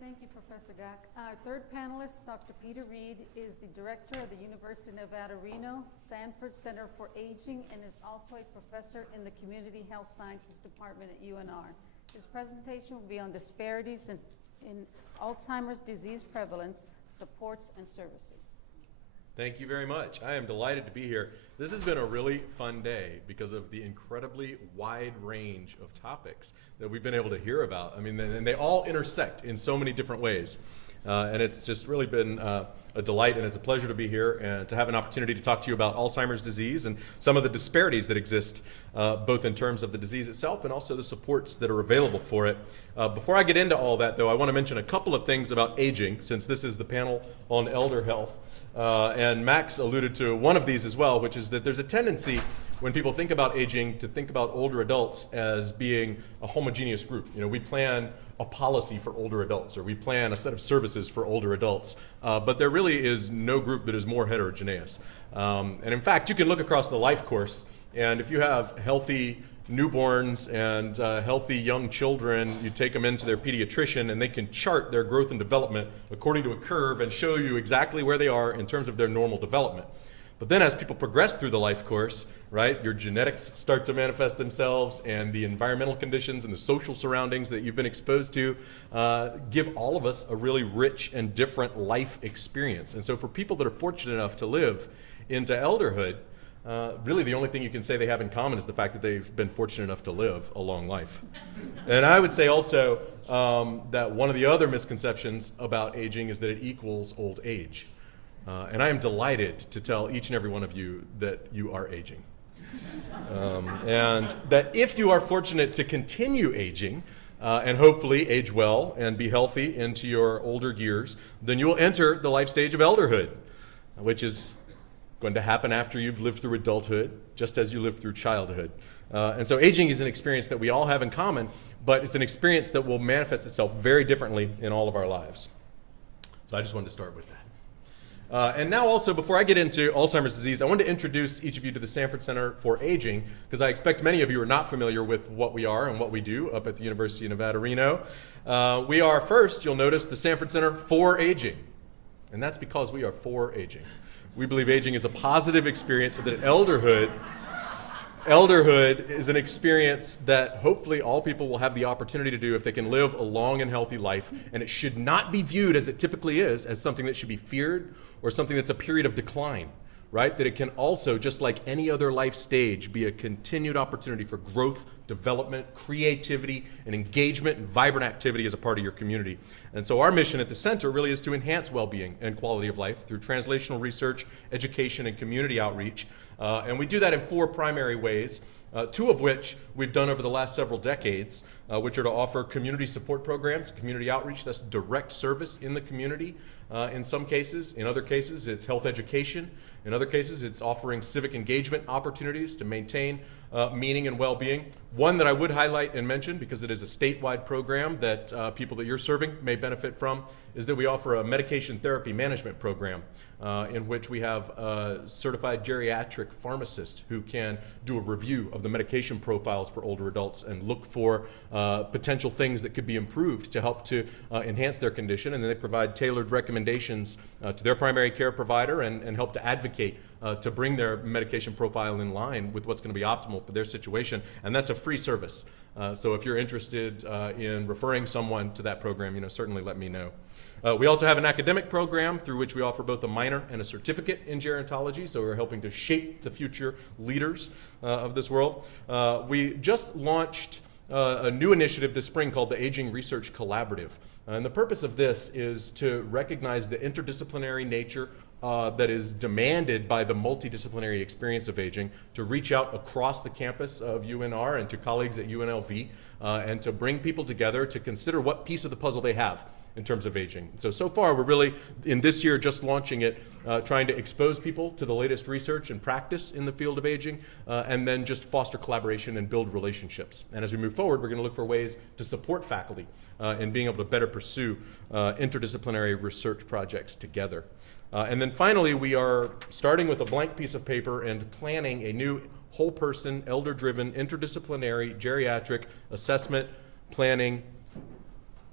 Thank you, Professor Gack. Our third panelist, Dr. Peter Reed, is the director of the University of Nevada, Reno Sanford Center for Aging, and is also a professor in the Community Health Sciences Department at UNR. His presentation will be on disparities in Alzheimer's disease prevalence, supports, and services. Thank you very much. I am delighted to be here. This has been a really fun day because of the incredibly wide range of topics that we've been able to hear about. I mean, and they all intersect in so many different ways. And it's just really been a delight, and it's a pleasure to be here and to have an opportunity to talk to you about Alzheimer's disease and some of the disparities that exist, both in terms of the disease itself and also the supports that are available for it. Before I get into all that, though, I want to mention a couple of things about aging, since this is the panel on elder health. And Max alluded to one of these as well, which is that there's a tendency when people think about aging to think about older adults as being a homogeneous group. You know, we plan a policy for older adults, or we plan a set of services for older adults, but there really is no group that is more heterogeneous. And in fact, you can look across the life course, and if you have healthy newborns and healthy young children, you take them into their pediatrician and they can chart their growth and development according to a curve and show you exactly where they are in terms of their normal development. But then as people progress through the life course, right, your genetics start to manifest themselves, and the environmental conditions and the social surroundings that you've been exposed to give all of us a really rich and different life experience. And so for people that are fortunate enough to live into elderhood, really the only thing you can say they have in common is the fact that they've been fortunate enough to live a long life. And I would say also that one of the other misconceptions about aging is that it equals old age. And I am delighted to tell each and every one of you that you are aging. And that if you are fortunate to continue aging, and hopefully age well and be healthy into your older years, then you will enter the life stage of elderhood, which is going to happen after you've lived through adulthood, just as you lived through childhood. And so aging is an experience that we all have in common, but it's an experience that will manifest itself very differently in all of our lives. So I just wanted to start with that. And now also, before I get into Alzheimer's disease, I wanted to introduce each of you to the Sanford Center for Aging, because I expect many of you are not familiar with what we are and what we do up at the University of Nevada, Reno. We are, first, you'll notice, the Sanford Center for Aging. And that's because we are for aging. We believe aging is a positive experience, and that elderhood is an experience that hopefully all people will have the opportunity to do if they can live a long and healthy life. And it should not be viewed, as it typically is, as something that should be feared or something that's a period of decline, right? That it can also, just like any other life stage, be a continued opportunity for growth, development, creativity, and engagement and vibrant activity as a part of your community. And so our mission at the center really is to enhance well-being and quality of life through translational research, education, and community outreach. And we do that in four primary ways. two of which we've done over the last several decades, which are to offer community support programs, community outreach, that's direct service in the community in some cases. In other cases, it's health education. In other cases, it's offering civic engagement opportunities to maintain meaning and well-being. One that I would highlight and mention, because it is a statewide program that people that you're serving may benefit from, is that we offer a medication therapy management program in which we have a certified geriatric pharmacist who can do a review of the medication profiles for older adults and look for potential things that could be improved to help to enhance their condition. And then they provide tailored recommendations to their primary care provider and help to advocate to bring their medication profile in line with what's going to be optimal for their situation. And that's a free service. So if you're interested in referring someone to that program, certainly let me know. We also have an academic program through which we offer both a minor and a certificate in gerontology, so we're helping to shape the future leaders of this world. We just launched a new initiative this spring called the Aging Research Collaborative. And the purpose of this is to recognize the interdisciplinary nature that is demanded by the multidisciplinary experience of aging, to reach out across the campus of UNR and to colleagues at UNLV, and to bring people together to consider what piece of the puzzle they have in terms of aging. So far, we're really, in this year, just launching it, trying to expose people to the latest research and practice in the field of aging, and then just foster collaboration and build relationships. And as we move forward, we're going to look for ways to support faculty in being able to better pursue interdisciplinary research projects together. And then finally, we are starting with a blank piece of paper and planning a new whole person, elder-driven, interdisciplinary, geriatric assessment, planning,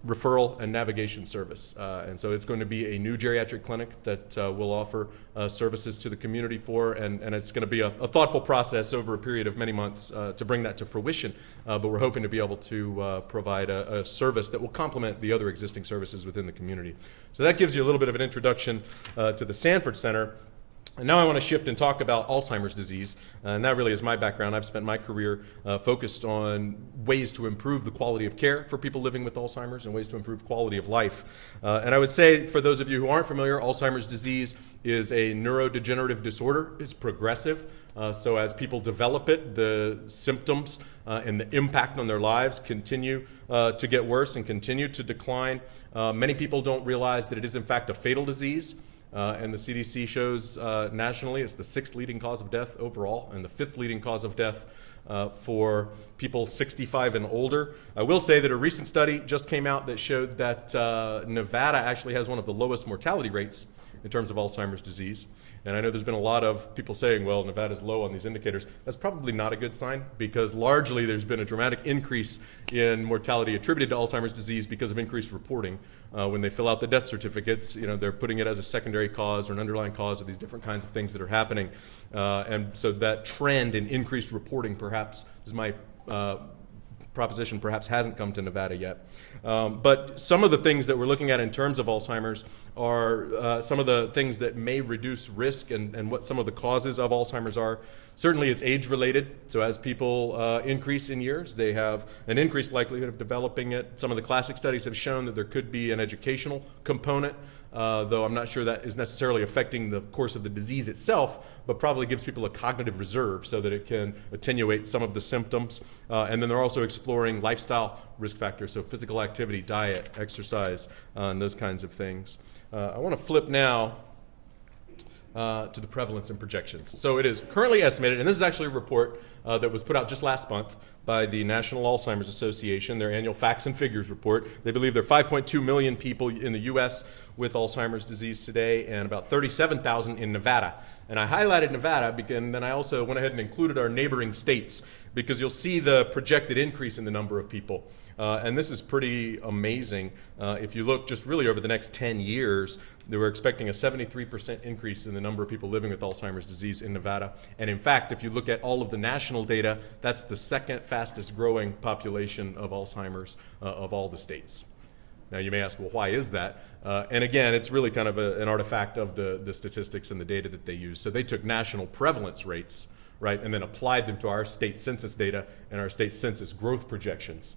referral, and navigation service. And so it's going to be a new geriatric clinic that will offer services to the community for, and it's going to be a thoughtful process over a period of many months to bring that to fruition. But we're hoping to be able to provide a service that will complement the other existing services within the community. So that gives you a little bit of an introduction to the Sanford Center. And now I want to shift and talk about Alzheimer's disease, and that really is my background. I've spent my career focused on ways to improve the quality of care for people living with Alzheimer's and ways to improve quality of life. And I would say, for those of you who aren't familiar, Alzheimer's disease is a neurodegenerative disorder. It's progressive, so as people develop it, the symptoms and the impact on their lives continue to get worse and continue to decline. Many people don't realize that it is in fact a fatal disease. And the CDC shows nationally it's the 6th leading cause of death overall and the 5th leading cause of death for people 65 and older. I will say that a recent study just came out that showed that Nevada actually has one of the lowest mortality rates in terms of Alzheimer's disease. And I know there's been a lot of people saying, well, Nevada's low on these indicators. That's probably not a good sign, because largely there's been a dramatic increase in mortality attributed to Alzheimer's disease because of increased reporting. When they fill out the death certificates, they're putting it as a secondary cause or an underlying cause of these different kinds of things that are happening. And so that trend in increased reporting, perhaps, is my proposition, perhaps hasn't come to Nevada yet. But some of the things that we're looking at in terms of Alzheimer's are some of the things that may reduce risk and what some of the causes of Alzheimer's are. Certainly it's age-related, so as people increase in years, they have an increased likelihood of developing it. Some of the classic studies have shown that there could be an educational component, though I'm not sure that is necessarily affecting the course of the disease itself, but probably gives people a cognitive reserve so that it can attenuate some of the symptoms. And then they're also exploring lifestyle risk factors, so physical activity, diet, exercise, and those kinds of things. I want to flip now to the prevalence and projections. So it is currently estimated, and this is actually a report that was put out just last month by the National Alzheimer's Association, their annual facts and figures report. They believe there are 5.2 million people in the U.S. with Alzheimer's disease today, and about 37,000 in Nevada. And I highlighted Nevada, and then I also went ahead and included our neighboring states, because you'll see the projected increase in the number of people. And this is pretty amazing. If you look just really over the next 10 years, they were expecting a 73% increase in the number of people living with Alzheimer's disease in Nevada. And in fact, if you look at all of the national data, that's the second fastest growing population of Alzheimer's of all the states. Now you may ask, well, why is that? And again, it's really kind of an artifact of the statistics and the data that they use. So they took national prevalence rates, right, and then applied them to our state census data and our state census growth projections.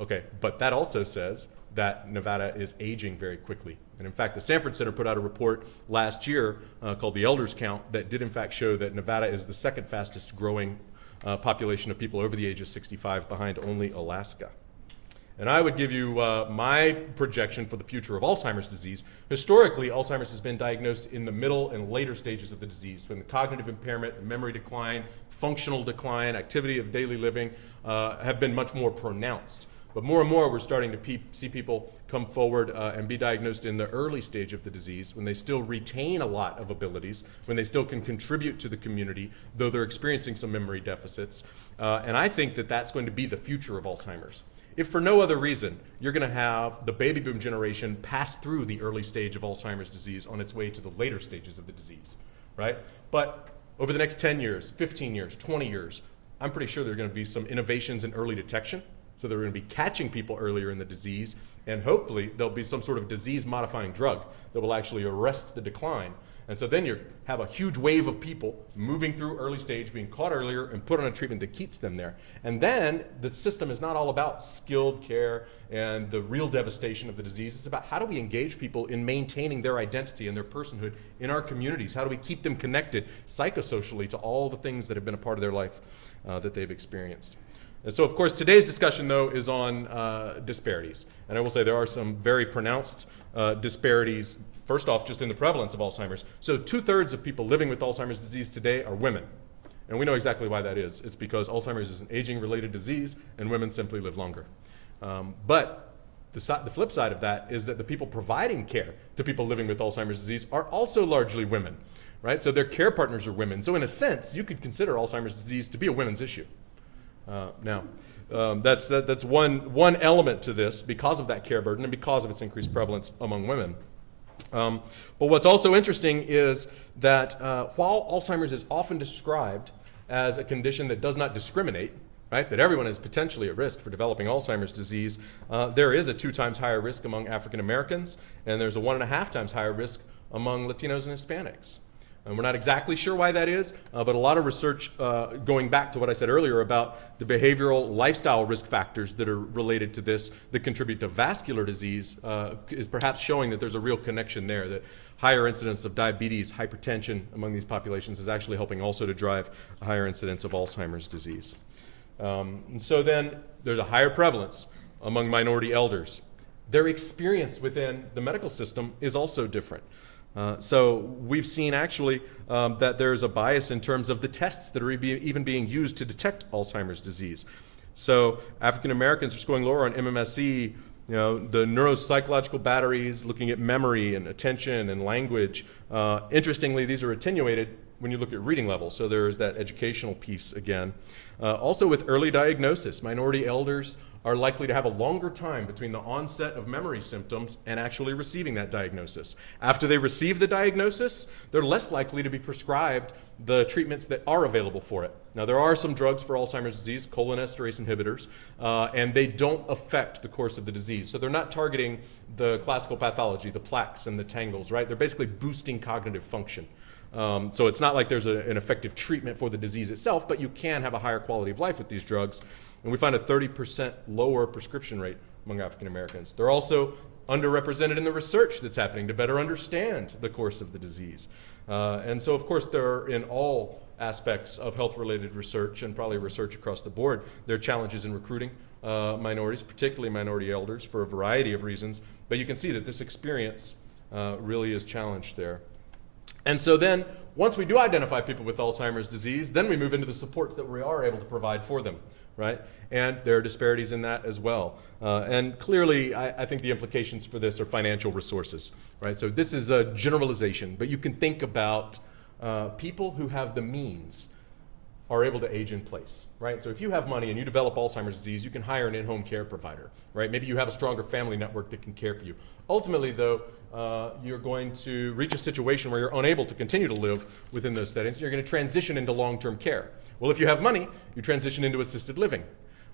Okay, but that also says that Nevada is aging very quickly. And in fact, the Sanford Center put out a report last year called the Elders Count that did in fact show that Nevada is the second fastest growing population of people over the age of 65, behind only Alaska. And I would give you my projection for the future of Alzheimer's disease. Historically, Alzheimer's has been diagnosed in the middle and later stages of the disease, when the cognitive impairment, memory decline, functional decline, activity of daily living have been much more pronounced. But more and more, we're starting to see people come forward and be diagnosed in the early stage of the disease, when they still retain a lot of abilities, when they still can contribute to the community, though they're experiencing some memory deficits. And I think that that's going to be the future of Alzheimer's. If for no other reason, you're going to have the baby boom generation pass through the early stage of Alzheimer's disease on its way to the later stages of the disease, right? But over the next 10 years, 15 years, 20 years, I'm pretty sure there are going to be some innovations in early detection. So they're going to be catching people earlier in the disease, and hopefully there'll be some sort of disease-modifying drug that will actually arrest the decline. And so then you have a huge wave of people moving through early stage, being caught earlier and put on a treatment that keeps them there. And then the system is not all about skilled care and the real devastation of the disease. It's about how do we engage people in maintaining their identity and their personhood in our communities? How do we keep them connected psychosocially to all the things that have been a part of their life that they've experienced? And so, of course, today's discussion, though, is on disparities. And I will say there are some very pronounced disparities. First off, just in the prevalence of Alzheimer's. So 2/3 of people living with Alzheimer's disease today are women. And we know exactly why that is. It's because Alzheimer's is an aging-related disease, and women simply live longer. But the flip side of that is that the people providing care to people living with Alzheimer's disease are also largely women, right? So their care partners are women. So in a sense, you could consider Alzheimer's disease to be a women's issue. That's one element to this because of that care burden and because of its increased prevalence among women. But what's also interesting is that while Alzheimer's is often described as a condition that does not discriminate, right, that everyone is potentially at risk for developing Alzheimer's disease, there is a 2 times higher risk among African Americans, and there's a 1.5 times higher risk among Latinos and Hispanics. And we're not exactly sure why that is, but a lot of research going back to what I said earlier about the behavioral lifestyle risk factors that are related to this that contribute to vascular disease is perhaps showing that there's a real connection there, that higher incidence of diabetes, hypertension among these populations is actually helping also to drive a higher incidence of Alzheimer's disease. And so then there's a higher prevalence among minority elders. Their experience within the medical system is also different. So we've seen actually that there's a bias in terms of the tests that are even being used to detect Alzheimer's disease. So African Americans are scoring lower on MMSE, the neuropsychological batteries, looking at memory and attention and language. Interestingly, these are attenuated when you look at reading levels. So there is that educational piece again. Also with early diagnosis, minority elders are likely to have a longer time between the onset of memory symptoms and actually receiving that diagnosis. After they receive the diagnosis, they're less likely to be prescribed the treatments that are available for it. Now, there are some drugs for Alzheimer's disease, cholinesterase inhibitors, and they don't affect the course of the disease. So they're not targeting the classical pathology, the plaques and the tangles, right? They're basically boosting cognitive function. So it's not like there's an effective treatment for the disease itself, but you can have a higher quality of life with these drugs. And we find a 30% lower prescription rate among African Americans. They're also underrepresented in the research that's happening to better understand the course of the disease. And so, of course, there are in all aspects of health-related research and probably research across the board, there are challenges in recruiting minorities, particularly minority elders, for a variety of reasons. But you can see that this experience really is challenged there. And so then, once we do identify people with Alzheimer's disease, then we move into the supports that we are able to provide for them, right? And there are disparities in that as well. And clearly, I think the implications for this are financial resources, right? So this is a generalization, but you can think about people who have the means are able to age in place, right? So if you have money and you develop Alzheimer's disease, you can hire an in-home care provider, right? Maybe you have a stronger family network that can care for you. Ultimately, though, you're going to reach a situation where you're unable to continue to live within those settings, and you're going to transition into long-term care. Well, if you have money, you transition into assisted living,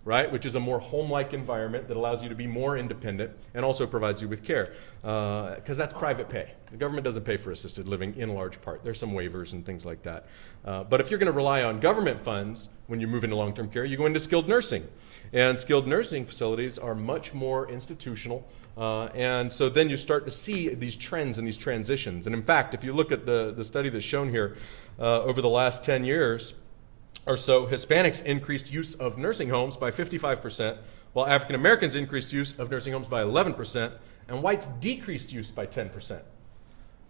right? Which is a more home-like environment that allows you to be more independent and also provides you with care, because that's private pay. The government doesn't pay for assisted living in large part. There's some waivers and things like that. But if you're going to rely on government funds when you move into long-term care, you go into skilled nursing. And skilled nursing facilities are much more institutional. And so then you start to see these trends and these transitions. And in fact, if you look at the study that's shown here, over the last 10 years, or so, Hispanics increased use of nursing homes by 55%, while African Americans increased use of nursing homes by 11%, and whites decreased use by 10%.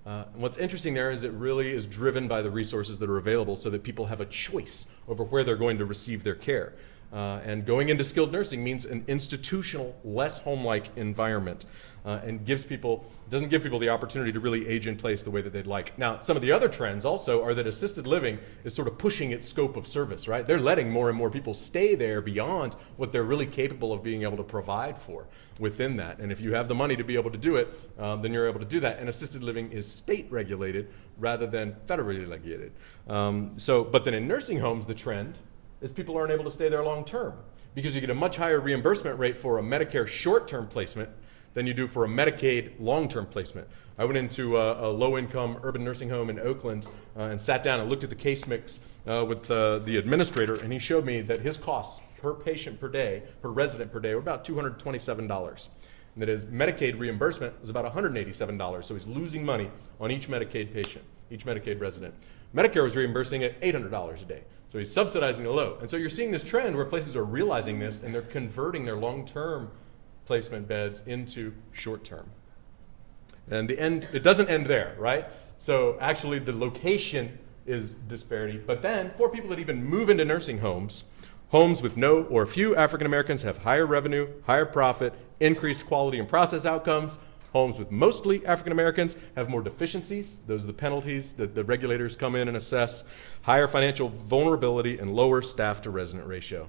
And what's interesting there is it really is driven by the resources that are available so that people have a choice over where they're going to receive their care. And going into skilled nursing means an institutional, less home-like environment, and doesn't give people the opportunity to really age in place the way that they'd like. Now, some of the other trends also are that assisted living is sort of pushing its scope of service, right? They're letting more and more people stay there beyond what they're really capable of being able to provide for within that. And if you have the money to be able to do it, then you're able to do that. And assisted living is state regulated rather than federally regulated. But then in nursing homes, the trend is people aren't able to stay there long term because you get a much higher reimbursement rate for a Medicare short-term placement than you do for a Medicaid long-term placement. I went into a low-income urban nursing home in Oakland and sat down and looked at the case mix with the administrator, and he showed me that his costs per patient per day, per resident per day, were about $227. And that his Medicaid reimbursement was about $187, so he's losing money on each Medicaid patient, each Medicaid resident. Medicare was reimbursing at $800 a day, so he's subsidizing the low. And so you're seeing this trend where places are realizing this and they're converting their long-term placement beds into short-term. And it doesn't end there, right? So actually the location is disparity, but then for people that even move into nursing homes, homes with no or few African Americans have higher revenue, higher profit, increased quality and process outcomes. Homes with mostly African Americans have more deficiencies. Those are the penalties that the regulators come in and assess, higher financial vulnerability, and lower staff to resident ratio.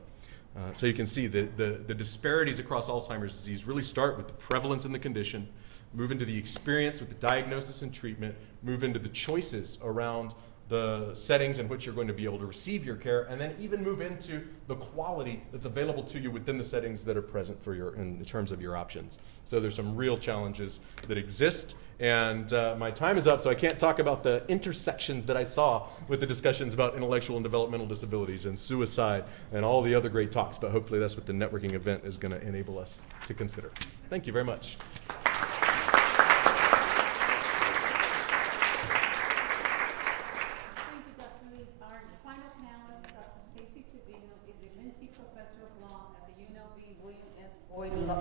So you can see the disparities across Alzheimer's disease really start with the prevalence in the condition, move into the experience with the diagnosis and treatment, move into the choices around the settings in which you're going to be able to receive your care, and then even move into the quality that's available to you within the settings that are present for in terms of your options. So there's some real challenges that exist, and my time is up, so I can't talk about the intersections that I saw with the discussions about intellectual and developmental disabilities and suicide and all the other great talks, but hopefully that's what the networking event is going to enable us to consider. Thank you very much.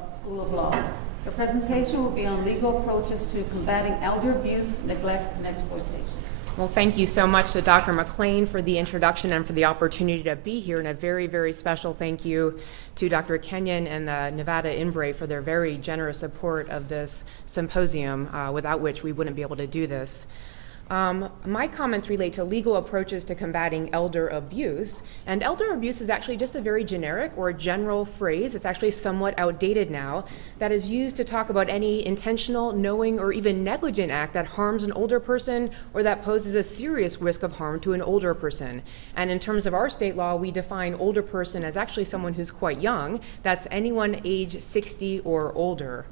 School of Law. The presentation will be on legal approaches to combating elder abuse, neglect, and exploitation. Well, thank you so much to Dr. McLean for the introduction and for the opportunity to be here, and a very, very special thank you to Dr. Kenyon and the Nevada INBRE for their very generous support of this symposium, without which we wouldn't be able to do this. My comments relate to legal approaches to combating elder abuse, and elder abuse is actually just a very generic or general phrase. It's actually somewhat outdated now, that is used to talk about any intentional, knowing, or even negligent act that harms an older person or that poses a serious risk of harm to an older person. And in terms of our state law, we define older person as actually someone who's quite young. That's anyone age 60 or older.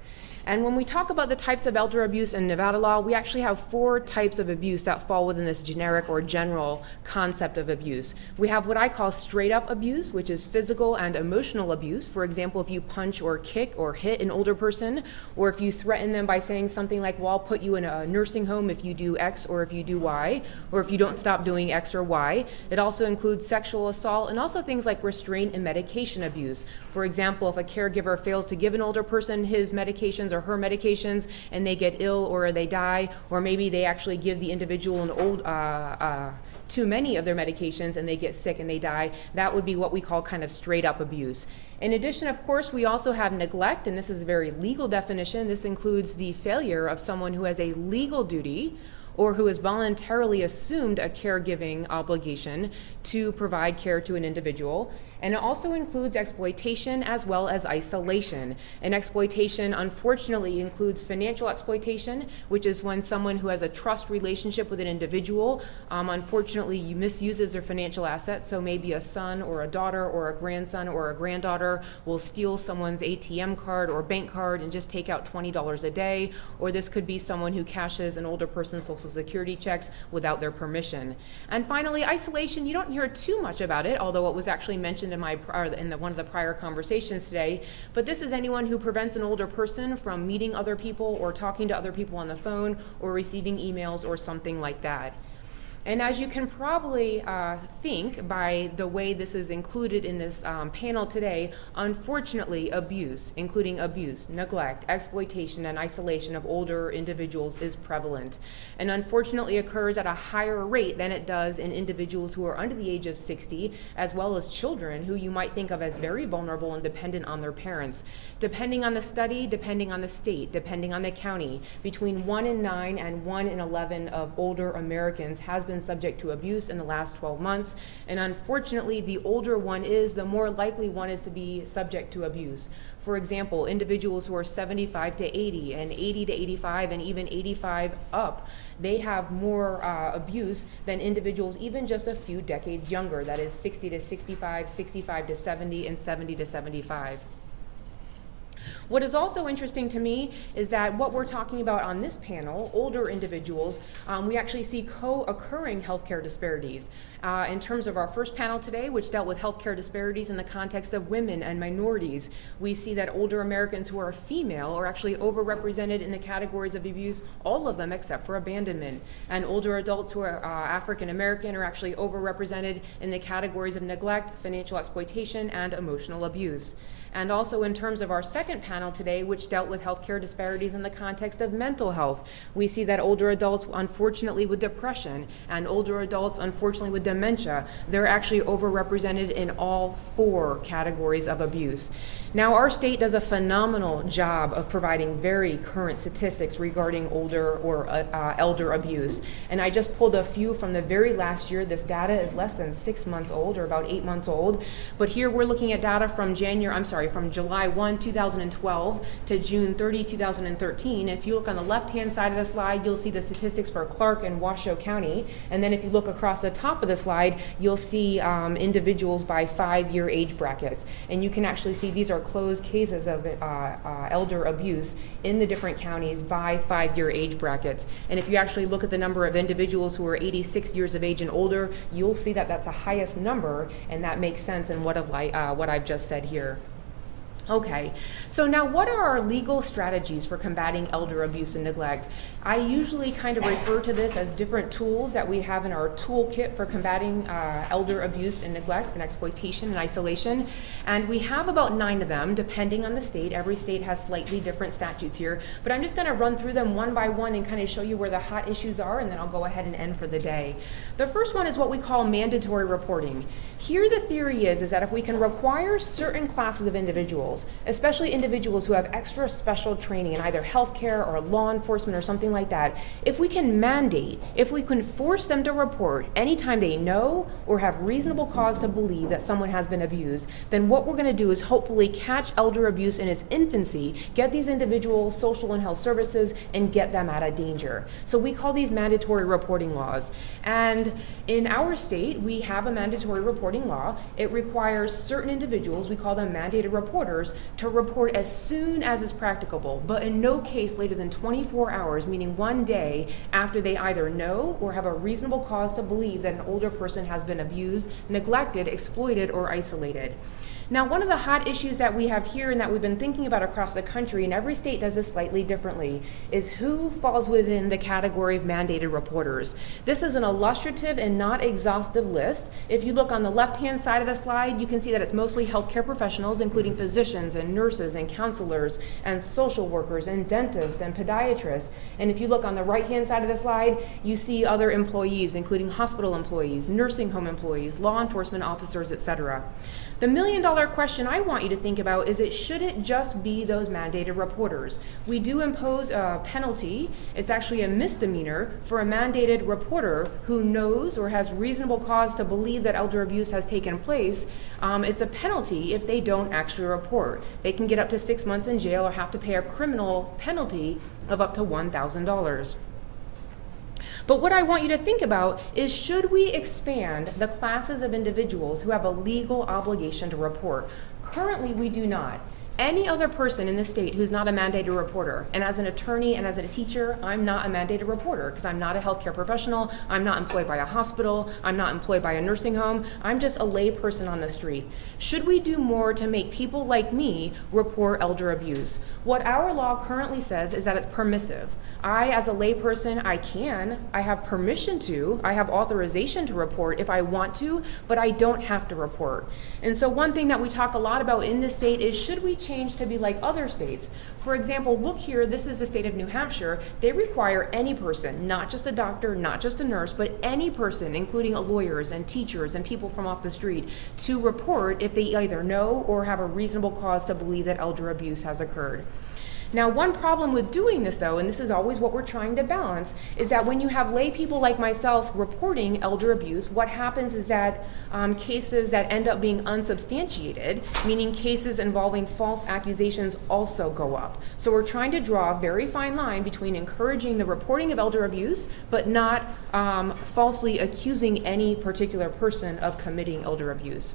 And when we talk about the types of elder abuse in Nevada law, we actually have 4 types of abuse that fall within this generic or general concept of abuse. We have what I call straight up abuse, which is physical and emotional abuse. For example, if you punch or kick or hit an older person, or if you threaten them by saying something like, well, I'll put you in a nursing home if you do X or if you do Y, or if you don't stop doing X or Y. It also includes sexual assault and also things like restraint and medication abuse. For example, if a caregiver fails to give an older person his medications or her medications and they get ill or they die, or maybe they actually give the individual too many of their medications and they get sick and they die, that would be what we call kind of straight up abuse. In addition, of course, we also have neglect, and this is a very legal definition. This includes the failure of someone who has a legal duty or who has voluntarily assumed a caregiving obligation to provide care to an individual. And it also includes exploitation as well as isolation. And exploitation, unfortunately, includes financial exploitation, which is when someone who has a trust relationship with an individual, unfortunately, misuses their financial assets. So maybe a son or a daughter or a grandson or a granddaughter will steal someone's ATM card or bank card and just take out $20 a day. Or this could be someone who cashes an older person's Social Security checks without their permission. And finally, isolation, you don't hear too much about it, although it was actually mentioned in one of the prior conversations today, but this is anyone who prevents an older person from meeting other people or talking to other people on the phone or receiving emails or something like that. And as you can probably think by the way this is included in this panel today, unfortunately abuse, including abuse, neglect, exploitation, and isolation of older individuals is prevalent, and unfortunately occurs at a higher rate than it does in individuals who are under the age of 60, as well as children who you might think of as very vulnerable and dependent on their parents. Depending on the study, depending on the state, depending on the county, between 1 in 9 and 1 in 11 of older Americans has been subject to abuse in the last 12 months. And unfortunately, the older one is, the more likely one is to be subject to abuse. For example, individuals who are 75 to 80 and 80 to 85 and even 85 up, they have more abuse than individuals even just a few decades younger, that is 60 to 65, 65 to 70, and 70 to 75. What is also interesting to me is that what we're talking about on this panel, older individuals, we actually see co-occurring healthcare disparities. In terms of our first panel today, which dealt with healthcare disparities in the context of women and minorities, we see that older Americans who are female are actually overrepresented in the categories of abuse, all of them except for abandonment. And older adults who are African American are actually overrepresented in the categories of neglect, financial exploitation, and emotional abuse. And also in terms of our second panel today, which dealt with healthcare disparities in the context of mental health, we see that older adults, unfortunately with depression, and older adults, unfortunately with dementia, they're actually overrepresented in all 4 categories of abuse. Now, our state does a phenomenal job of providing very current statistics regarding older or elder abuse. And I just pulled a few from the very last year. This data is less than 6 months old, or about 8 months old. But here we're looking at data from from July 1, 2012 to June 30, 2013. If you look on the left-hand side of the slide, you'll see the statistics for Clark and Washoe County. And then if you look across the top of the slide, you'll see individuals by 5-year age brackets. And you can actually see these are closed cases of elder abuse in the different counties by 5-year age brackets. And if you actually look at the number of individuals who are 86 years of age and older, you'll see that that's the highest number, and that makes sense in what I've just said here. Okay, so now what are our legal strategies for combating elder abuse and neglect? I usually kind of refer to this as different tools that we have in our toolkit for combating elder abuse and neglect and exploitation and isolation. And we have about 9 of them, depending on the state. Every state has slightly different statutes here. But I'm just going to run through them one by one and kind of show you where the hot issues are, and then I'll go ahead and end for the day. The first one is what we call mandatory reporting. Here the theory is that if we can require certain classes of individuals, especially individuals who have extra special training in either healthcare or law enforcement or something like that, if we can mandate, if we can force them to report anytime they know or have reasonable cause to believe that someone has been abused, then what we're going to do is hopefully catch elder abuse in its infancy, get these individuals social and health services, and get them out of danger. So we call these mandatory reporting laws. And in our state, we have a mandatory reporting law. It requires certain individuals, we call them mandated reporters, to report as soon as is practicable, but in no case later than 24 hours, meaning one day after they either know or have a reasonable cause to believe that an older person has been abused, neglected, exploited, or isolated. Now, one of the hot issues that we have here and that we've been thinking about across the country, and every state does this slightly differently, is who falls within the category of mandated reporters. This is an illustrative and not exhaustive list. If you look on the left-hand side of the slide, you can see that it's mostly healthcare professionals, including physicians and nurses and counselors and social workers and dentists and podiatrists. And if you look on the right-hand side of the slide, you see other employees, including hospital employees, nursing home employees, law enforcement officers, etc. The million-dollar question I want you to think about is, should it just be those mandated reporters? We do impose a penalty. It's actually a misdemeanor for a mandated reporter who knows or has reasonable cause to believe that elder abuse has taken place. It's a penalty if they don't actually report. They can get up to 6 months in jail or have to pay a criminal penalty of up to $1,000. But what I want you to think about is, should we expand the classes of individuals who have a legal obligation to report? Currently, we do not. any other person in the state who's not a mandated reporter. And as an attorney and as a teacher, I'm not a mandated reporter because I'm not a healthcare professional, I'm not employed by a hospital, I'm not employed by a nursing home, I'm just a lay person on the street. Should we do more to make people like me report elder abuse? What our law currently says is that it's permissive. I, as a layperson, I have permission to, I have authorization to report if I want to, but I don't have to report. And so one thing that we talk a lot about in this state is, should we change to be like other states? For example, look here, this is the state of New Hampshire. They require any person, not just a doctor, not just a nurse, but any person, including lawyers and teachers and people from off the street, to report if they either know or have a reasonable cause to believe that elder abuse has occurred. Now, one problem with doing this, though, and this is always what we're trying to balance, is that when you have lay people like myself reporting elder abuse, what happens is that cases that end up being unsubstantiated, meaning cases involving false accusations, also go up. So we're trying to draw a very fine line between encouraging the reporting of elder abuse, but not falsely accusing any particular person of committing elder abuse.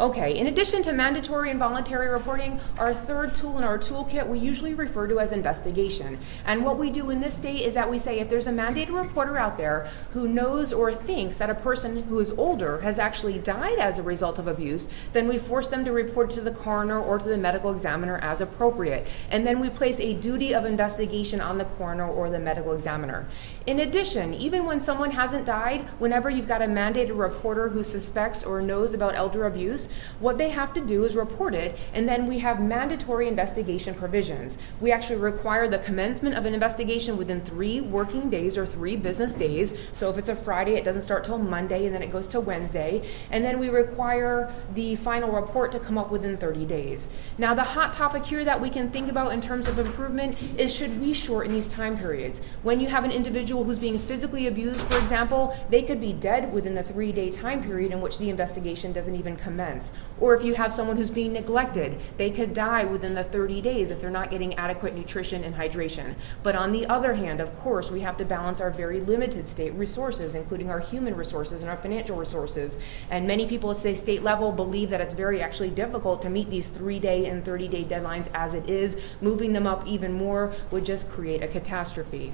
Okay, in addition to mandatory and voluntary reporting, our third tool in our toolkit we usually refer to as investigation. And what we do in this state is that we say if there's a mandated reporter out there who knows or thinks that a person who is older has actually died as a result of abuse, then we force them to report to the coroner or to the medical examiner as appropriate. And then we place a duty of investigation on the coroner or the medical examiner. In addition, even when someone hasn't died, whenever you've got a mandated reporter who suspects or knows about elder abuse, what they have to do is report it, and then we have mandatory investigation provisions. We actually require the commencement of an investigation within 3 working days or 3 business days. So if it's a Friday, it doesn't start till Monday, and then it goes to Wednesday. And then we require the final report to come up within 30 days. Now, the hot topic here that we can think about in terms of improvement is, should we shorten these time periods? When you have an individual who's being physically abused, for example, they could be dead within the 3-day time period in which the investigation doesn't even commence. Or if you have someone who's being neglected, they could die within the 30 days if they're not getting adequate nutrition and hydration. But on the other hand, of course, we have to balance our very limited state resources, including our human resources and our financial resources. And many people at the state level believe that it's very actually difficult to meet these 3-day and 30-day deadlines as it is. Moving them up even more would just create a catastrophe.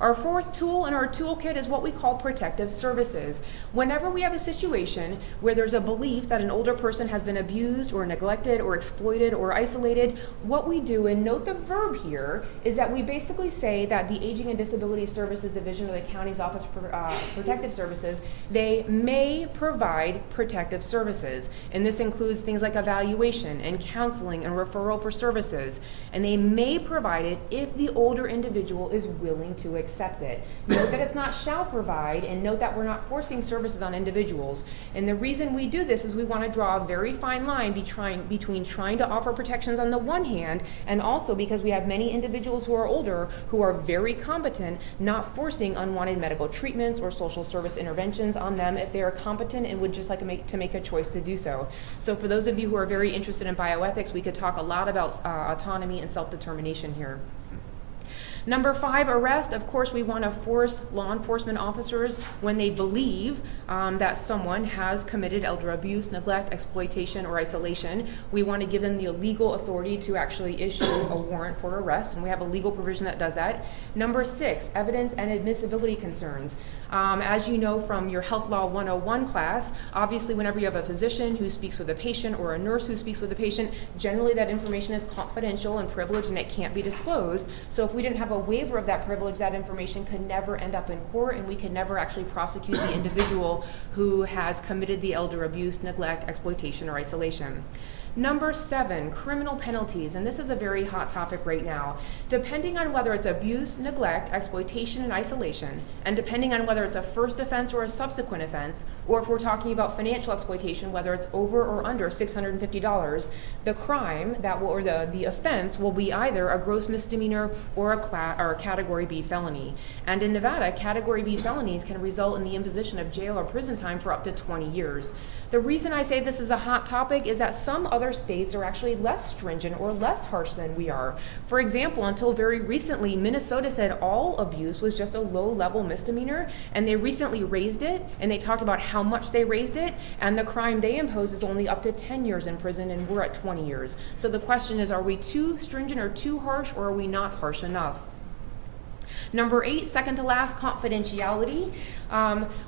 Our fourth tool in our toolkit is what we call protective services. Whenever we have a situation where there's a belief that an older person has been abused or neglected or exploited or isolated, what we do, and note the verb here, is that we basically say that the Aging and Disability Services Division of the county's Office for Protective Services, they may provide protective services. And this includes things like evaluation and counseling and referral for services. And they may provide it if the older individual is willing to accept it. Note that it's not shall provide, and note that we're not forcing services on individuals. And the reason we do this is we want to draw a very fine line between trying to offer protections on the one hand, and also because we have many individuals who are older who are very competent, not forcing unwanted medical treatments or social service interventions on them if they are competent and would just like to make a choice to do so. So for those of you who are very interested in bioethics, we could talk a lot about autonomy and self-determination here. Number 5, arrest. Of course, we want to force law enforcement officers when they believe that someone has committed elder abuse, neglect, exploitation, or isolation. We want to give them the legal authority to actually issue a warrant for arrest, and we have a legal provision that does that. Number 6, evidence and admissibility concerns. As you know from your Health Law 101 class, obviously whenever you have a physician who speaks with a patient or a nurse who speaks with a patient, generally that information is confidential and privileged and it can't be disclosed. So if we didn't have a waiver of that privilege, that information could never end up in court, and we could never actually prosecute the individual who has committed the elder abuse, neglect, exploitation, or isolation. Number 7, criminal penalties, and this is a very hot topic right now. Depending on whether it's abuse, neglect, exploitation, and isolation, and depending on whether it's a first offense or a subsequent offense, or if we're talking about financial exploitation, whether it's over or under $650, the crime that will, or the offense will be either a gross misdemeanor or a Category B felony. And in Nevada, Category B felonies can result in the imposition of jail or prison time for up to 20 years. The reason I say this is a hot topic is that some other other states are actually less stringent or less harsh than we are. For example, until very recently, Minnesota said all abuse was just a low-level misdemeanor, and they recently raised it, and they talked about how much they raised it, and the crime they impose is only up to 10 years in prison, and we're at 20 years. So the question is, are we too stringent or too harsh, or are we not harsh enough? Number 8, second to last, confidentiality.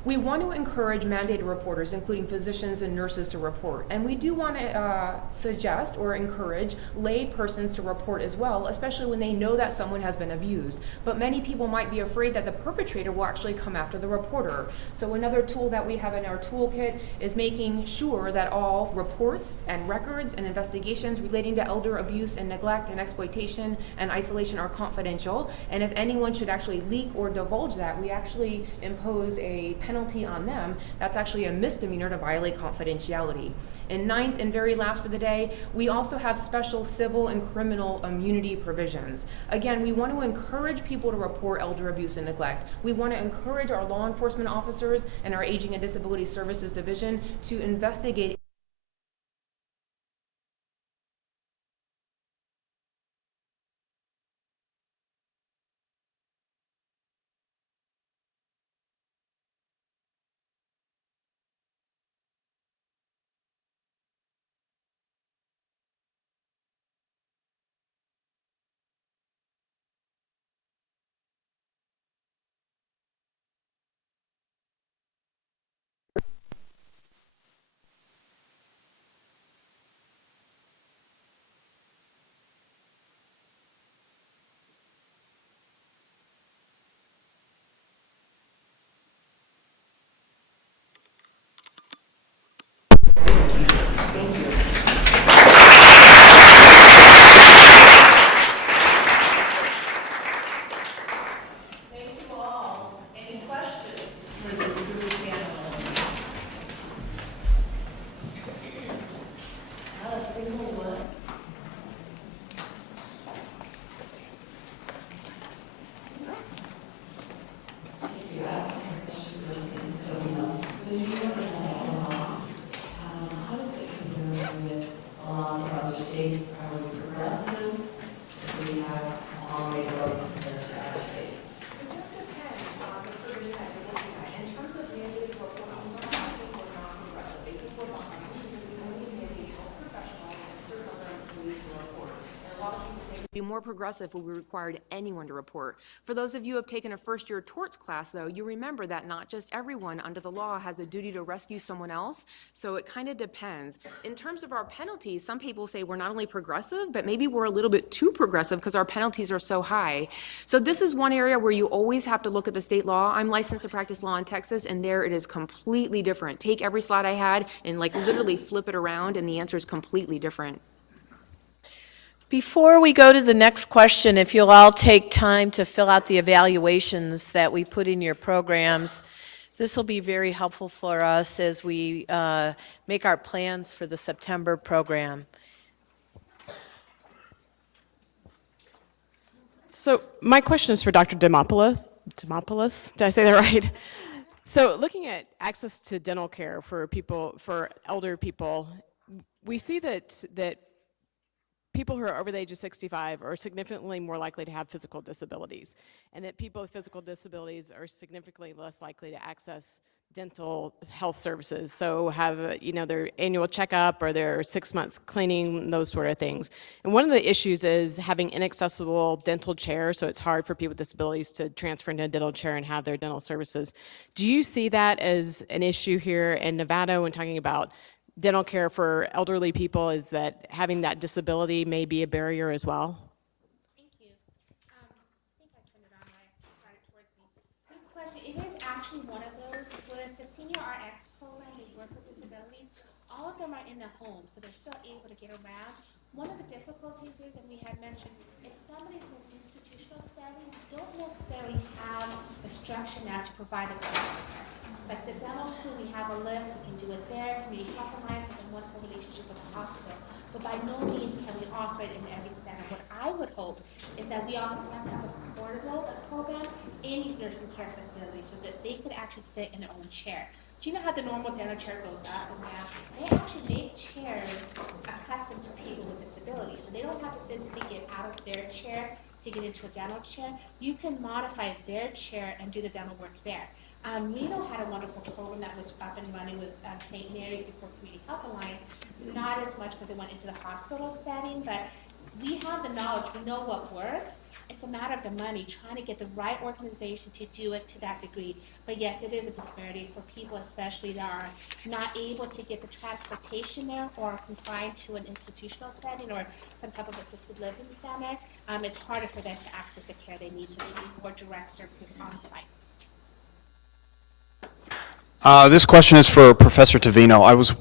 We want to encourage mandated reporters, including physicians and nurses, to report. And we do want to suggest or encourage lay persons to report as well, especially when they know that someone has been abused. But many people might be afraid that the perpetrator will actually come after the reporter. So another tool that we have in our toolkit is making sure that all reports and records and investigations relating to elder abuse and neglect and exploitation and isolation are confidential. And if anyone should actually leak or divulge that, we actually impose a penalty on them. That's actually a misdemeanor to violate confidentiality. And 9th and very last for the day, we also have special civil and criminal immunity provisions. Again, we want to encourage people to report elder abuse and neglect. We want to encourage our law enforcement officers and our Aging and Disability Services Division to investigate be more progressive if we required anyone to report. For those of you who have taken a first-year torts class, though, you remember that not just everyone under the law has a duty to rescue someone else, so it kind of depends. In terms of our penalties, some people say we're not only progressive, but maybe we're a little bit too progressive because our penalties are so high. So this is one area where you always have to look at the state law. I'm licensed to practice law in Texas, and there it is completely different. Take every slide I had and like literally flip it around, and the answer is completely different. Before we go to the next question, if you'll all take time to fill out the evaluations that we put in your programs, this will be very helpful for us as we make our plans for the September program. So my question is for Dr. Demopoulos. Did I say that right? So looking at access to dental care for people, for elder people, we see that people who are over the age of 65 are significantly more likely to have physical disabilities, and that people with physical disabilities are significantly less likely to access dental health services. So have, their annual checkup or their 6 months cleaning, those sort of things. And one of the issues is having inaccessible dental chairs, so it's hard for people with disabilities to transfer into a dental chair and have their dental services. Do you see that as an issue here in Nevada when talking about dental care for elderly people, is that having that disability may be a barrier as well? Thank you. I think I turned it on right, brought it towards me. Good question. It is actually one of those with the Senior RX program, they work with disabilities. All of them are in the home, so they're still able to get around. One of the difficulties is, and we had mentioned, if somebody's in an institutional setting, we don't necessarily have the structure now to provide a clinical care. Like the dental school, we have a lift, we can do it there. Community Health Alliance has a wonderful relationship with the hospital, but by no means can we offer it in every center. What I would hope is that we offer some type of portable program in these nursing care facilities so that they could actually sit in their own chair. So you know how the normal dental chair goes up and down? They actually make chairs accustomed to people with disabilities. So they don't have to physically get out of their chair to get into a dental chair. You can modify their chair and do the dental work there. Reno had a wonderful program that was up and running with St. Mary's before Community Health Alliance. Not as much because it went into the hospital setting, but we have the knowledge, we know what works. It's a matter of the money, trying to get the right organization to do it to that degree. But yes, it is a disparity for people especially that are not able to get the transportation there or are confined to an institutional setting or some type of assisted living center. It's harder for them to access the care they need, so they need more direct services on site. This question is for Professor Tavino. I was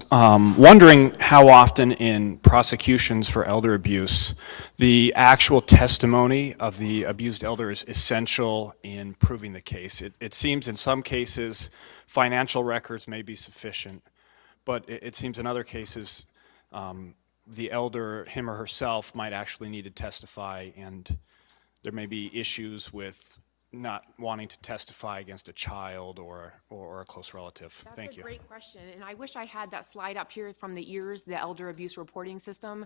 wondering how often in prosecutions for elder abuse, the actual testimony of the abused elder is essential in proving the case. It seems in some cases financial records may be sufficient, but it seems in other cases the elder, him or herself, might actually need to testify, and there may be issues with not wanting to testify against a child or a close relative. Thank you. That's a great question, and I wish I had that slide up here from the EARS, the Elder Abuse Reporting System,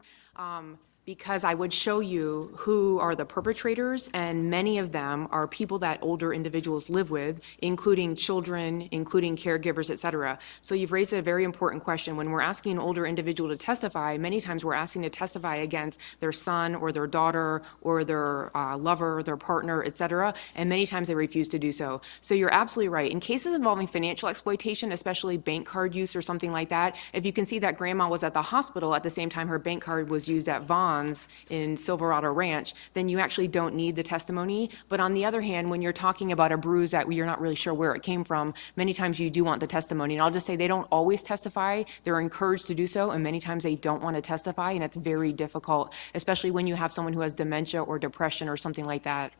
because I would show you who are the perpetrators, and many of them are people that older individuals live with, including children, including caregivers, et cetera. So you've raised a very important question. When we're asking an older individual to testify, many times we're asking to testify against their son or their daughter or their lover, their partner, et cetera, and many times they refuse to do so. So you're absolutely right. In cases involving financial exploitation, especially bank card use or something like that, if you can see that grandma was at the hospital at the same time her bank card was used at Vaughn's in Silverado Ranch, then you actually don't need the testimony. But on the other hand, when you're talking about a bruise that you're not really sure where it came from, many times you do want the testimony. And I'll just say they don't always testify. They're encouraged to do so, and many times they don't want to testify, and it's very difficult, especially when you have someone who has dementia or depression or something like that.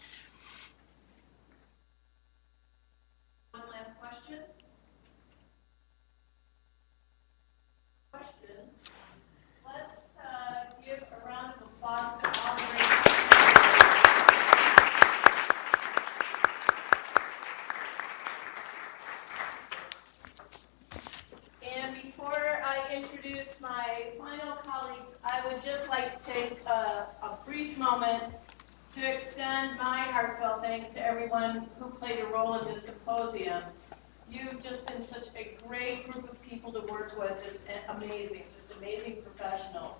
And before I introduce my final colleagues, I would just like to take a brief moment to extend my heartfelt thanks to everyone who played a role in this symposium. You've just been such a great group of people to work with, and amazing, just amazing professionals.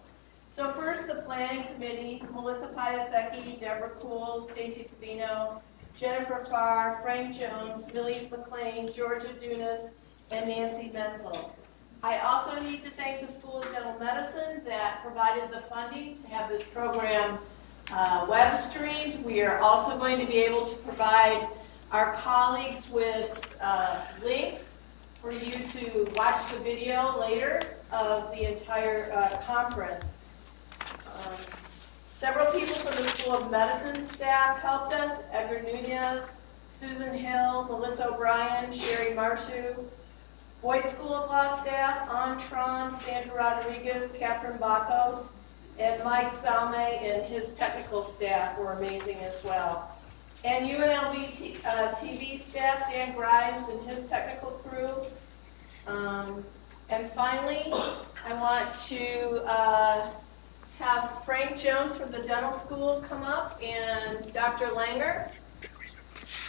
So first, the planning committee: Melissa Piasecki, Deborah Cool, Stacy Tavino, Jennifer Farr, Frank Jones, Millie McLean, Georgia Dunas, and Nancy Menzel. I also need to thank the School of Dental Medicine that provided the funding to have this program web streamed. We are also going to be able to provide our colleagues with links for you to watch the video later of the entire conference. Several people from the School of Medicine staff helped us: Edgar Nunez, Susan Hill, Melissa O'Brien, Sherry Martu. Boyd School of Law staff: Antron, Sandra Rodriguez, Catherine Bacos, and Mike Zalme and his technical staff were amazing as well. And UNLV-TV staff, Dan Grimes and his technical crew. And finally, I want to have Frank Jones from the dental school come up, and Dr. Langer.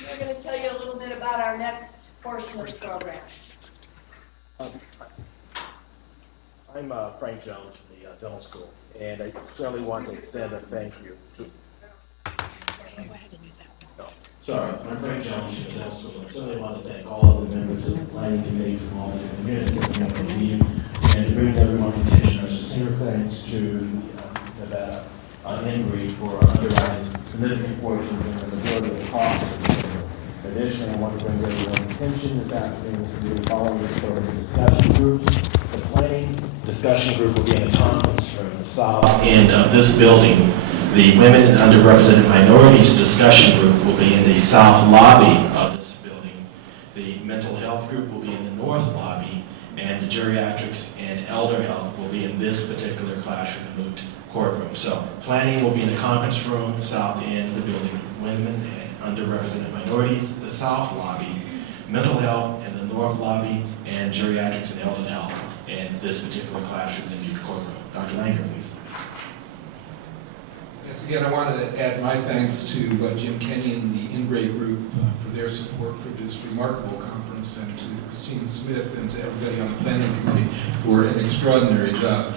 We're going to tell you a little bit about our next portion of the program. I'm Frank Jones from the dental school, and I certainly want to extend a thank you to. Sorry, I'm Frank Jones from the dental school. I certainly want to thank all of the members of the planning committee from all the different units of the UNLV, and to bring everyone's attention our sincere thanks to the Nevada Embry for underwriting significant portions and the majority of the cost of the program. Additionally, I want to bring everyone's attention this afternoon to the following recording discussion groups. The planning discussion group will be in the conference room, the south end of this building. The women and underrepresented minorities discussion group will be in the south lobby of this building. The mental health group will be in the north lobby, and the geriatrics and elder health will be in this particular classroom, the Moot courtroom. So planning will be in the conference room, south end of the building. Women and underrepresented minorities, the south lobby. Mental health and the north lobby, and geriatrics and elder health in this particular classroom in the courtroom. Dr. Langer, please. Yes, again, I wanted to add my thanks to Jim Kenyon and the Ingrate Group for their support for this remarkable conference, and to Christine Smith and to everybody on the planning committee for an extraordinary job.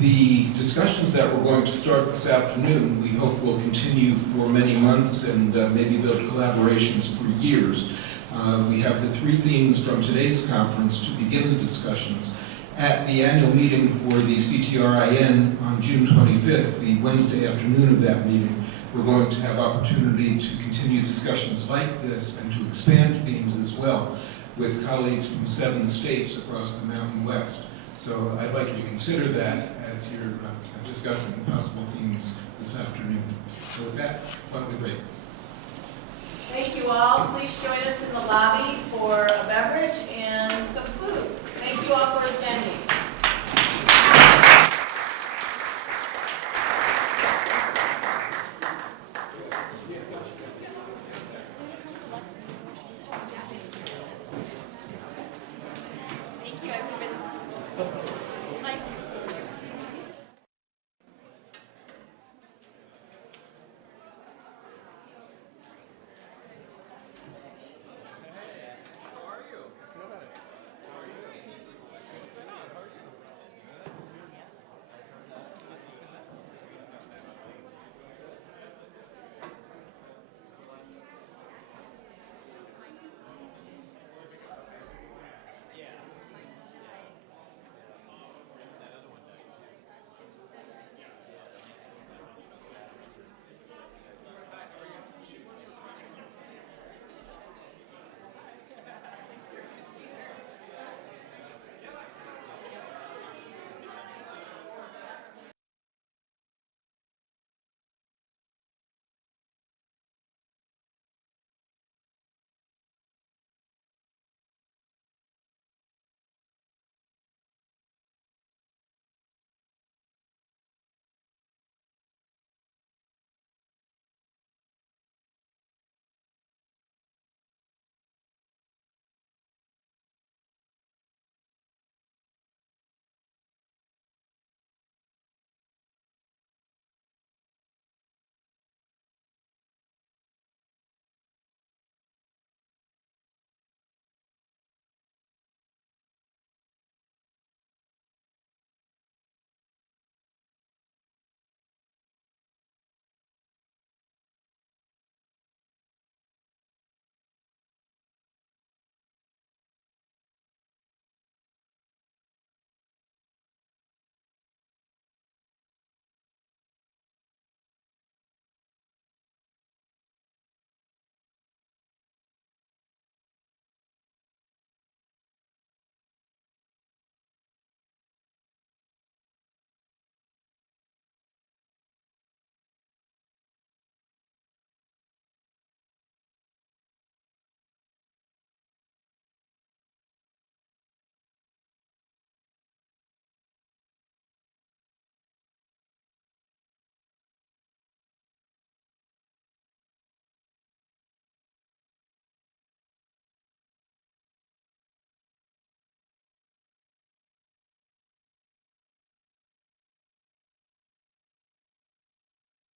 The discussions that we're going to start this afternoon, we hope will continue for many months and maybe build collaborations for years. We have the three themes from today's conference to begin the discussions. At the annual meeting for the CTRIN on June 25th, the Wednesday afternoon of that meeting, we're going to have opportunity to continue discussions like this and to expand themes as well with colleagues from 7 states across the Mountain West. So I'd like you to consider that as you're discussing possible themes this afternoon. So with that, why don't we break? Thank you all. Please join us in the lobby for a beverage and some food. Thank you all for attending.